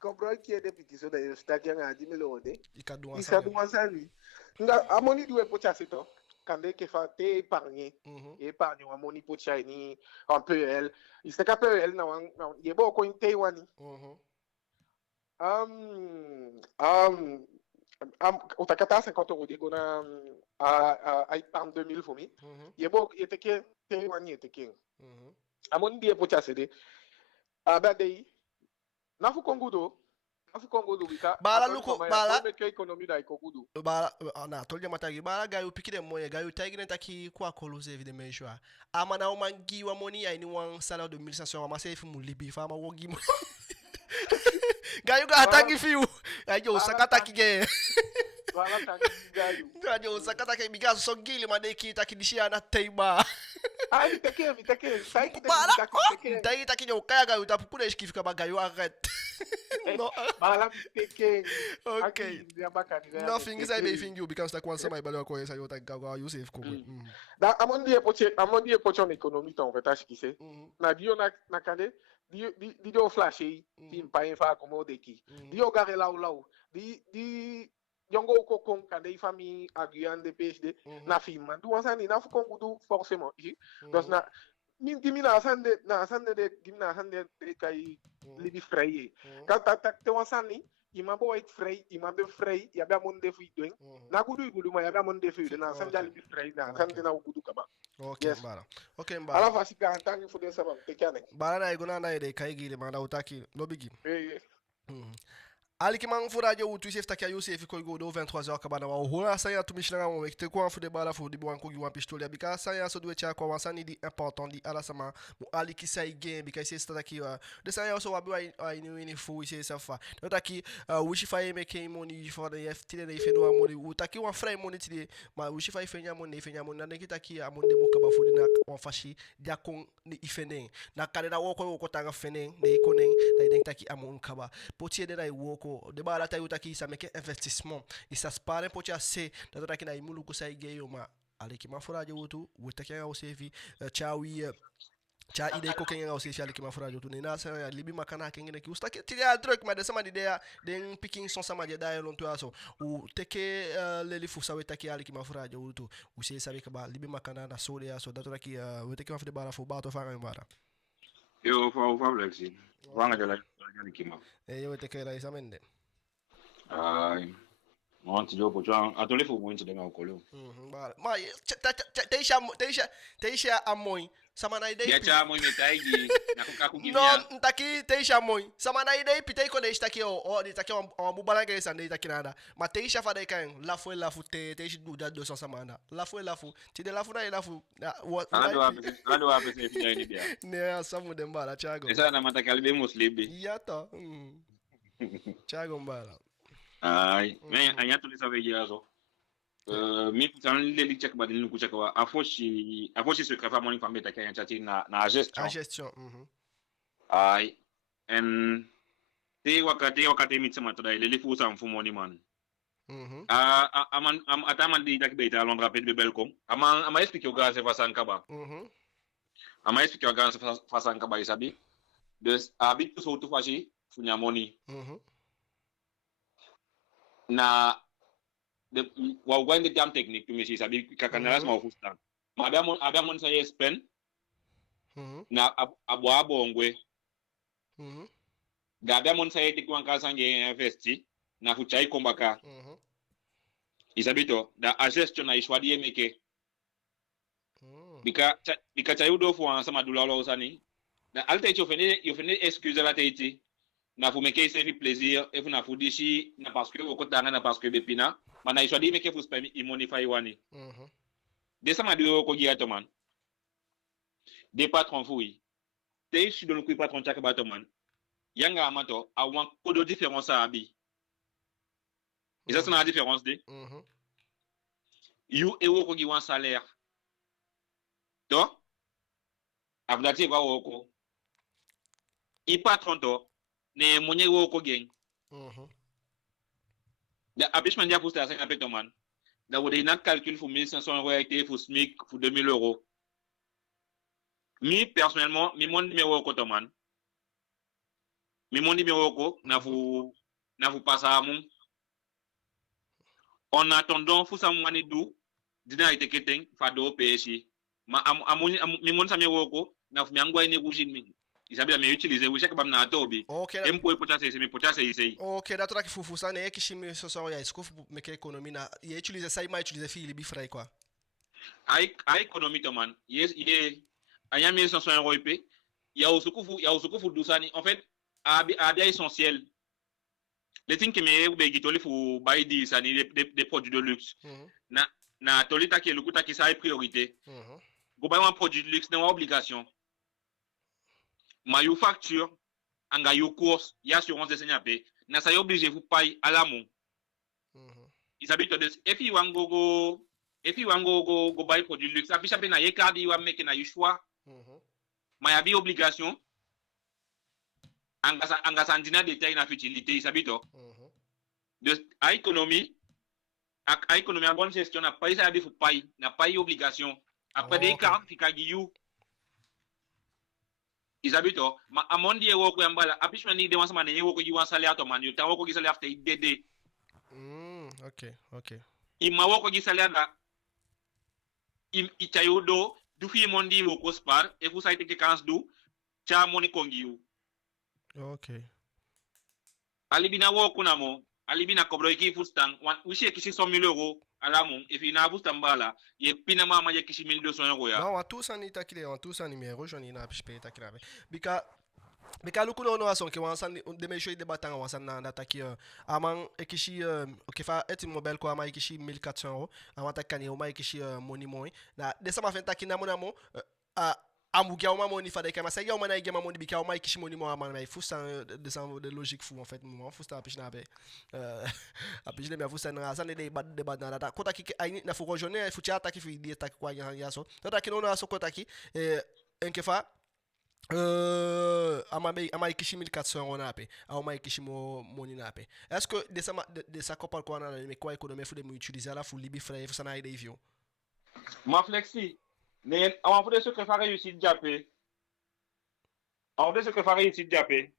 Comprends qu'il y a des petits soda de stack à 10 000 euros. Il s'adouan ça lui. À mon idée, il faut chasser toi. Quand il faut épargner, épargner à mon idée ni un PEL. Il s'est qu'à PEL, il y a beaucoup de Taïwani. Au Takata 50 euros de gona à épargne 2000 for me. Il y a beaucoup, il était que Taïwani était king. À mon idée, pour chasser. Ah ben, na fu Congo bika bala luko bala make economy da ikogudu bala na tolja matagi bala gayu pikide moye gayu taigine taki kwa koloze evidemment joa amana o mangi wa moni ai ni wan salaire de 1500 wa mase fi mu libi fa ma wogi mo gayu ga tangi fiu ayo sakata kige bala tangi gayu ayo sakata ke biga so gili madeki takidishia na teiba ai take sai que daí tá aqui o cara gayu tá por isso que fica bagayu arrête no bala take okay nothing is I think you because that one some balo ko esa yo tá gawa Yusuf ko da amondi e pochon economy ton fait acho que c'est na bio na kade dio flash film pa infa como de ki dio gare lá di yongo ko kon kade famille aguian de PhD na film man du ansani na fu kon du forcément donc na min na sande de gimna sande de kai libi fraye quand te ansani ima bo it fray ima be fray ya ba mon defu doen na gudu ma ya ba mon defu na sande libi fray na sande na gudu kaba okay mbara okay mbara ala fasi ka tangi fu de sabab te kane bara na iguna na ide kai gile ma na utaki no bigi Ali kimang furaje utu chef takia Yusuf ko go do 23h kabana wa hola saya tu mishna mo te ko fu de bala fu di bo ko gi pistole bika saya so do tia ko wansani di important di ala sama mo ali ki sai game bika se sta takia de saya so wa bi ai ni fu se safa do taki wishi fa me ke money for the ft de fe do amoni utaki wa frame money ti ma wishi fa fenya money na neki taki amonde mo kaba fu di na wa fashi dia kon ni ifenen na kale da wo ko tanga fenen de ikonen da den taki amon kaba potie de dai wo de bala tayo taki sa meke investissement e sa spare po tia se da taki na imulu ko sai geyo ma ale ki ma furaje wutu wuta ke o sevi chawi cha ide ko kenga o sevi ale ki ma furaje wutu na sa libi makana kenga ki usta ke tiria truc ma de sama idea den picking son sama de da lon to aso u teke leli fu sa weta ki ale ki ma furaje wutu u se sabe ka ba libi makana na so de aso da taki wuta ke ma fde bala fu ba to fa ngara yo fa flexi wanga de la kima yo te que la isamende ai On ti do po chuan atole fu mo de ngau kolo. Bala. Ma teisha amoi. Samana idei. Ya cha mo metaigi na kukaku No, kimia. ntaki teisha moi. Samana idei pitei ko dei taki o de taki o mubalanga sande taki nada. Ma teisha fa dei kan la fu teishi duda 200 samana. La fu. Ti de la fu na fu. Ando ape se fina ni bia. Ne samu de mbala chago. Esa na mata kalbe muslibi. Yato. Chago mbala. Ai, men anya tuli sa vejazo. Mi putan le check ba din ku check wa afoshi se krefa money fa meta kan chati na gestion. A gestion. Ai, en te wakati mitsema to dai le fu sa mfu money man. Ataman di tak beta Londra pet be belkom. Ama explique o gaz fa sankaba. Ama explique o gaz fa sankaba isabi. Dus abi tu so tu fashi funya money. Na de wa gwande jam technique tu mesi sabi kakanalas ma fustan. Ma abia mon sa yespen. Na abwa bongwe. Da abia mon sa yeti kwa kasange investi na fuchai kombaka. Isabito da a gestion na ishwadi emeke. Bika chayudo fu ansa madula lo usani. Na alta yo fene excuse la teiti. Na fu meke se plaisir e fu na fu dishi na parce que okotanga na parce que bepina. Ma na ishwadi meke fu spami imonify wani. Desa ma duo ko giato man. Des patrons fouilles. Te ishi don ku patron chaka bato man. Yanga amato a wan kodo différence a abi. Et ça c'est la différence de. You ewo ko gi wan salaire. To? Avdati wa woko. I patron to ne monye wo ko gen. Da abishman dia pousse à 5 appel man. Da wo de nak calcul pour 1500 euros été pour SMIC pour 2000 euros. Mi personnellement, mi mon numéro ko to man. Mi mon numéro ko na vous passer à mon. En attendant, faut s'amener d'où dina ite keteng fado peshi. Ma mi mon samye woko na fu mi angwa ine gujin mi. Isabela me utiliser wo chaque bam na atobi. Em ko potase se mi potase ise. OK, da tola ki fufu sana e kishimi so so ya iskofu meke economy na ye utiliser sai ma utiliser fili bi fray quoi. Ai economy to man. Yes, anya 1500 euros ip. Ya usukufu dusani. En fait, abia essentiel. Les things qui me be gitoli fu buy this ani des produits de luxe. Na tolita ki lukuta ki sa est priorité. Go buy un produit de luxe na obligation. Ma you facture anga you course y assurance de senyape na sa obligé vous paye à l'amont. Ils habitent de if you want go buy produit de luxe affiche na ye card you want make na you choix. Ma ya bi obligation anga sandina détail na futilité ils habitent. De à économie en bonne gestion na paye ça faut paye na paye obligation après des cartes fika giyu ils habitent ma amondi e woko yambala apishman ni de wansama ne woko giwan salaire to man yo tan woko gi salaire te dede OK I ma woko gi salaire da I chayudo du fi mondi woko spar e fu saite ke kans du cha moni kongiu OK alibina woko namo alibina kobro ki fustan wan wishi kishi 100,000 euros alamu et puis na bustambala ye pina mama ye kishi 1200 euros ya non tout ça ni takile on tout ça numéro joni na pishpe takirabe bika luku no ason ke wansan de me shoy de batanga wansan na taki aman ekishi OK fa eti mobile ko ama ekishi 1400 euros ama takani o ma ekishi money moy na de sama fen takina monamo amugia uma moni fa de kama sai uma na igema moni bika uma ekishi moni mo ama mais fou ça de logique fou en fait moment fou ça apishna be apish de me fou ça na sanne de bad na data kota ki na fou rejoindre fou tia taki fi di taki kwa ya so tota ki no aso kota ki enkefa ama ekishi 1400 euros na pe ama ekishi moni na pe est-ce que de ça compare quoi na mais quoi économie faut de utiliser la fou libi frère fou ça na ide vio ma flexi mais avant de ce que faire réussir japé avant de ce que faire réussir japé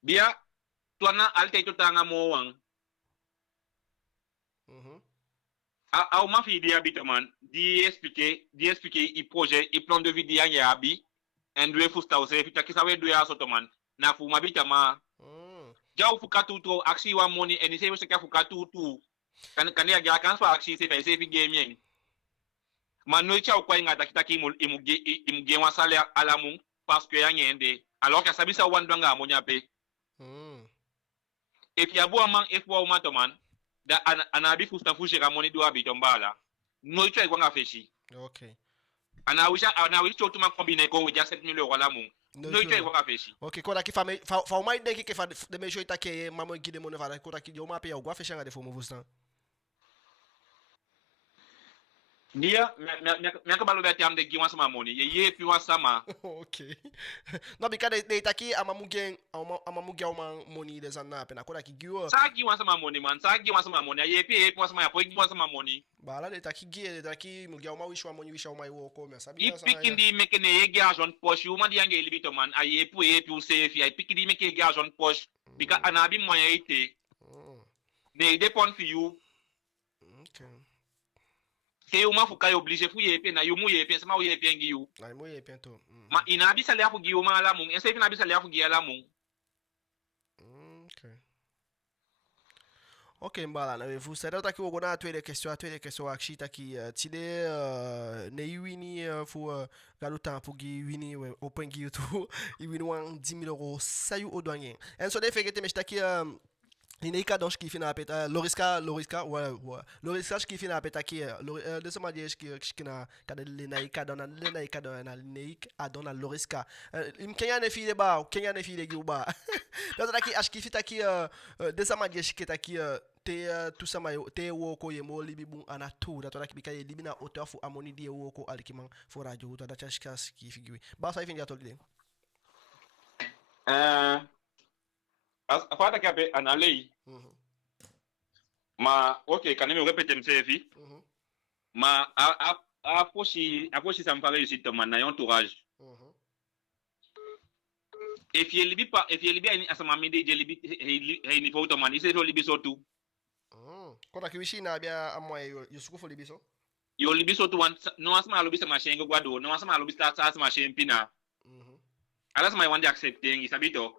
bien toi na alte to tanga mo wang a ma fi di habitaman di expliquer i projet i plan de vie di ya abi en dwe fusta ose fita ki sawe dwe aso to man na fu mabitama Jau fuka tutu aksi wa money and say we fuka tutu. Kan ya ga kan fa aksi se fa se fi game yen. Man no cha kwa inga takitaki imuge wa sale alamu parce que yang ende alors que sabisa wandanga amonya pe. If ya bo man if wa man to man da anabi fusta fushe ka money do abi tombala. No cha kwa ngafeshi. Okay. Ana wisha to man combine ko ja 7 million wala mu. No cha kwa ngafeshi. Okay, ko daqui fa mai daqui que fa de mejo itake mamo gide mo neva ko daqui yo mape ya gwa fechanga de fomo vustan. Nia minha cabalo vai ter am de giwa sama money ye pi wa sama. Okay. No bika de itaki amamugen uma money de zanna pena ko daqui giwa. Sa giwa sama money man, sa giwa sama money ye pi wa sama ya po giwa sama money. Bala de itaki gie de daqui mugia uma wishwa money wishwa uma yo ko me sabi. I pikindi meke ne ye gia jon poche uma di ange libito man aye pu safe ya pikindi meke gia jon poche bika anabi moya ite. Ne depend for you. Okay. Que uma fuka yo oblige fu ye pe na yo mu ye pe sama ye pe ngi yo. Na mo ye pe to. Ma ina bi sale afu gi yo ma la mu, en se fi na bi sale afu gi ala mu. Okay. Okay, mbala na vous savez que vous avez toutes les questions akshita qui tide ne wini fu galu temps pour gi wini open gi tout, i wini 10 000 euros ça you au douanier. En so de fait que me staki Lineika donc qui finit à péter Loriska Loriska qui finit à péter qui laisse-moi dire que na kada Lineika dans Lineika adona Loriska im Kenya ne file ba Kenya ne file giuba donc là qui qui fit qui laisse-moi dire que ta qui te tout ça mayo te woko ye mo libi bun ana tout da to là qui bika ye libi na auteur fu amoni die woko alikiman fu radio to da chashkas qui figure ba ça il finit à to lide Afata kape analei. Ma okay, kanemi répéter msefi. Ma aposhi samfare ici to man na entourage. If you libi ani asama mide je libi he ni foto man ise libi so tu. Kona kiwishi na bia amwa yo sukufu libi so. Yo libi so tu wan no asama lobi sama shengo gwado, no asama lobi start asama shempina. Alas my one accepting isabito.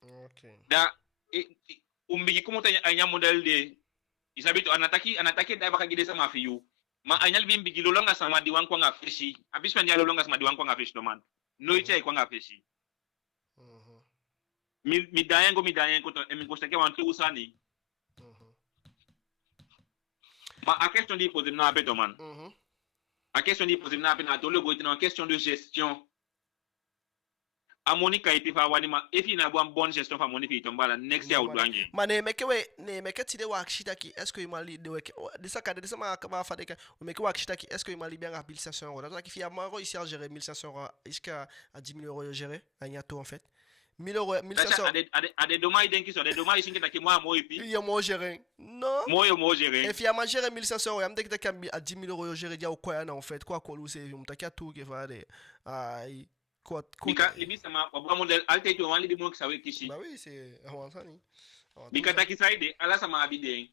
Okay. Da umbigi kumuta anya model de isabito anataki da baka gide sama fiyu ma anyal bimbigi lolonga sama diwan kwa ngafeshi apiswa ndia lolonga sama diwan kwa ngafeshi no man no iche kwa ngafeshi midayengo to emingostake wantu usani ma a question di poser na beto man a question di poser na pena to le go itna question de gestion Amonika ipifa wani ma efi na bo bonne gestion fa monifi tombala next year udwange mane meke tide wakshita ki est-ce que imali de weke de ça cadre de ça ma ka fa de ka meke wakshita ki est-ce que imali bien à 1500 euros là qui fi ma réussi à gérer 1500 euros jusqu'à 10 000 euros gérer agnato en fait 1000 euros 1500 ade domai denki so de domai sinke taki moi mo ipi yo mo gérer non mo gérer et fi ma gérer 1500 euros amde ki ta à 10 000 euros gérer dia quoi na en fait quoi ko lu c'est mtaki tout ke fa de ai Bika libisama wabwa model alte jo wali bimo kisawe kishi. Bah oui, c'est avansani. Bika takisaide ala sama abide.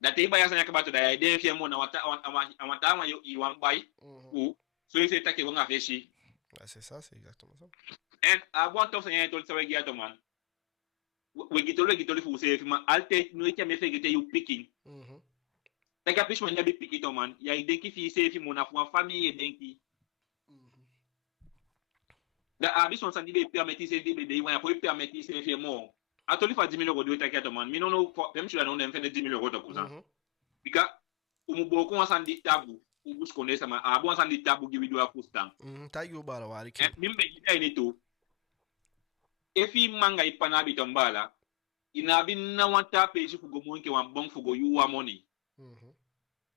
Da te baya sanya kabato da ide fie mo na wata ma yo iwan bai. Ou so ese take wonga feshi. C'est ça, c'est exactement ça. And abon to sanya to sawe gi atoman. We gitolo fu se fima alte no ite me fegete you picking. Taka pishman ya bi pikito man. Ya idenki fi se fi mo na fu famille denki. Da abison sandi be permettre se de wa pour permettre se faire mo atoli fa 10 000 euros de take to man mi non même tu la non fait 10 000 euros to kuza bika umubo ko sandi tabu ubus ko nesa ma abo sandi tabu gi video akustan ta yo bala wali ki mimbe ida ni to efi manga ipana bi tombala ina bi na wanta page fugo mo nke wa bon fugo you wa money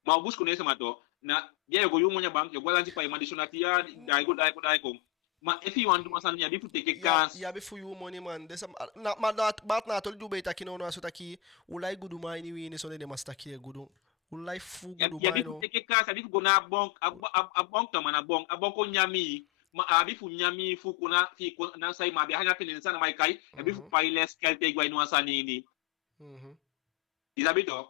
ma ubus ko nesa ma to na ye go yu mo nya bank yo wala nti pa madishonati ya dai ko ma if you want to masan ya bifu take gas ya bifu you money man de sam na ma bat na tol dubay takino no asotaki ulai gudu mai ni wini so ne mastaki gudu ulai fu gudu mai no ya bifu take gas bifu go na bonk abonk to man abonk ko nyami ma abifu nyami fu kuna fi na sai ma bi hanya pinin sana mai kai bifu pailes kelte gwa no asani ni izabito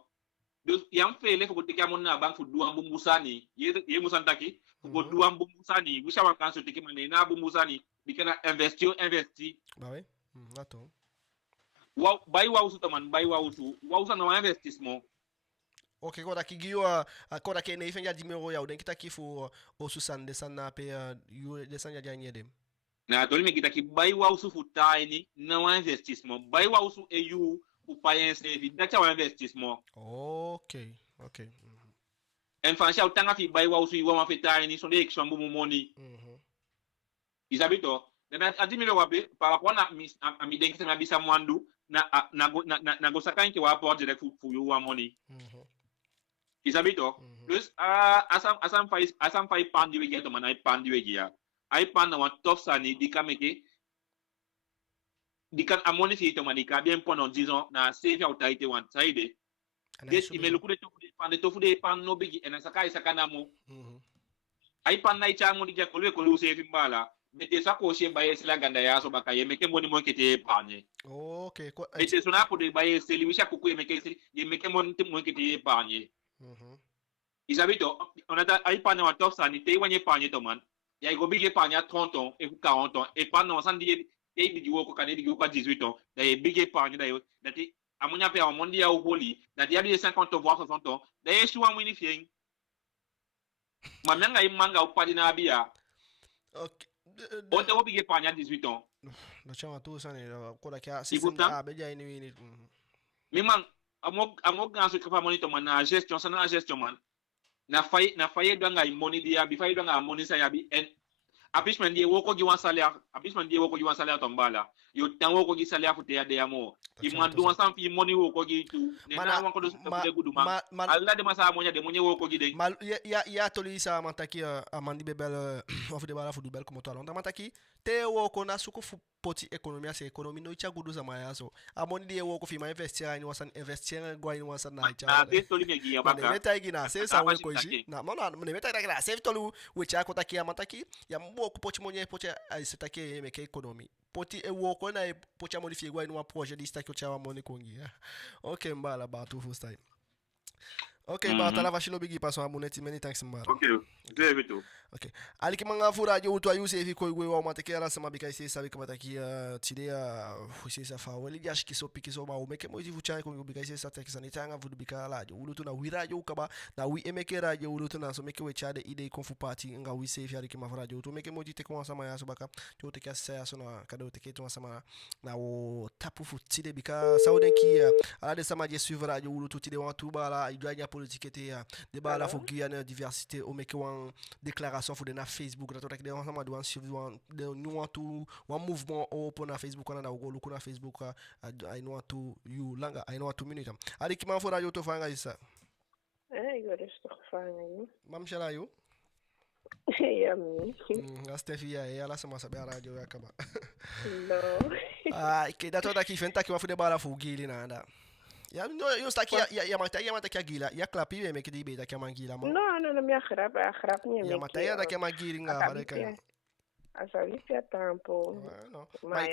do yam fele fu go take amon na bank fu duam bumusani ye musantaki go duam bumusani wisha wan kanso take mane na bumusani bikana investi bah oui Attends. Wow, buy wow su taman, buy wow su. Wow sa no investissement. Ok, koda ki giyo koda ke ne ifen ya dimero ya uden kita ki fu o susan desan na pe you desan ya janye dem. Na toli me kita ki buy wow su fu tiny no investissement. Buy wow su e you ou payen sevi. That's our investissement. Ok. En français, autant que buy wow su iwa ma fe tiny son de action bu money. Isabito. A 10 000 wape par rapport à mi denki sama bisa mwandu na go sakan ki wa port direct fu you wa money. Isabito. Plus asam fay pandi we get man ay pandi we ya. Ay pan na wan top sani di kameke di kan amoni fi to manika bien pendant 10 ans na save ya autorité wan saide. Des email ku de to fu de pan no bigi en sakana mo. Ay pan na icha mo di ja ko lu save mbala. Mete sa ko she baye sila ganda ya so baka ye meke moni mo kete panye. Okay. Mete sona ko de baye seli wisha ko ye meke ye meke moni mo kete panye. Isabito, on a ay panye wa top sani te wanye panye to man. Ya go bige panye 30 ans et 40 ans et pan no san di e di wo ko kanedi go pa 18 ans. Da ye bige panye da yo dati amunya pe en mondi ya holi dati ya bi 50 voire 60 ans. Da ye shuwa mwini fien. Mamanga imanga upadina abia. Okay. Ote wo bige panya 18 ans. No chama tu sani ko da kya system da beja ini wini. Mi man amok ganso ka monitor man na gestion sana na gestion man. Na faye do nga money dia bi faye do nga money sa ya bi en apishman die wo ko gi wan salaire tombala. Yo tan wo ko gi salaire fute ya de amo. Iman do wan san fi money wo ko gi tu. Ne na wan ko do de guduma. Alla de masa monya de monye wo ko gi de. Mal ya toli sa mantaki amandi bebel ofu de bala fu dubel como to alonda mantaki te wo ko na suku fu poti economia se economy no icha gudu za mayaso amoni de wo ko fi ma investir ni wasan investir go ni wasan na icha na te toli me gi abaka ne meta gina se sa wo ko ji na mona ne meta gina se tolu we cha ko taki amantaki ya mbo ko poti monye poti ai se taki me ke economy poti e wo ko na poti modifier go ni wa projet lista ko cha wa moni kongi okay mbala ba tu full time. Okay, ba tala vashilo bigi paso amuneti many thanks mbara. Okay. Aliki manga fura je utu ayuse hivi ko igwe wa matekera sama bika isi sabi kama takia tidea fusisa fa wali jash kiso pikiso ba umeke mozi fuchai ko bika isi sa tekisa ni tanga vudu bika la je ulutu na wiraje ukaba na wi emekera je ulutu na so meke we chade ide konfu party nga wi safe yari kima fura je utu meke mozi tekwa sama ya so baka to tekia sa so na kado teketo sama na wo tapu futide bika sauden ki ala de sama je suivre je ulutu tide wa tuba la idwanya politique était débat la faut Guyane diversité au mec en déclaration faut de na Facebook la tota ki de ensemble doit suivre de nous en tout un mouvement au pour na Facebook on a go lu na Facebook I know to you langa I know to minute ali ki man fo radio to fanga isa go resto fanga mam shala yo ya mi Stefia e ala sama sabe radio ya kama no ke dato da ki fenta ki wa fo de bala fo gili na anda ya no yo sta ki ya mata ki gila ya klapi me ki di be da ki mangila mo no mi akhrap ni ya mata ya da ki mangili nga bare kan asabi pia tampo no mai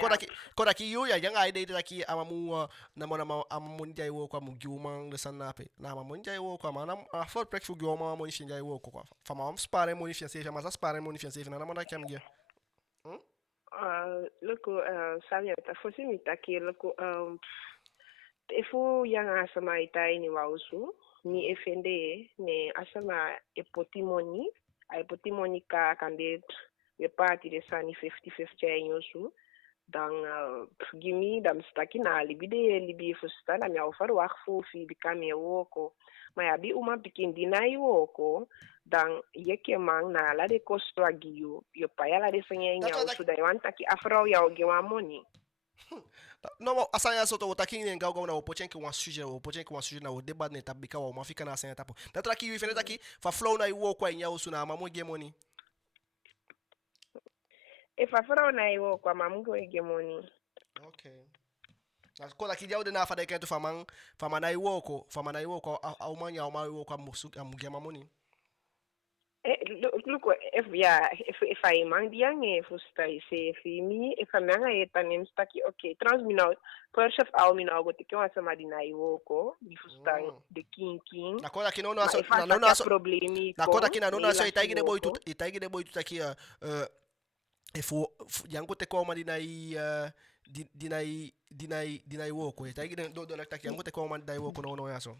koda ki yo ya yanga ide da ki amamu na mona amamu njai wo kwa mugiuma de sanape na amamu njai wo kwa mana a for prek fu gioma mo ni njai wo kwa fama am spare mo ni fiancé mas spare mo ni fiancé na mona ki amgia loko sabia ta fosi mitaki loko Efu yang asama itai ni wausu ni efende ne asama epotimoni ka kande we party de sani 50-50 yosu dan gimi dam staki na libi fusta na mia ofar wax fu fi bikame woko maya bi uma pikin dinai woko dan yeke mang na la de kosto agiyo yo paya la de senya usu da wanta ki afro ya ogewa moni no asanya soto wotaki ni ngao na opochen ki wan sujet na o débat ne tabika wa mafika na asanya tapo datra ki ifene taki fa flow na iwo kwa nya usu na mamu gemoni e fa flow na iwo kwa mamu gemoni okay na kola ki jawo de na fa de ketu fama na iwo ko au manya au ma iwo kwa musu amugema moni look if I mang diange fusta se fimi if manga etanem staki okay transminal per chef au mina go te kwa sama dinai woko di fusta de king na kola kinono aso problemi na kola kinono aso itaigi de boy tu takia ifo yango te kwa madinai dinai woko tagi do la taki angote ko man dai woko no yaso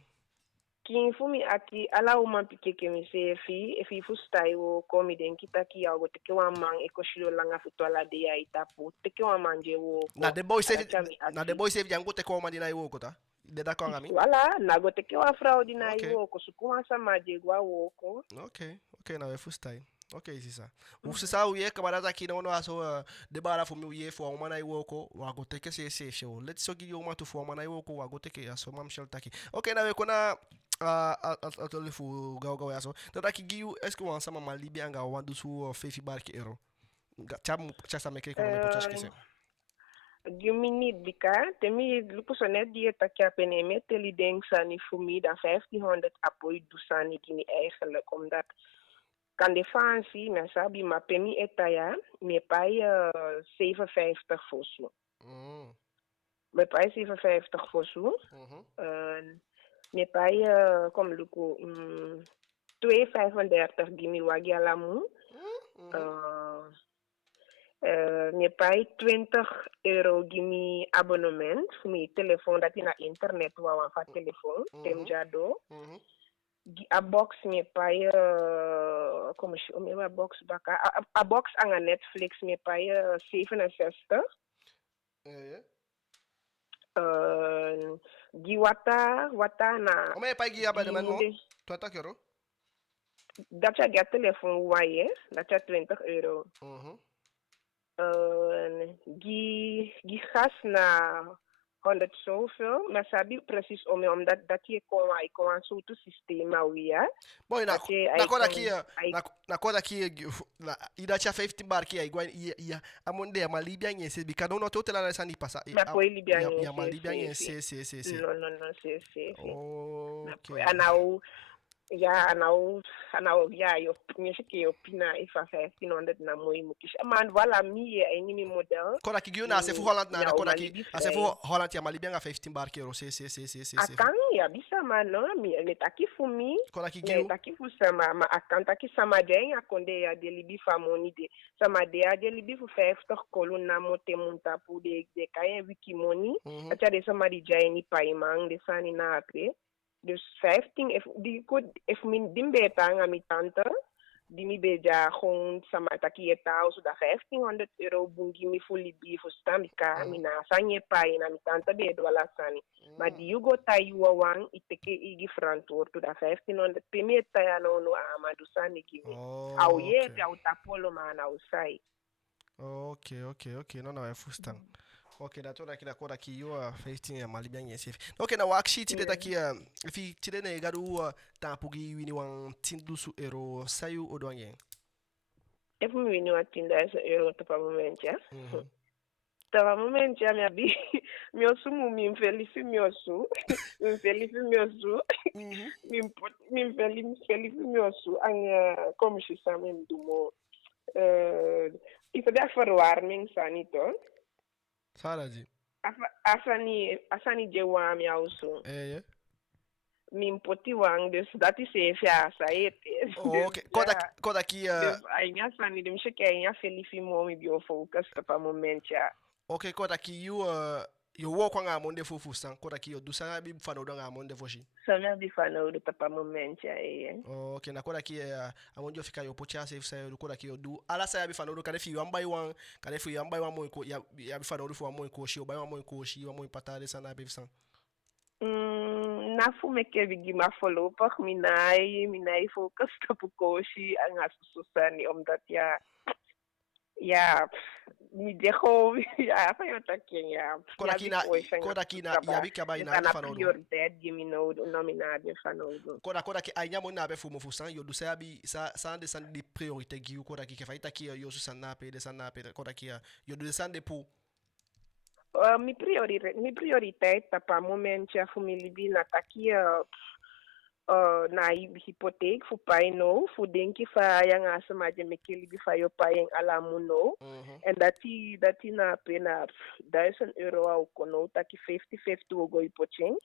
king fumi aki ala uma pike ke mi se fi fu stai wo ko mi den kita ki ya go te ke wa man e ko shiro langa futo ala de ya itapu te ke wa manje wo na the boy save jangote ko man dinai woko ta de da ko ngami wala na go te ke wa frau dinai woko su kuma sa maje gwa woko okay na we fu stai okay sisa usisa uye kabara za kina ono aso de bara fu mi uye fu mana iwoko wago teke se show let's so give you ma to fu mana iwoko wago teke aso mam shel taki okay na we kona atole fu gaw yaso to taki giu est-ce que wansa mama libia nga wandu su fefi barki ero cham chasa meke ko me pochas kese Gimini bika temi lupusonet die takia pene meteli denksa ni fumi da 1500 apoi dusani kini eigenlijk omdat kan de fancy na sabi ma pemi etaya me pai 57 fosu. Me pai 57 fosu. Me pai kom luku 235 gimi wagi alamu. Me pai 20 euro gimi abonnement voor mijn telefoon dat je naar internet wou aan van telefoon. Temjado. A box me pai como se chama a box baka a box aan Netflix me pai 67 gi wata na o me pai gi abonnement mo tu ata kero dat je get telefoon waye dat je 20 euro gi gas na 100 zoveel, maar sabi precies omdat dat je kon aan zo'n systeem weer. Boy, na koda ki na ida cha 15 bar ki igwa ya amonde ya malibia nyense bi kadon to tela na sani pasa na po libia nyense ya malibia nyense no se okay anao ya yo nyeshike yo pina ifa 1500 na moi mukish man wala mi ai mi model koda ki giuna se fu Holland na koda ki se fu Holland ya malibia nga 15 bar ki ro se akan ya bisa man no mi metaki fu mi koda ki giu metaki fu sama ma akan taki sama den akonde ya de libi famoni de sama de ya de libi fu 50 kolon na mote munta pu de kayen wiki money acha de sama di jaini paimang de sani na apre. Dus 15, if min dimbe tanga mi tante, die mi beja gewoon samataki etao, so da 1500 euro bungi mi fully beef stambika, mi na sanye pai na mi tante be wala sani. Maar die yugo ta yuwa wang, iteke igi frantor to da 1500 peme taya no ama du sani give. Au ye te au tapolo mana usai. Okay, no, fustan. Okay, da toda kila koda ki yo 15 ya malibia nyense. Okay, na worksheet beta ki fi tire ne garu tampu gi wini wan tindusu ero sayu odwangen. If mi wini wan tindusu ero to pa moment ya. Tava moment ya mi abi mi osu mu mi mfelifi mi osu. Mi mfelifi mi osu ang como se chama mdumo. Isso da verwarming sanito. Saraji. Asani je wami also. Min poti wang dus dat is even saete. Okay. Koda ki ai minha sani dem cheke ai felifi momi bio focus pa moment ya. Okay, koda ki you work on amonde fufu san koda ki yo dusa bi fano do amonde foshi. Sana bi fano do pa moment ya Okay, na koda ki amonjo fika yo pocha save say do koda ki yo do ala say bi fano do kare fi one by one kare fi one by one mo ko ya bi fano do fu mo ko shi o by one mo ko shi o mo patare sana bi san. Na fu me ke bigi ma follow pak minai focus tapu ko shi ang asusani omdat ya mi dejo ya fa yo takia koda kina ya bika ba ina fa no prioridade gimi no nominade fa no koda ki anya mo na be fu mo fu san yo du sa bi sa de san de priorité gi koda ki ke fa ita ki yo su san na pe de san na pe koda ki yo du san de pou mi prioriteit pa moment ya fu mi libi na takia na hypotheek fu pay no fu denki fa yang asama je mekeli bi fa yo payeng ala muno en dati na pena €1,000 au kono taki 50-50 go hypothek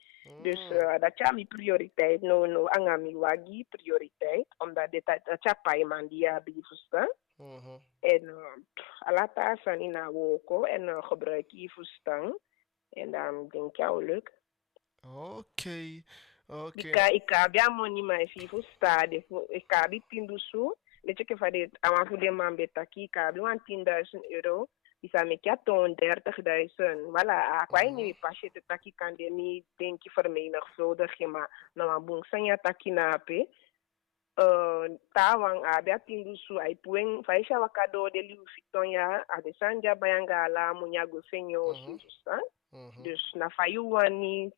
dus dat ja mi prioriteit no angami wagi prioriteit omdat dit dat ja pay man dia bi verstaan en alata sani na woko en gebruik je verstaan en dan denk ik ook leuk. Okay. Ika money mai fifu stade ika bi tindusu leche ke fade ama fu de mambe taki ika bi €1,000 bisa me kya ton 30,000 wala kwai ni pashe te taki kande mi denki vermenigvuldig ma na mabung sanya taki na pe tawang abia tindusu ai pueng faisha wakado de liu fitonya ade sanja bayanga la munyago senyo susa dus na fayuani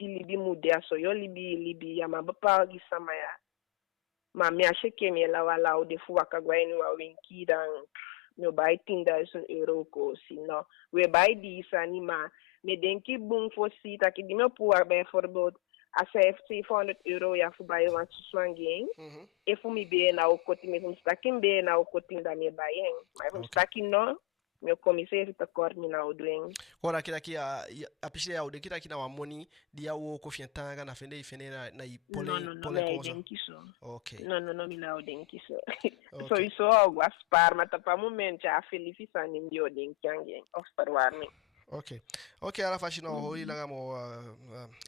libi mudia so yo libi ya mabapa gisama ya mami asheke me la wala o de fuwa kagwaini wa wenki dan no bai €10,000 ko sino we bai di sani ma me denki bung fo si ta ki dime puwa bijvoorbeeld als hij €700 ja voorbij want ze swanging efu mi be na okoti me stakin be na okoti da me bayeng maar stakin no meu comecei a coordenar o doing. Ora kira a piscina ya ude kira kina wa money dia wo ko fientanga na fende na i pole cosa. Okay. No mina o denki so. So iso algo aspar mata pa momento a felicisa ni ndio denki of parwarni. Okay, ala fashino hoi langa mo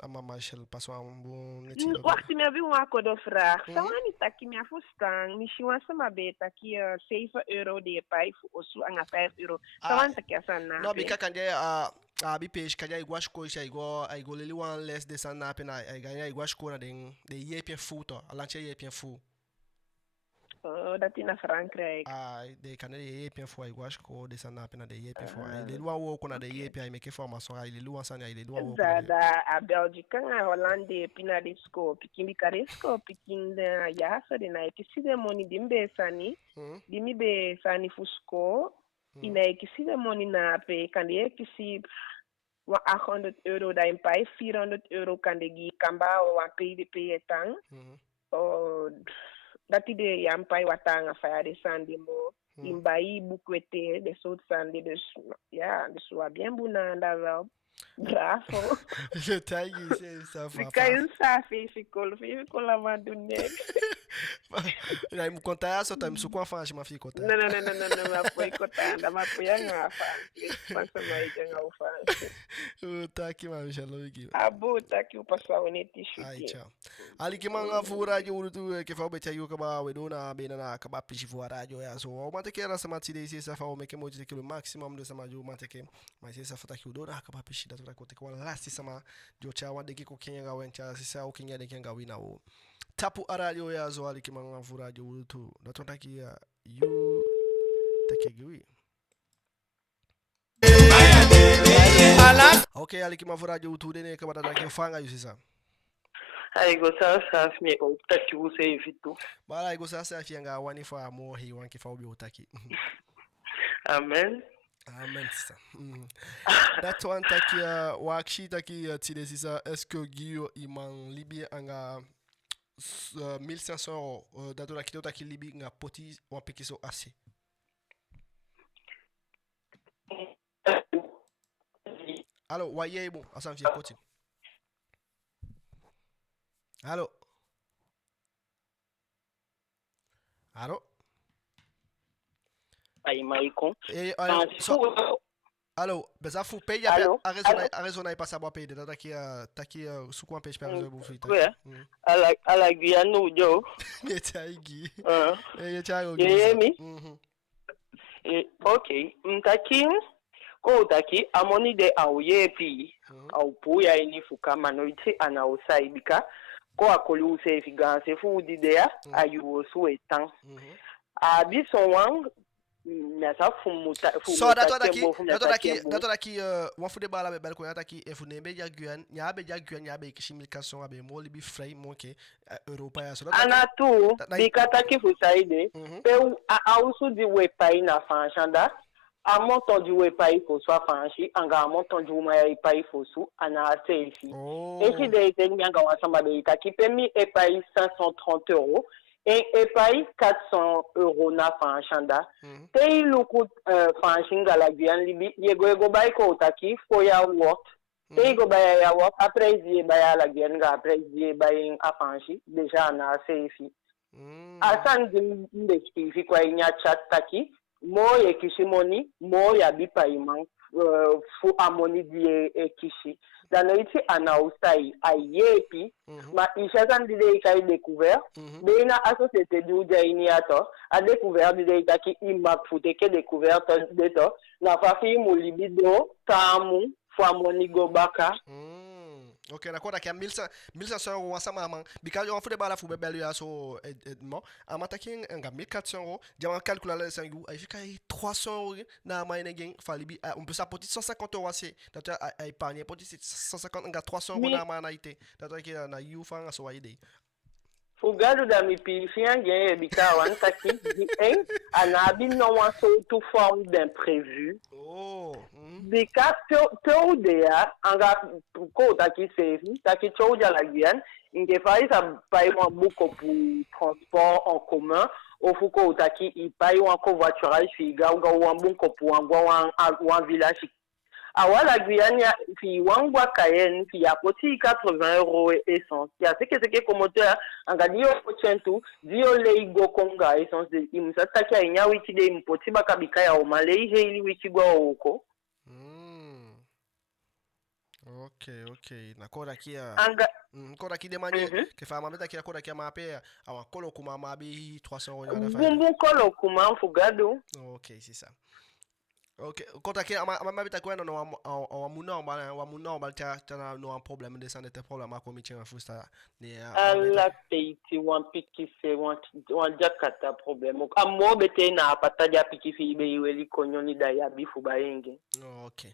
ama Marshall passo um netiro. Wacht me vi uma coisa vraag. Sawani taki me afustan, mi shiwa sama be taki €7 de pai osu anga €5. Sawan taki asana. No bika kanje bi page kanja igual coisa igual leli one less de sana pena ai ganha igual escura de yepien futo, alanche yepien fu. Dati na Frankrijk. De kan de yepien fu igual escura de sana pena de yepien fu. Ele lua wo kona de yepien ai meke formação ai ele lua sana ele lua wo. Da a Bélgica a Holanda pina de sco, pikin bikaresco, pikin da yasa de na que se demoni dimbe sani, dimi be sani fusco, ina que se demoni na pe kan de que se €800 da em pai €400 kan de gi kamba o a PDP etang. Dati de yam pai watanga fa de sandi mo imbai bukwete de sot sandi de de sua bien bunanda wel bravo je tagi ça fa fica safi ficou lavando nele aí me contar só tá me suco a faixa mas fica contar não mas foi contar mas foi a fa passa mais já o fa tá aqui mas já logo aqui tá aqui o passar o net shoot ai tchau ali que manga fura de urutu que fa beta yu kaba wedona bena na kaba pichi fura radio ya so o mate que era sama tide se fa o me que mo de kilo maximum de sama ju mate que mas essa fata que o dona kaba pichi da tura kote kwa last sama jo chawa de ko kenya wencha sisa o kenya de kenga wina o tapu aradio ya zo ali kimanga fura jo urutu da tonta ki ya you take giwi okay ali kimanga fura jo urutu de ne kaba da ke fanga yu sisa ai gosa me o taki use vitu bala gosa fianga wani fa mo hi wanki fa obi utaki amen sisa that one taki wakshi taki tide sisa est-ce que Guillaume iman libi anga €1,500 da dola kito taki libi nga poti wan pekiso assez alors waye bon asan fi poti Allô? Aí, Maicon. Allô, beza fu pay ya Arizona aí passar boa pay tá aqui su com a page para resolver o fita. Ala Guiana no Joe. Yetagi. Ok. Aqui a money de au yepi au puya ini fuka minority ana usaibika ko akolu se figanse fu didea ayu so etan abi so wan na sa fu muta fu so dato daqui wa fu de bala be bel ko yata ki e fu ne be jaguan nya be kishimilkation abe mo libi frei mo ke europa ya so ana tu bikata ki fu saide pe a usu di we pa ina fanchanda a montant du web pas il faut soit franchi anga montant du moyen pas il faut sous ana ici et qui des bien quand ensemble de qui permis et pas 530 € et pas 400 € na franchanda te lu ku franchinga la Guyane libi yego bay ko taki fo ya work te go bay ya work après y bay la Guyane après y bay a franchi déjà na ici asan de spécifique quoi il y a chat taki mo ye kishi moni mo ya bi paiement fu amoni di kishi dans iti ana usai ayepi ma ishasan di kai découvert de na société du jainiato a découvert di taki imak fute ke découvert de to na fa fi mo libido tamu fu amoni go baka ok d'accord daqui a 1500 € ensemble maman because on fait bala fu bebel ya so edmo amata ki nga 1400 € diamant calculer les 5 jours il fait 300 € na maine gen falibi on peut s'apporter 150 € c'est d'ailleurs à épargner pour 150 nga 300 € na manaité d'ailleurs qui na you fan so waide Fugado da mi pilifiant gen bika wan taki di en anabi no wan so to forme d'imprévu. Oh. Bika to dea anga ko taki sevi taki to la Guyane inge fai sa pai wan beaucoup pour transport en commun au fuko taki i pai wan covoiturage figa ou wan bon ko pour wan village awala Guyane fi wangwa kayen fi apoti 80 € essence ya seke komoteur angadi yo chentu dio leigo konga essence de imsata kya inya wiki de impoti bakabika ya omalei heili wiki gwa oko ok nakora kia anga kora ki demande ke fa mameta kia kora kia mape awa kolo kuma mabi 300 € na fa bumbu kolo kuma fugado ok c'est ça. Ok, quand tu as un problème de santé, problème à commettre un fou ça. Allah teiti wan piki se wan jakata problème. Amo bete na pataja piki fi be weli konyoni da ya bifu baenge. Ok.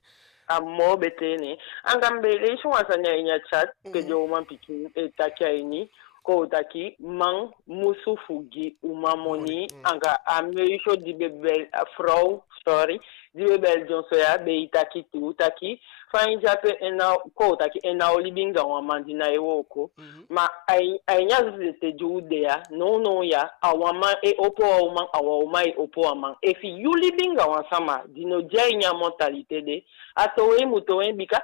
Amo bete ne. Angambele sho wasanya inya chat ke jo man piki etakia ini. Ko taki man musu fugi umamoni anga ameisho di bebel frau sorry di bebel jonsoya be itaki tu taki fain jape ena ko taki ena olibinga wa mandina ewoko ma ainya zite jude ya no ya awama e opo awama awama e opo amang if you libinga wa sama dino jainya mortalité de atowe mutowe bika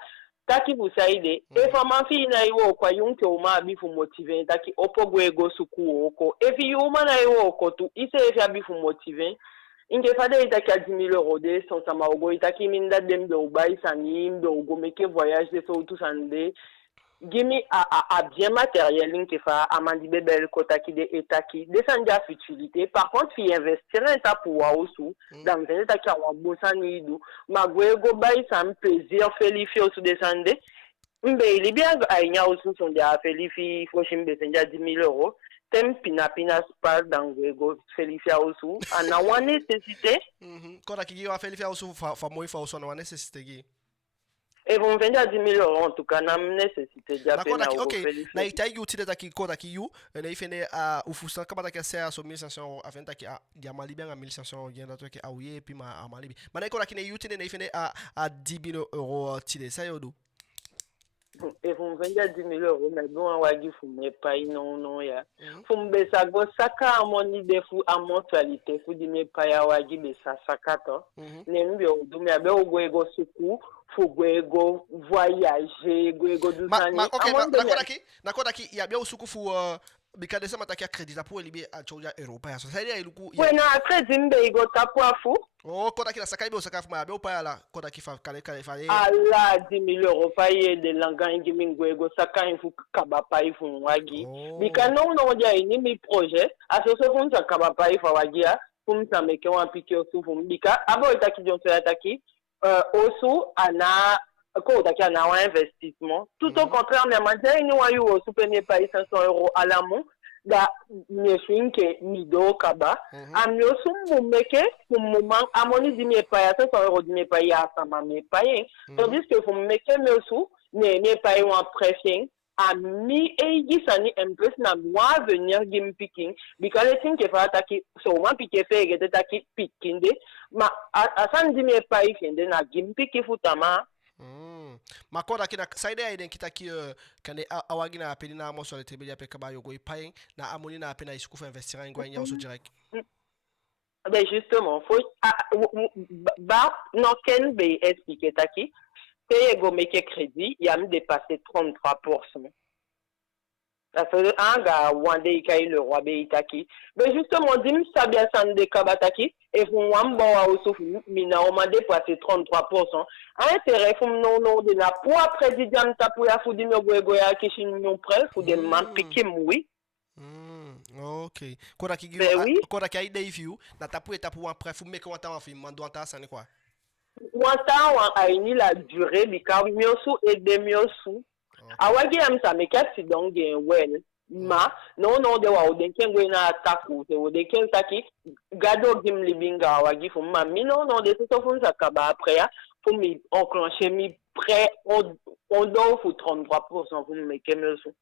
taki busaide fama fi na iwo kwa yunke uma bifu motive taki opo gwego suku oko efi yuma na iwo ko tu ise efi abifu motive inge fade itaki 10 000 € de son sama ogo itaki minda dembe ubai sani mbe ogo meke voyage de so tout sande gimi a bien matériel inge fa amandi bebel kotaki de etaki desanja futilité par contre fi investir en ta pour osu dans un taki wa bosani du magwego bai sam plaisir felifi osu desande mbe libia ainya osu son dia felifi foshimbe senja 10 000 € tem pina spar dangwego felifia osu ana wan nécessité kora ki yo felifia osu fa moi fa osu na wan nécessité gi et vont vendre 10 000 € en tout cas na nécessité dia pena ok na itai utile taki kora ki you na ifene ufusa kama taki asa so 1500 € afin taki ya malibi nga 1500 € genda to ki awiye pi ma malibi mana kora ki na utile na ifene a 10 000 € tile sa yodo et vont vendre 10 000 € mais bon wagi fume pai non ya fumbe sa go saka amoni de fu amontualité fu di me pai wagi be sa saka to nembe odumi abe ogwego suku fugwego voyager gwego dusani nakora ki ya bia usuku fu bikade sama taki credit pour libi a choja europa so sai ya luku bueno credit mbe igo tapwa fu kota ki na sakai be osaka fu ma be opa la kota ki fa kale fa ala 10 000 € paye de langa ngimi ngwego sakai fu kaba pai fu wagi bikano no ja ni mi projet asoso fu sa kaba pai fa wagi a fu sa meke wan piki osu fu bika abo itaki jonso ataki osu ana ko taki ana un investissement tout au contraire mais manje ni wa yo super ne pas 500 € à l'amont da neshinke mido kaba amyo sumbu meke moment amoni di me pa 500 € di me pa ya sama me pa tandis que faut meke me osu ne pa un préfin ami eji sani empress na moi venir gim picking because le thing que fa taki so moi pique fait que taki picking de ma asan di me pa ifende na gim pique futama makora kina saide aiden kitaki kane awagina apeli na mo sole tebeli apeka ba yogo ipai na amoni na apena iskufa investir en gwa nya so direct. Ben justement, faut ba no ken be expliquer taki que go make crédit, il a me dépassé 33%. Ça fait un gars wande ikai le roi be itaki. Ben justement, dim sabia sande kabataki et vous wambo a aussi mina on m'a dépassé 33%. Intérêt fum non de la poids président tapu ya fudi me go ya kishin non prêt faut de m'impliquer oui. Okay. Kora ki kora ki ide view na tapu etapu wan pref ou me ko anta film mando anta sane quoi. Wanta wan aini la durée bika miosu et demiosu. Awagi am sa me accident gen well. Ma non de wa o den ken na ataku te o de ken taki gado gim libinga awagi fu ma mi non de so fun sakaba après ya pour mi enclencher mi prêt on donne pour 33% pour me kemesu.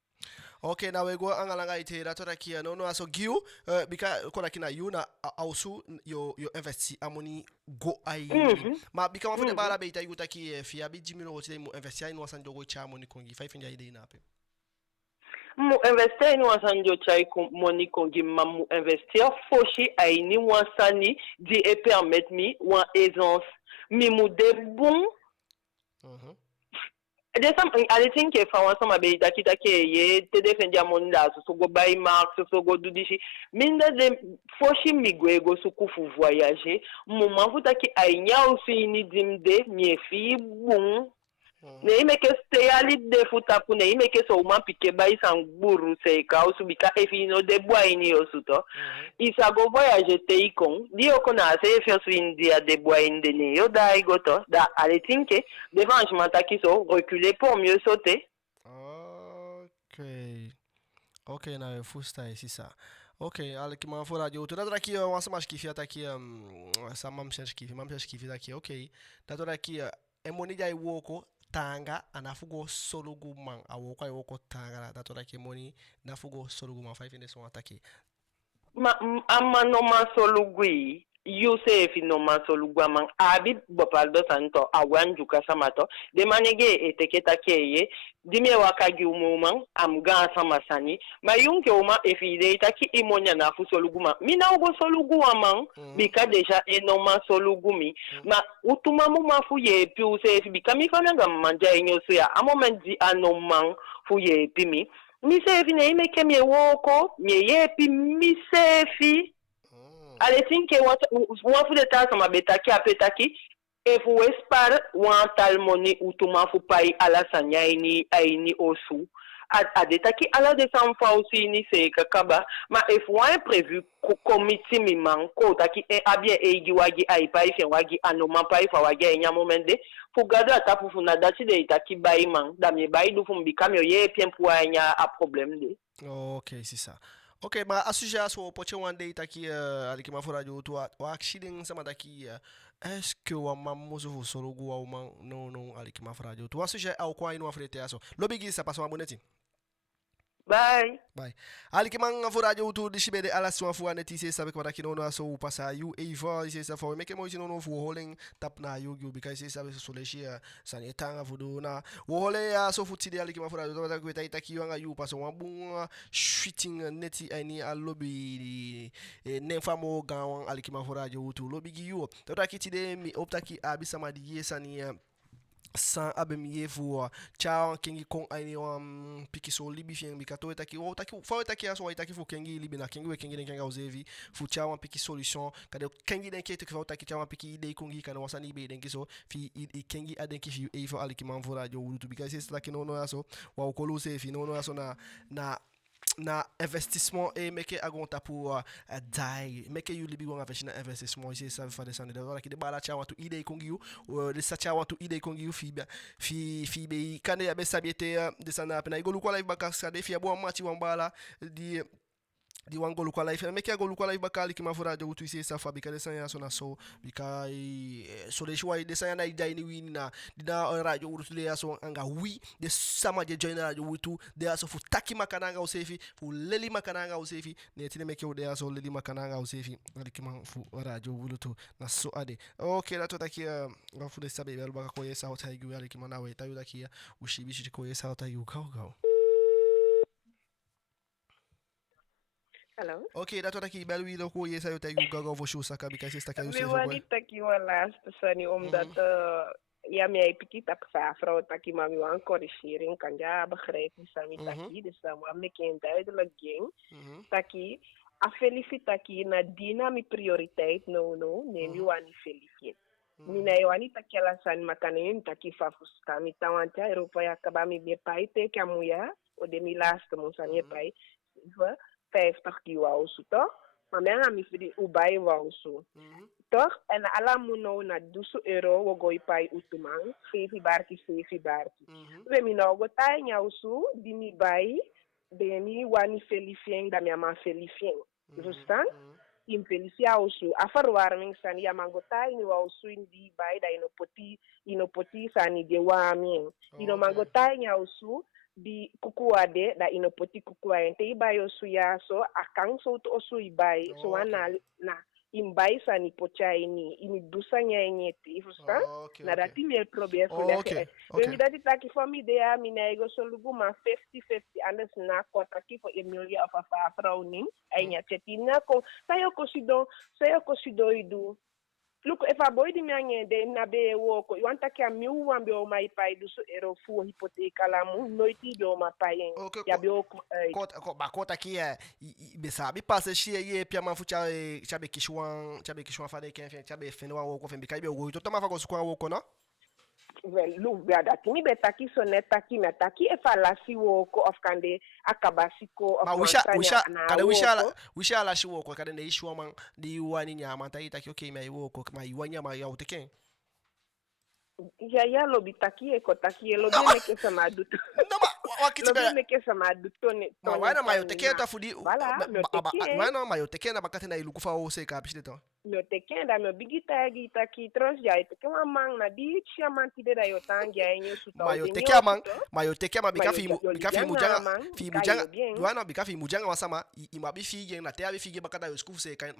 Okay, na wego angalanga ite datora kia no aso giu bika kora kina you na ausu yo investi amoni go ai ma bika mafune bala be ita yuta ki fi abi 10,000 euros mu investi ai no sanjo go cha moni kongi 5 ide ina pe mu investir ni wasanjo chai moni kongi mamu investir foshi ai ni wasani di e permettre mi wan aisance mi mu de bon desam alitin ke fa wansa mabe dakita ke ye te defendia monda so go buy mark so go dudishi minda de foshi migwego sukufu voyager moment futa ki ainya aussi ni dimde mi fi bon ne imeke stay ali de futa pune imeke so man pike bai sanguru se ka usubika efino de boini osuto isa go voyager te ikon dio kona se fiosu india de boine de ne yo dai goto da alitin ke de franchement takiso reculer pour mieux sauter. Okay na fusta ici ça. Okay, aliki mafora jo to datora ki wansa mash kifi ataki sa mam change kifi daki okay. Datora ki emoni jai woko tanga anafugo solugu man awoko ayoko tanga datora ki moni nafugo solugu man 5 indes on ataki. Ma amano ma solugui you say if no ma solugwa man abi bopaldo santo awanju kasamato de manege eteketa keye dime wakagi umuman amga sama sani ma yunke uma efide itaki imonya na fu soluguma mina ugo soluguma man bika deja enoma solugumi ma utuma mu mafu ye pi use if bika mi fana manja enyoso ya a moment di anoman fu ye pi mi sefi ne imeke mi woko mi ye pi mi sefi ale tinke wan fu de ta sama betaki apetaki e fu espar wan talmoni utuma fu pai ala sanya ini osu a detaki ala de sanfa aussi ni se kakaba ma e fu wan prévu committee mi man ko taki a bien eigi wagi ai pai fe wagi anoma pai fa wagi enya momende fu gado atapu fu na dati de itaki bai man da mi bai du fu mbika mi ye pien pu anya a problème de. Okay, c'est ça. Okay, ma asuja so poche one day taki aliki mafora jo to wa akshiding sama taki est-ce que wa mamuzo fu sologu wa man no aliki mafora jo to asuja au kwa inu afrete aso lobigi sa paso aboneti. Bye. Aliki mafora jo to dishibede ala so fu aneti se sabe kwa taki no aso pasa you eva se sa for make mo no fu holding tap na you because se sabe so leshi sanetanga fu na wo hole ya so fu tide aliki mafora jo to kweta itaki wanga you paso wa bunga shooting neti ani alobi ne famo gawan aliki mafora jo to lobigi you to taki tide mi optaki abisa madi yesani san abemiye fu cha kengi kong aini piki so libi fien bikato etaki o taki fo etaki aso etaki fu kengi libi na kengi we kengi den kenga ozevi fu cha piki solution kade kengi den kete fo taki cha piki ide kongi kana wasani be den kiso fi kengi aden ki fi e fo aliki man fo radio wutu because it's like no aso wa okolo se fi no aso na investissement et meke agonta pour die meke you libi gonga feshina investissement ici ça fa descendre de voilà qui de bala cha watu ide kongi de sa cha watu ide kongi fi be kane ya be sabiete de sana pena igolu kwa live baka sa de fi abo mati wambala di di wan golu kwa life me ke golu kwa life bakali ki mafura de utu ise safa bika de sanya so na so bika so de shwa de sanya na idai ni win na dina radio utu le aso anga wi de sama je join radio utu de aso fu taki makananga usefi fu leli makananga usefi ne tine me ke de aso leli makananga usefi ali ki man fu radio utu na so ade okay da to taki fu de sabe bel baka ko yesa hota yu ali ki man awe tayu taki ushibishi ko yesa hota yu go Hello. Okay, dat wat ik bel wie ook je zei dat je gaga voor show saka because is taka Me wani taki wa last sani omdat ja mij pikit tak sa vrouw taki mami wan corrigering kan ja begrijpen sami taki dus dan wa me ken duidelijk ging taki a felicit taki na dina mi prioriteit no ne mi wani felicit mina wani taki la san makanen taki fa fuska mi tawanta Europa ya kabami be paite kamuya o de mi last mo sani pai 50 kilo zo toch? Maar mij gaan we ubai wou zo. Toch? En alla muno na €2 wo goi pai utumang, 7 barki. We mi no go tai nya zo, di mi bai, de mi wani felicien da mi ama felicien. Verstaan? In felicia zo. Afarwarming san ya mango tai ni wau zo in di bai da inopoti sani de wa mi. Ino mango tai nya zo. Di kukuade da inopoti kukuade te ibai osu ya so akang so to osu ibai so na imbai sa ni pocha ini dusanya nyeti fusta na dati me probia fulla we mi dati taki fami de ya mi na ego so lugu ma 50-50 andes na kota ki for Emilia of a frowning ai nya chetina ko sayo kosido idu. Look, if a boy di miange de na be woko, you want to care me one be o my pai do so ero fu hypotheca la mu noiti be o my pai ya be o kota ki be sabe passa chi ye pia man fu chabe kishwan fa de ken chabe fenwa woko fen be kai be wo to tama fa ko sukwa woko no. Well, look, we are that ni be taki so net taki na taki e fa la si woko of kande akabasiko of wisha la shi woko kade ne ishwa man di wani nyama tai taki okay mai woko ma iwanya ma ya uteken ya lobi taki e ko taki e lobi me ke sama duto lobi me ke sama duto ne ma wana ma uteken ta fudi wana ma uteken na bakate na ilukufa o se ka pishite to me teken da me bigita gita ki trans ya ite kama mang na di chia man ti de da yo tangia enyo suta ma yo teke ma bikafi mujanga wana bikafi mujanga wasama imabi fige na te abi fige bakata yo skufu se kan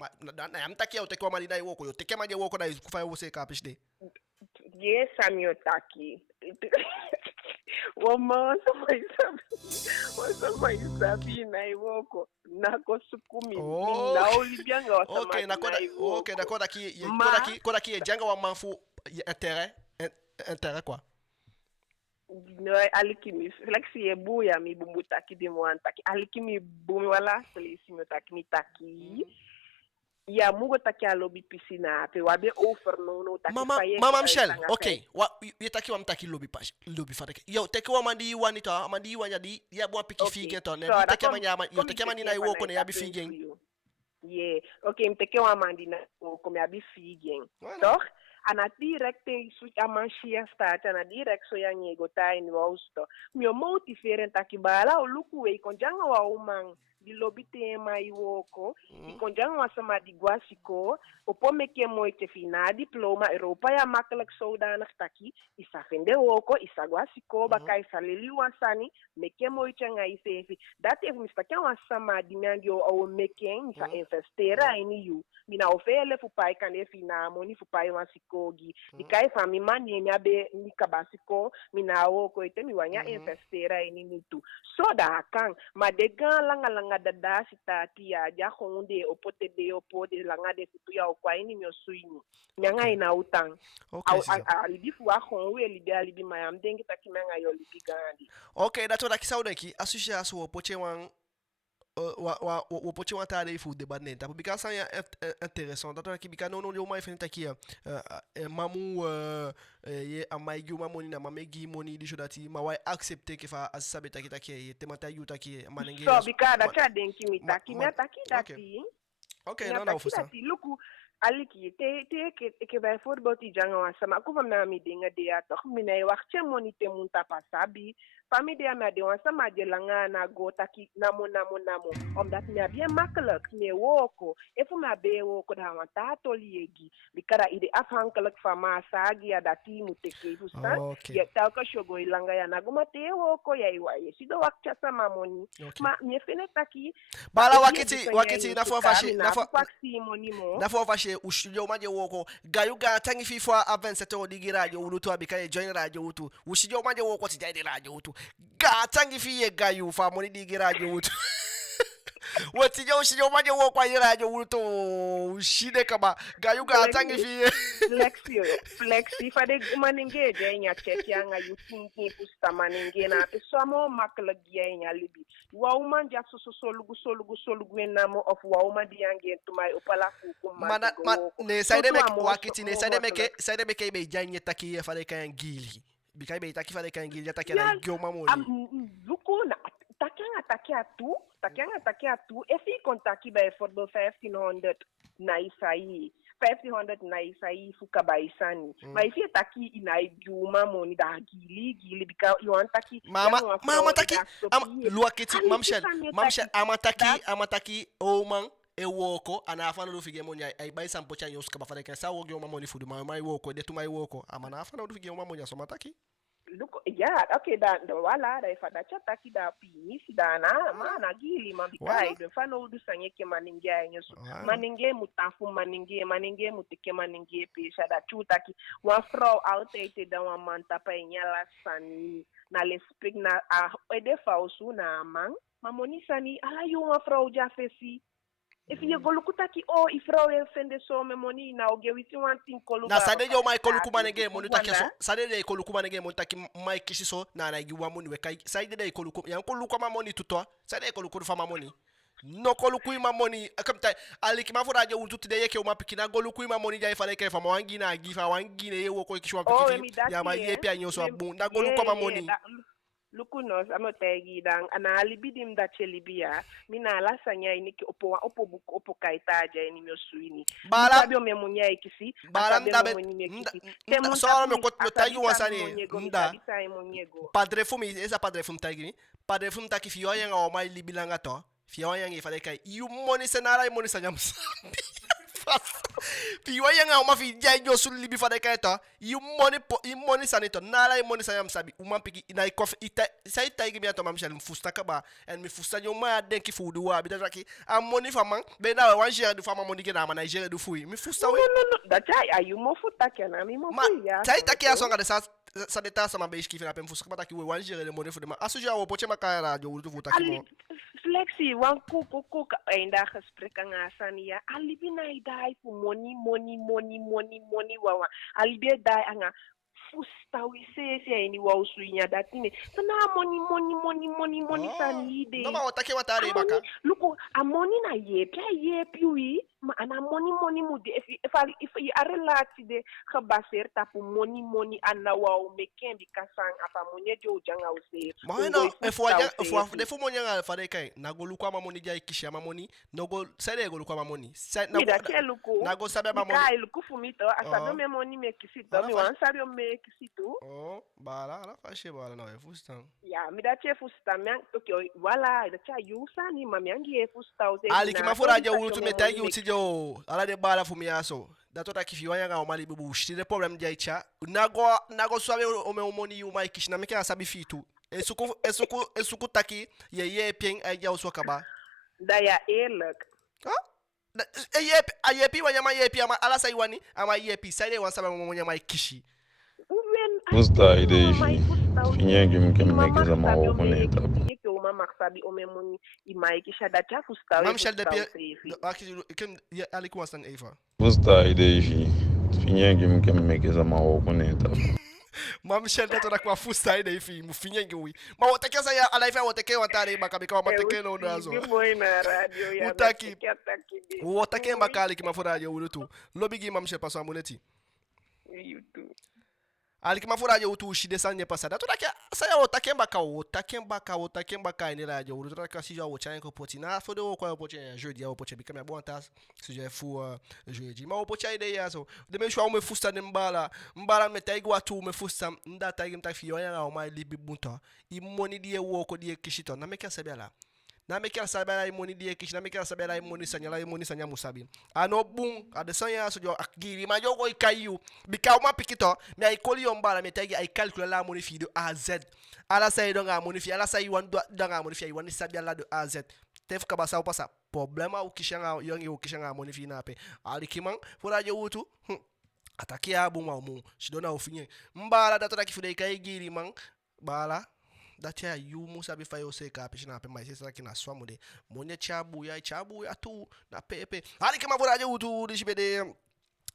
na yamtaki ya utekwa mali dai woko yo teke ma je woko da skufa yo se ka pishite yes samyo taki Wama sama isabi na iwoko nako sukumi na olibianga wa sama okay nakoda ki janga wa manfu intérêt quoi no alikimi flexi e buya mi bumbu taki de mo antaki alikimi bumi wala selisi mi taki mi taki ya mugo taki alobi piscina pe wabe offer no taki mama Michelle okay wa yetaki wa mtaki lobi fatake yo teki wa mandi wanita mandi wanya di ya bwa piki fige to ne teki manyama yo teki mani na iwoko ne ya bi fige yeah okay mteki wa mandi na ko me abi fige toch ana direct su amanshia start ana direct so ya nyego tai ni wausto mio motivere taki bala oluku we konjanga wa umang di lobi tema iwoko ikonjanga wa sama di guasiko opo meke moite fina diploma Europa ya makkelijk zodanig taki isa fende woko isa guasiko baka isa leli wasani meke moite nga isefi dat heeft mistake wa sama di mangyo o meke isa investera ini you mina ofele fu pai kande fina moni fu pai wasikogi dikai fami mani nya be ni kabasiko mina woko ite mi wanya investera ini nitu so da kan ma de gan langa dada sitati ya ja honde opote de opote langa de situ ya kwa ini myo suini nyanga ina utang alibifu wa honwe libi alibi mayam dengi takimanga yo libi gandi okay that's what akisaudeki asusha aso opoche wan opoche wan tare fu de banenta because ça intéressant that's what bika non yo mai fenita ki mamu ye amaigu mamoni na mamegi moni di shodati mawai accepter ke fa asabeta kitaki temata yutaki manenge so bika da cha denki mitaki metaki dati okay no fusa luku aliki te ke by football ti janga wa sama ko na mi dinga de ya to mina e waxche moni te munta pasabi famille de me de wansa ma de langa na go taki namo omdat me bien makkelijk me woko efu me be woko da wan ta toliegi bikara ide afhankelijk van ma sagi ya dati muteke fustan ya talka shogo ilanga ya naguma te woko ya iwaye sido wakcha sama moni ma me fene taki bala wakiti na fo fashe ushijo maje woko gayuga tangi fifwa a 27 digi radio ulutu abikaye join radio utu ushijo maje woko ti dai radio utu ga tangi fiye gayu fa moni digi radio utu wati jo ushijo maje woko a radio utu ushide kama gayuga tangi fiye flexi fa de maninge je nya chekia nga yutinki pusta maninge na pesamo makla giya libi wa uma ja solugu namo of wa uma diange to my opala ku mana ne wakiti ne saide meke be janye taki fa de kan gili bikai be taki fa de kan gili taki na gyoma moni zuko takianga takia tu efi kontaki by for 1500 na isai 500 na isai fuka baisani ma ifi taki ina gyuma moni da gili because you want taki mama taki luakiti mamshel amataki oman ewoko anafana do fige monya ai bai sampo cha yoska ba fare kan sa wo gyoma moni fudu mai woko de tu mai woko amana afana do fige monya so mataki look yeah okay da wala da ifada chata kida pini sidana mana gili mambikai do fano du sanyeke maningia nyoso maninge mutafu maninge mutike maninge pesha da chutaki wa frau outdated da wa manta pa nyala sani na le speak na ede fausu na man mamoni sani ala yo wa frau jafesi if you go lukutaki if frau sende so me money na oge witi wanting koluba na sade yo mai koluku manenge monu takeso sade de koluku manenge monu taki mai kishiso na yuwa moni we kai sade de koluku yan koluku ma moni tuto sade koluku fa ma moni no koluku ma moni akamta aliki ma fura je wutu de yeke o ma pikina koluku ma moni ja ifale ke fa ma wangi na gifa wangi ne yewo ko kishwa pikiki ya ma yepi anyoso abu na koluku ma moni lukunos amotegi dang analibidim da chelibia mina la sanya iniki opo kaitaja ini miosuini bala bio memunya ikisi bala so me ko tagi wasani nda padre fumi esa padre fum tagi padre fum taki fiyo yanga o mai libilanga to fiyo yanga ifale kai yu moni senara moni sanyam fiwa yanga o mafi jajo sul libi fa de kaita yu moni sanito nala yu moni sayam sabi umampiki ina ikof ita sai taigi mi ato mamshal mfusta kaba en mi fusta yo ma den ki fudu wa bida taki am moni faman be na wan jere du fama moni gena ma na jere du fui mi fusta we no da tai ayu mo futa kana mi mo ya tai taki asonga de sa deta sama be iski fina pe mfusta kaba taki we wan jere de moni fudu ma asuja wo poche makara radio du futa ki mo flexi wan kuku ainda gesprek nga sania alibina idai fu money wawa alibe dai anga fusta wisese ni wa usuinya datine sana money sani ide no ma watake watare baka luko amoni na yepi wi ma ana money mu de if are lati de gebaseerd op money ana wa o mekembi kasang apa monye jo janga use ma no efo de fo monya nga fa de kai na go luko ma money ja ikisha ma money no go sele go luko ma money na go sabe ma money kai luko fumito asabe me money me kisito mi wan sabe me kisito bala ala fashe bala no efustan ya mi da che fustan me okay wala da cha yusa ni mami angi efusta use ali kimafura ja ulutu metagi utije ala de bala fumi yaso datota kifiwa yanga o mali bubu shire problem dia icha nago swabe o me omoni yu mai kishina meke asabi fitu esuku taki ye pien aja usokaba da ya eerlijk ayepi wanyama yepi ama ala saiwani ama yepi saide wansaba monya mai kishi Musta ide finyengi mkemmekeza maoko neta yeke uma maksabi omemoni imaikisha dacha fusta mam shel de akiji kem alikuwa san eva Musta ide finyengi mkemmekeza maoko neta mam shel de toda kwa fusta ide ifi mufinyengi wi ma wotekeza ya alaifa woteke watare bakabika wa mateke no ndazo na radio ya utaki woteke bakali kimafura ya ulutu lobigi mam shel paso amuneti YouTube alikima fu radio utu shi desanye pasada to take saya otakemba ka ni radio utu take si jo chanko potina fo de ko potina jeudi o potina bikama bon tas si je fu jeudi ma o potina ideia so de me shwa o me fusta de mbala me tay gwa tu me fusta nda tay gim ta fi yana o ma libi bunta I moni die wo ko die kishito na me ka sebela na me ka sabela I moni die kishina me ka sabela I moni sanya musabi ano bun adesanya so jo akgiri ma jo ko ikayu bika uma pikito me ay koli ombala me tagi ay calcule la moni fi de A Z ala say do nga moni fi ala say wan do nga moni fi ay wan sabia la de A Z tef ka basa o pasa problema o kishanga yongi o kishanga moni fi na pe ali kiman fora je wutu ataki abu ma mu shidona ofinye mbala dato takifude kai giri man bala datia yu musa bi fayo se ka pishina pe mai sesa kina swamude monye chabu ya tu na pepe ali kama voraje utu dishibede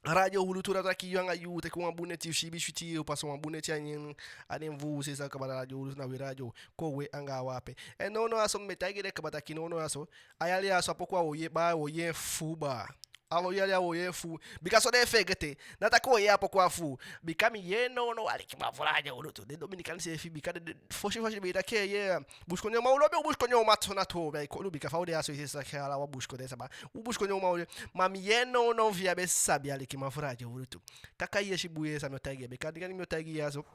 radio hulutu dato taki yanga yu te ko abune ti shibi shuti o paso abune ti anin anin vu sesa ka radio hulutu na we radio ko we anga wape e no aso metagire ka bataki no aso ayali aso pokwa oye fuba alo yali awo ye fu because de fegete natako ye apo kwa fu bikami ye no alikima volaje ulutu de dominican se fi bikade foshi be take ye buskonyo ma ulobe buskonyo matona to be ko lubika fa ode aso isa kala wa busko de saba u buskonyo ma mami ye no via be sabi alikima volaje ulutu kaka ye shibuye sa myotage bikade gani myotage yaso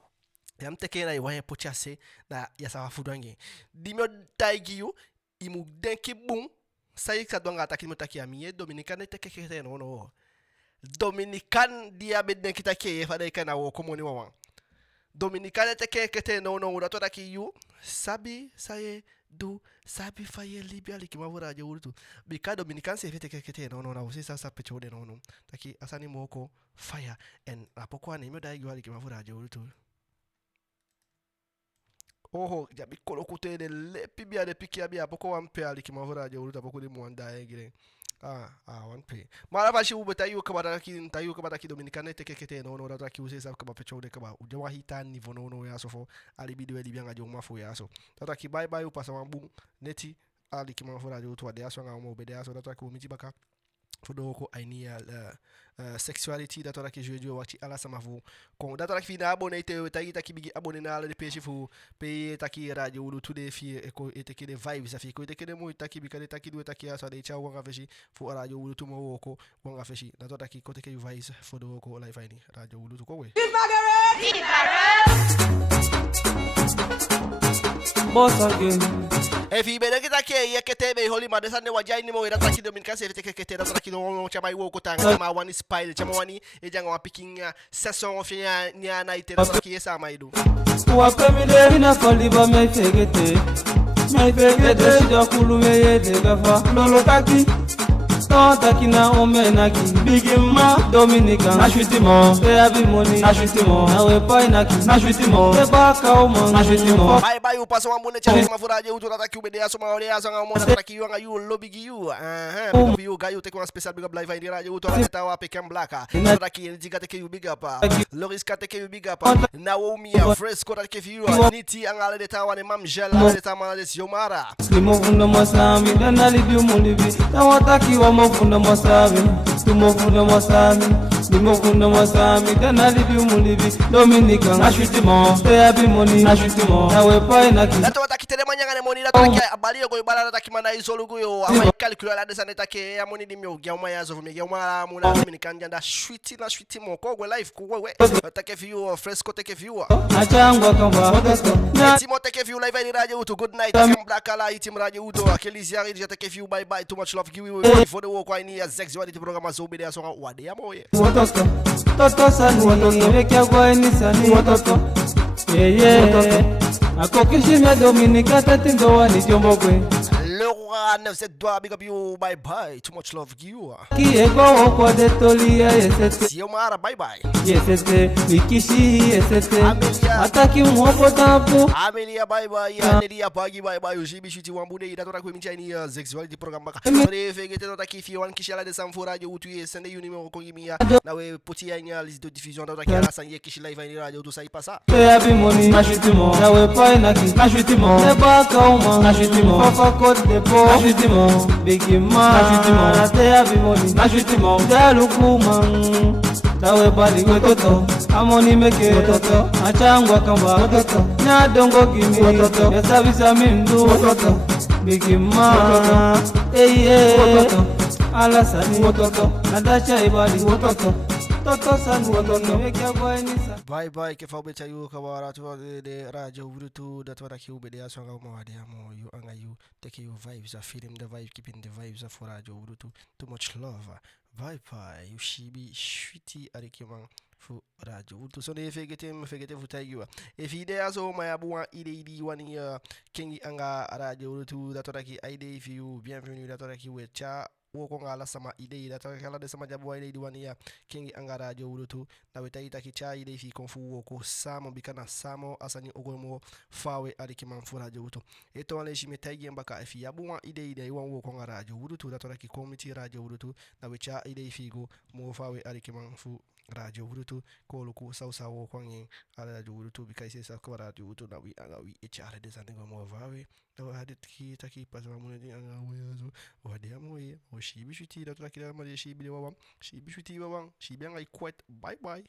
yamteke na iwaye pochase na yasawa fudwange dimyo taigiyo imu denki bum sai ka donga ataki mutaki amiye dominican te kekete no dominican dia bedden kitake ye fada kana wo komoni wawan dominican te kekete no rato taki yu sabi saye du sabi faye libya likima voraje urtu bika dominican se fete kekete no na wo sa pechode no taki asani moko fire en apokwa ne myoda yu likima voraje urtu oho jabi kolo kute de lepi bia de piki abia poko wampe alikima voraje uruta poko de muanda egire wampe mara bashi ubeta yu kabata ki dominicane te kekete no rata ki use sa kaba pecho de kaba ujawa hita nivo no ya sofo ali bidio eli bianga jo mafo ya so tata ki bye upasa wambu neti alikima voraje utu ade aso nga mo obede aso tata ki umiti baka fodoko ainia sexuality datora ki jeudi wati ala samavu kon datora ki na abonné te taki bigi abonné na ala de page fu pe taki radio lu tout de fi ko eteke de vibes afi ko eteke de mo taki bikade taki do taki aso de cha wonga feshi fu radio lu tout mo ko wonga feshi datora ki ko teke vibes fodoko live ani radio lu ko we boss again efi bede kita ke ye kete be holy madesa ne wajai ni mo ira taki dominica se teke kete da taki no chama iwo ko tanga ma wani spile chama wani ejanga wa picking session of nya na ite da taki esa maidu wa pemide ina foliba me fegete shido kulu ye de gafa lolo taki taki na omena ki bigima Dominican na shwitimo pe abi money na shwitimo na we pai na ki na shwitimo pe baka o mon na shwitimo bye upaso wa mune chama mafuraje utura taki ubede aso ma ole aso nga mona taki yu nga yu lobby gi yu because you gayu take one special big up live in radio utura ta wa pekam blaka taki njiga take yu big up Loris ka take yu big up Naomi Fresco take yu niti angale de ta wa ne mam jela de ta mala de Yomara limo fundo masami na libi mulibi na wataki wa mofunda masabi tumofunda masami tena libi umulibi Dominica nashutimo teabi moni nashutimo nawe pai naki nato watakitele manyanga ne moni nato taki abaliyo go ibala nataki mana izolugo yo ama calcule la desane take ya moni dimyo gya uma yazo vumye gya uma muna Dominica njanda shwitimo ko go live ko we take view Fresco take view achangwa kamba timo take view live in radio to good night kam black ala itim radio to akelizia ri take view bye too much love give you for the work I need sexuality programa zo bede aso wade ya moye toto sani weke kwa ni sani watoto akokishimia Dominica tatindo wani jombo kwe le roi 972 big up you bye too much love you kiego kwa de tolia yesete sio mara bye yesete mikishi yesete ataki mwopo tapu Amelia bye Anelia bagi bye ujibi shiti wambude idatora kwa mincha ni sexuality programa re fegete no taki fi wan kishala de samfora je utu yesende yu numero ko gimia na we putia nya liste de diffusion da taki ala sanye kishi live ni radio to sai pasa pe abi moni nashutimo na we pai na ki nashutimo ne ba ka uma nashutimo papa code de po nashutimo bigima nashutimo na te abi moni nashutimo dalukuma dawe bali wototo amoni meke wototo achangwa kamba wototo nya dongo kimi wototo yasabisa mindu wototo bigima wototo alasani wototo nadasha ibali wototo toto san wototo meke gwainisa bye bye ke fawbe tayu kabara to de radio brutu that what you be there so ngawade amo you anga you take your vibes are feeling the vibe keeping the vibes for radio brutu too much love bye bye you shibi shwiti arikiman fu radio brutu so ne fegete fu tayu if ide aso my abuwa ide wani kingi anga radio brutu that what ide if you bienvenue that what wecha wokonga la sama ide da takala de sama jabo ide diwani ya kingi anga radio wurutu na wetaita kicha ide fi konfu woko samo bikana samo asani ogomo fawe aliki manfu radio wurutu eto wale shi metaigi mbaka fi yabuwa ide iwan wokonga radio wurutu da toraki committee radio wurutu na wecha ide fi go mo fawe aliki manfu radio wurutu ko luku sausa wokongi ala radio wurutu bikaise sa ko radio wurutu na wi anga wi echare de sanengo mo fawe na hadit ki taki pasama munedi anga wezo wade amoye shibi shuti da turakira ma shibi wawam shibi shuti wawam shibi ngai quite bye bye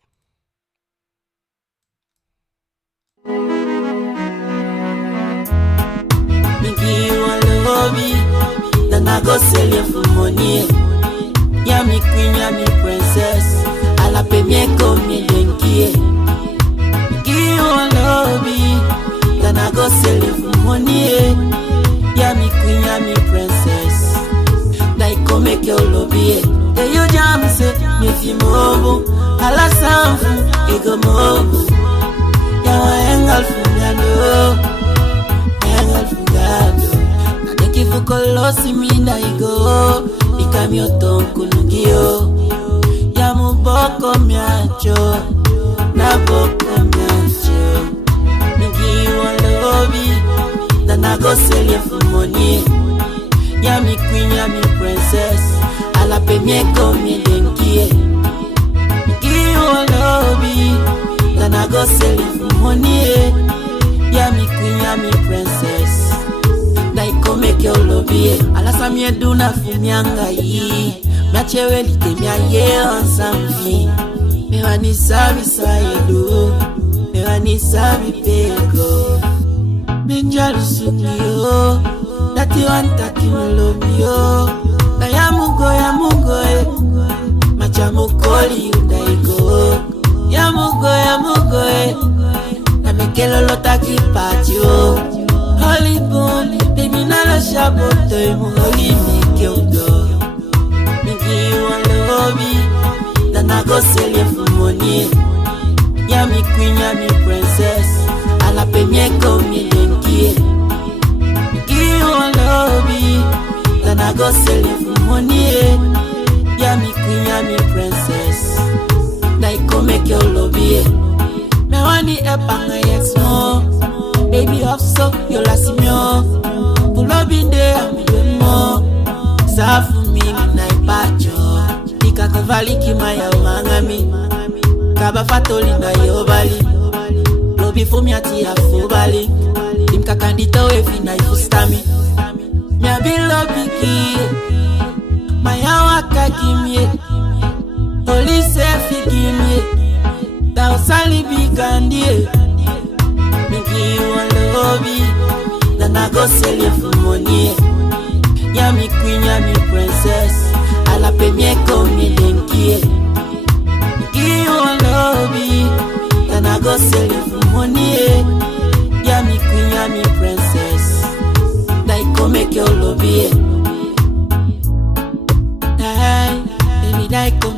Miki walobi then I go sell you for money ya mi queen ya mi princess ala pe mie komi denkie Miki walobi then I go sell you for money ya mi queen ya mi princess Naiko make your lobby. The you jam say, if you move, ala samfu, ego move. Yawa engal fungado, engal fungado. Na deki fukolosi mina igo, ikami otonku nugio. Yamu boko miacho, na boko miacho. Migi walobi, then I go sell you for money. Ya mi queen, ya mi princess ala pe mie komi denkie Miki walobi then I go sell you for money Ya mi queen, ya mi princess Naiko make your lobby Ala sa mie duna fi mianga yi Mia chewe lite mia ye onsamfi Mewa ni sabi sa yedu Mewa ni sabi pego Menjalu sungio Dati wanta kimulobio Na yamugo Machamukoli udaigo Yamugo Na mekelolo takipatio Holy bone Demi nala shaboto Imuholi meke udo Migi walobi Then I go sell you for money Ya mi queen, ya mi princess Ala pe mie komi denkie Lobby, then I go sell you for money. Ya mi queen, ya mi princess. Naiko make your lobby. Me wani epanga yes mo. Baby up so you last me oh. Pull up in there I'm doing more. Safu mi na ipacho. Nika kovali kimaya umangami. Kaba fatoli na yobali. Lobby for me ati afubali. Imka kandito efi na ifustami. Mia bilo biki Maya kakimye Police figimye Da usali bigandie Miki walobi Then I go sell you for money Ya mi queen, ya mi princess Ala pe mie komi denkie Miki walobi Then I go sell you for money Ya mi queen, ya mi princess Naiko make your lobby. Hey, baby, Naiko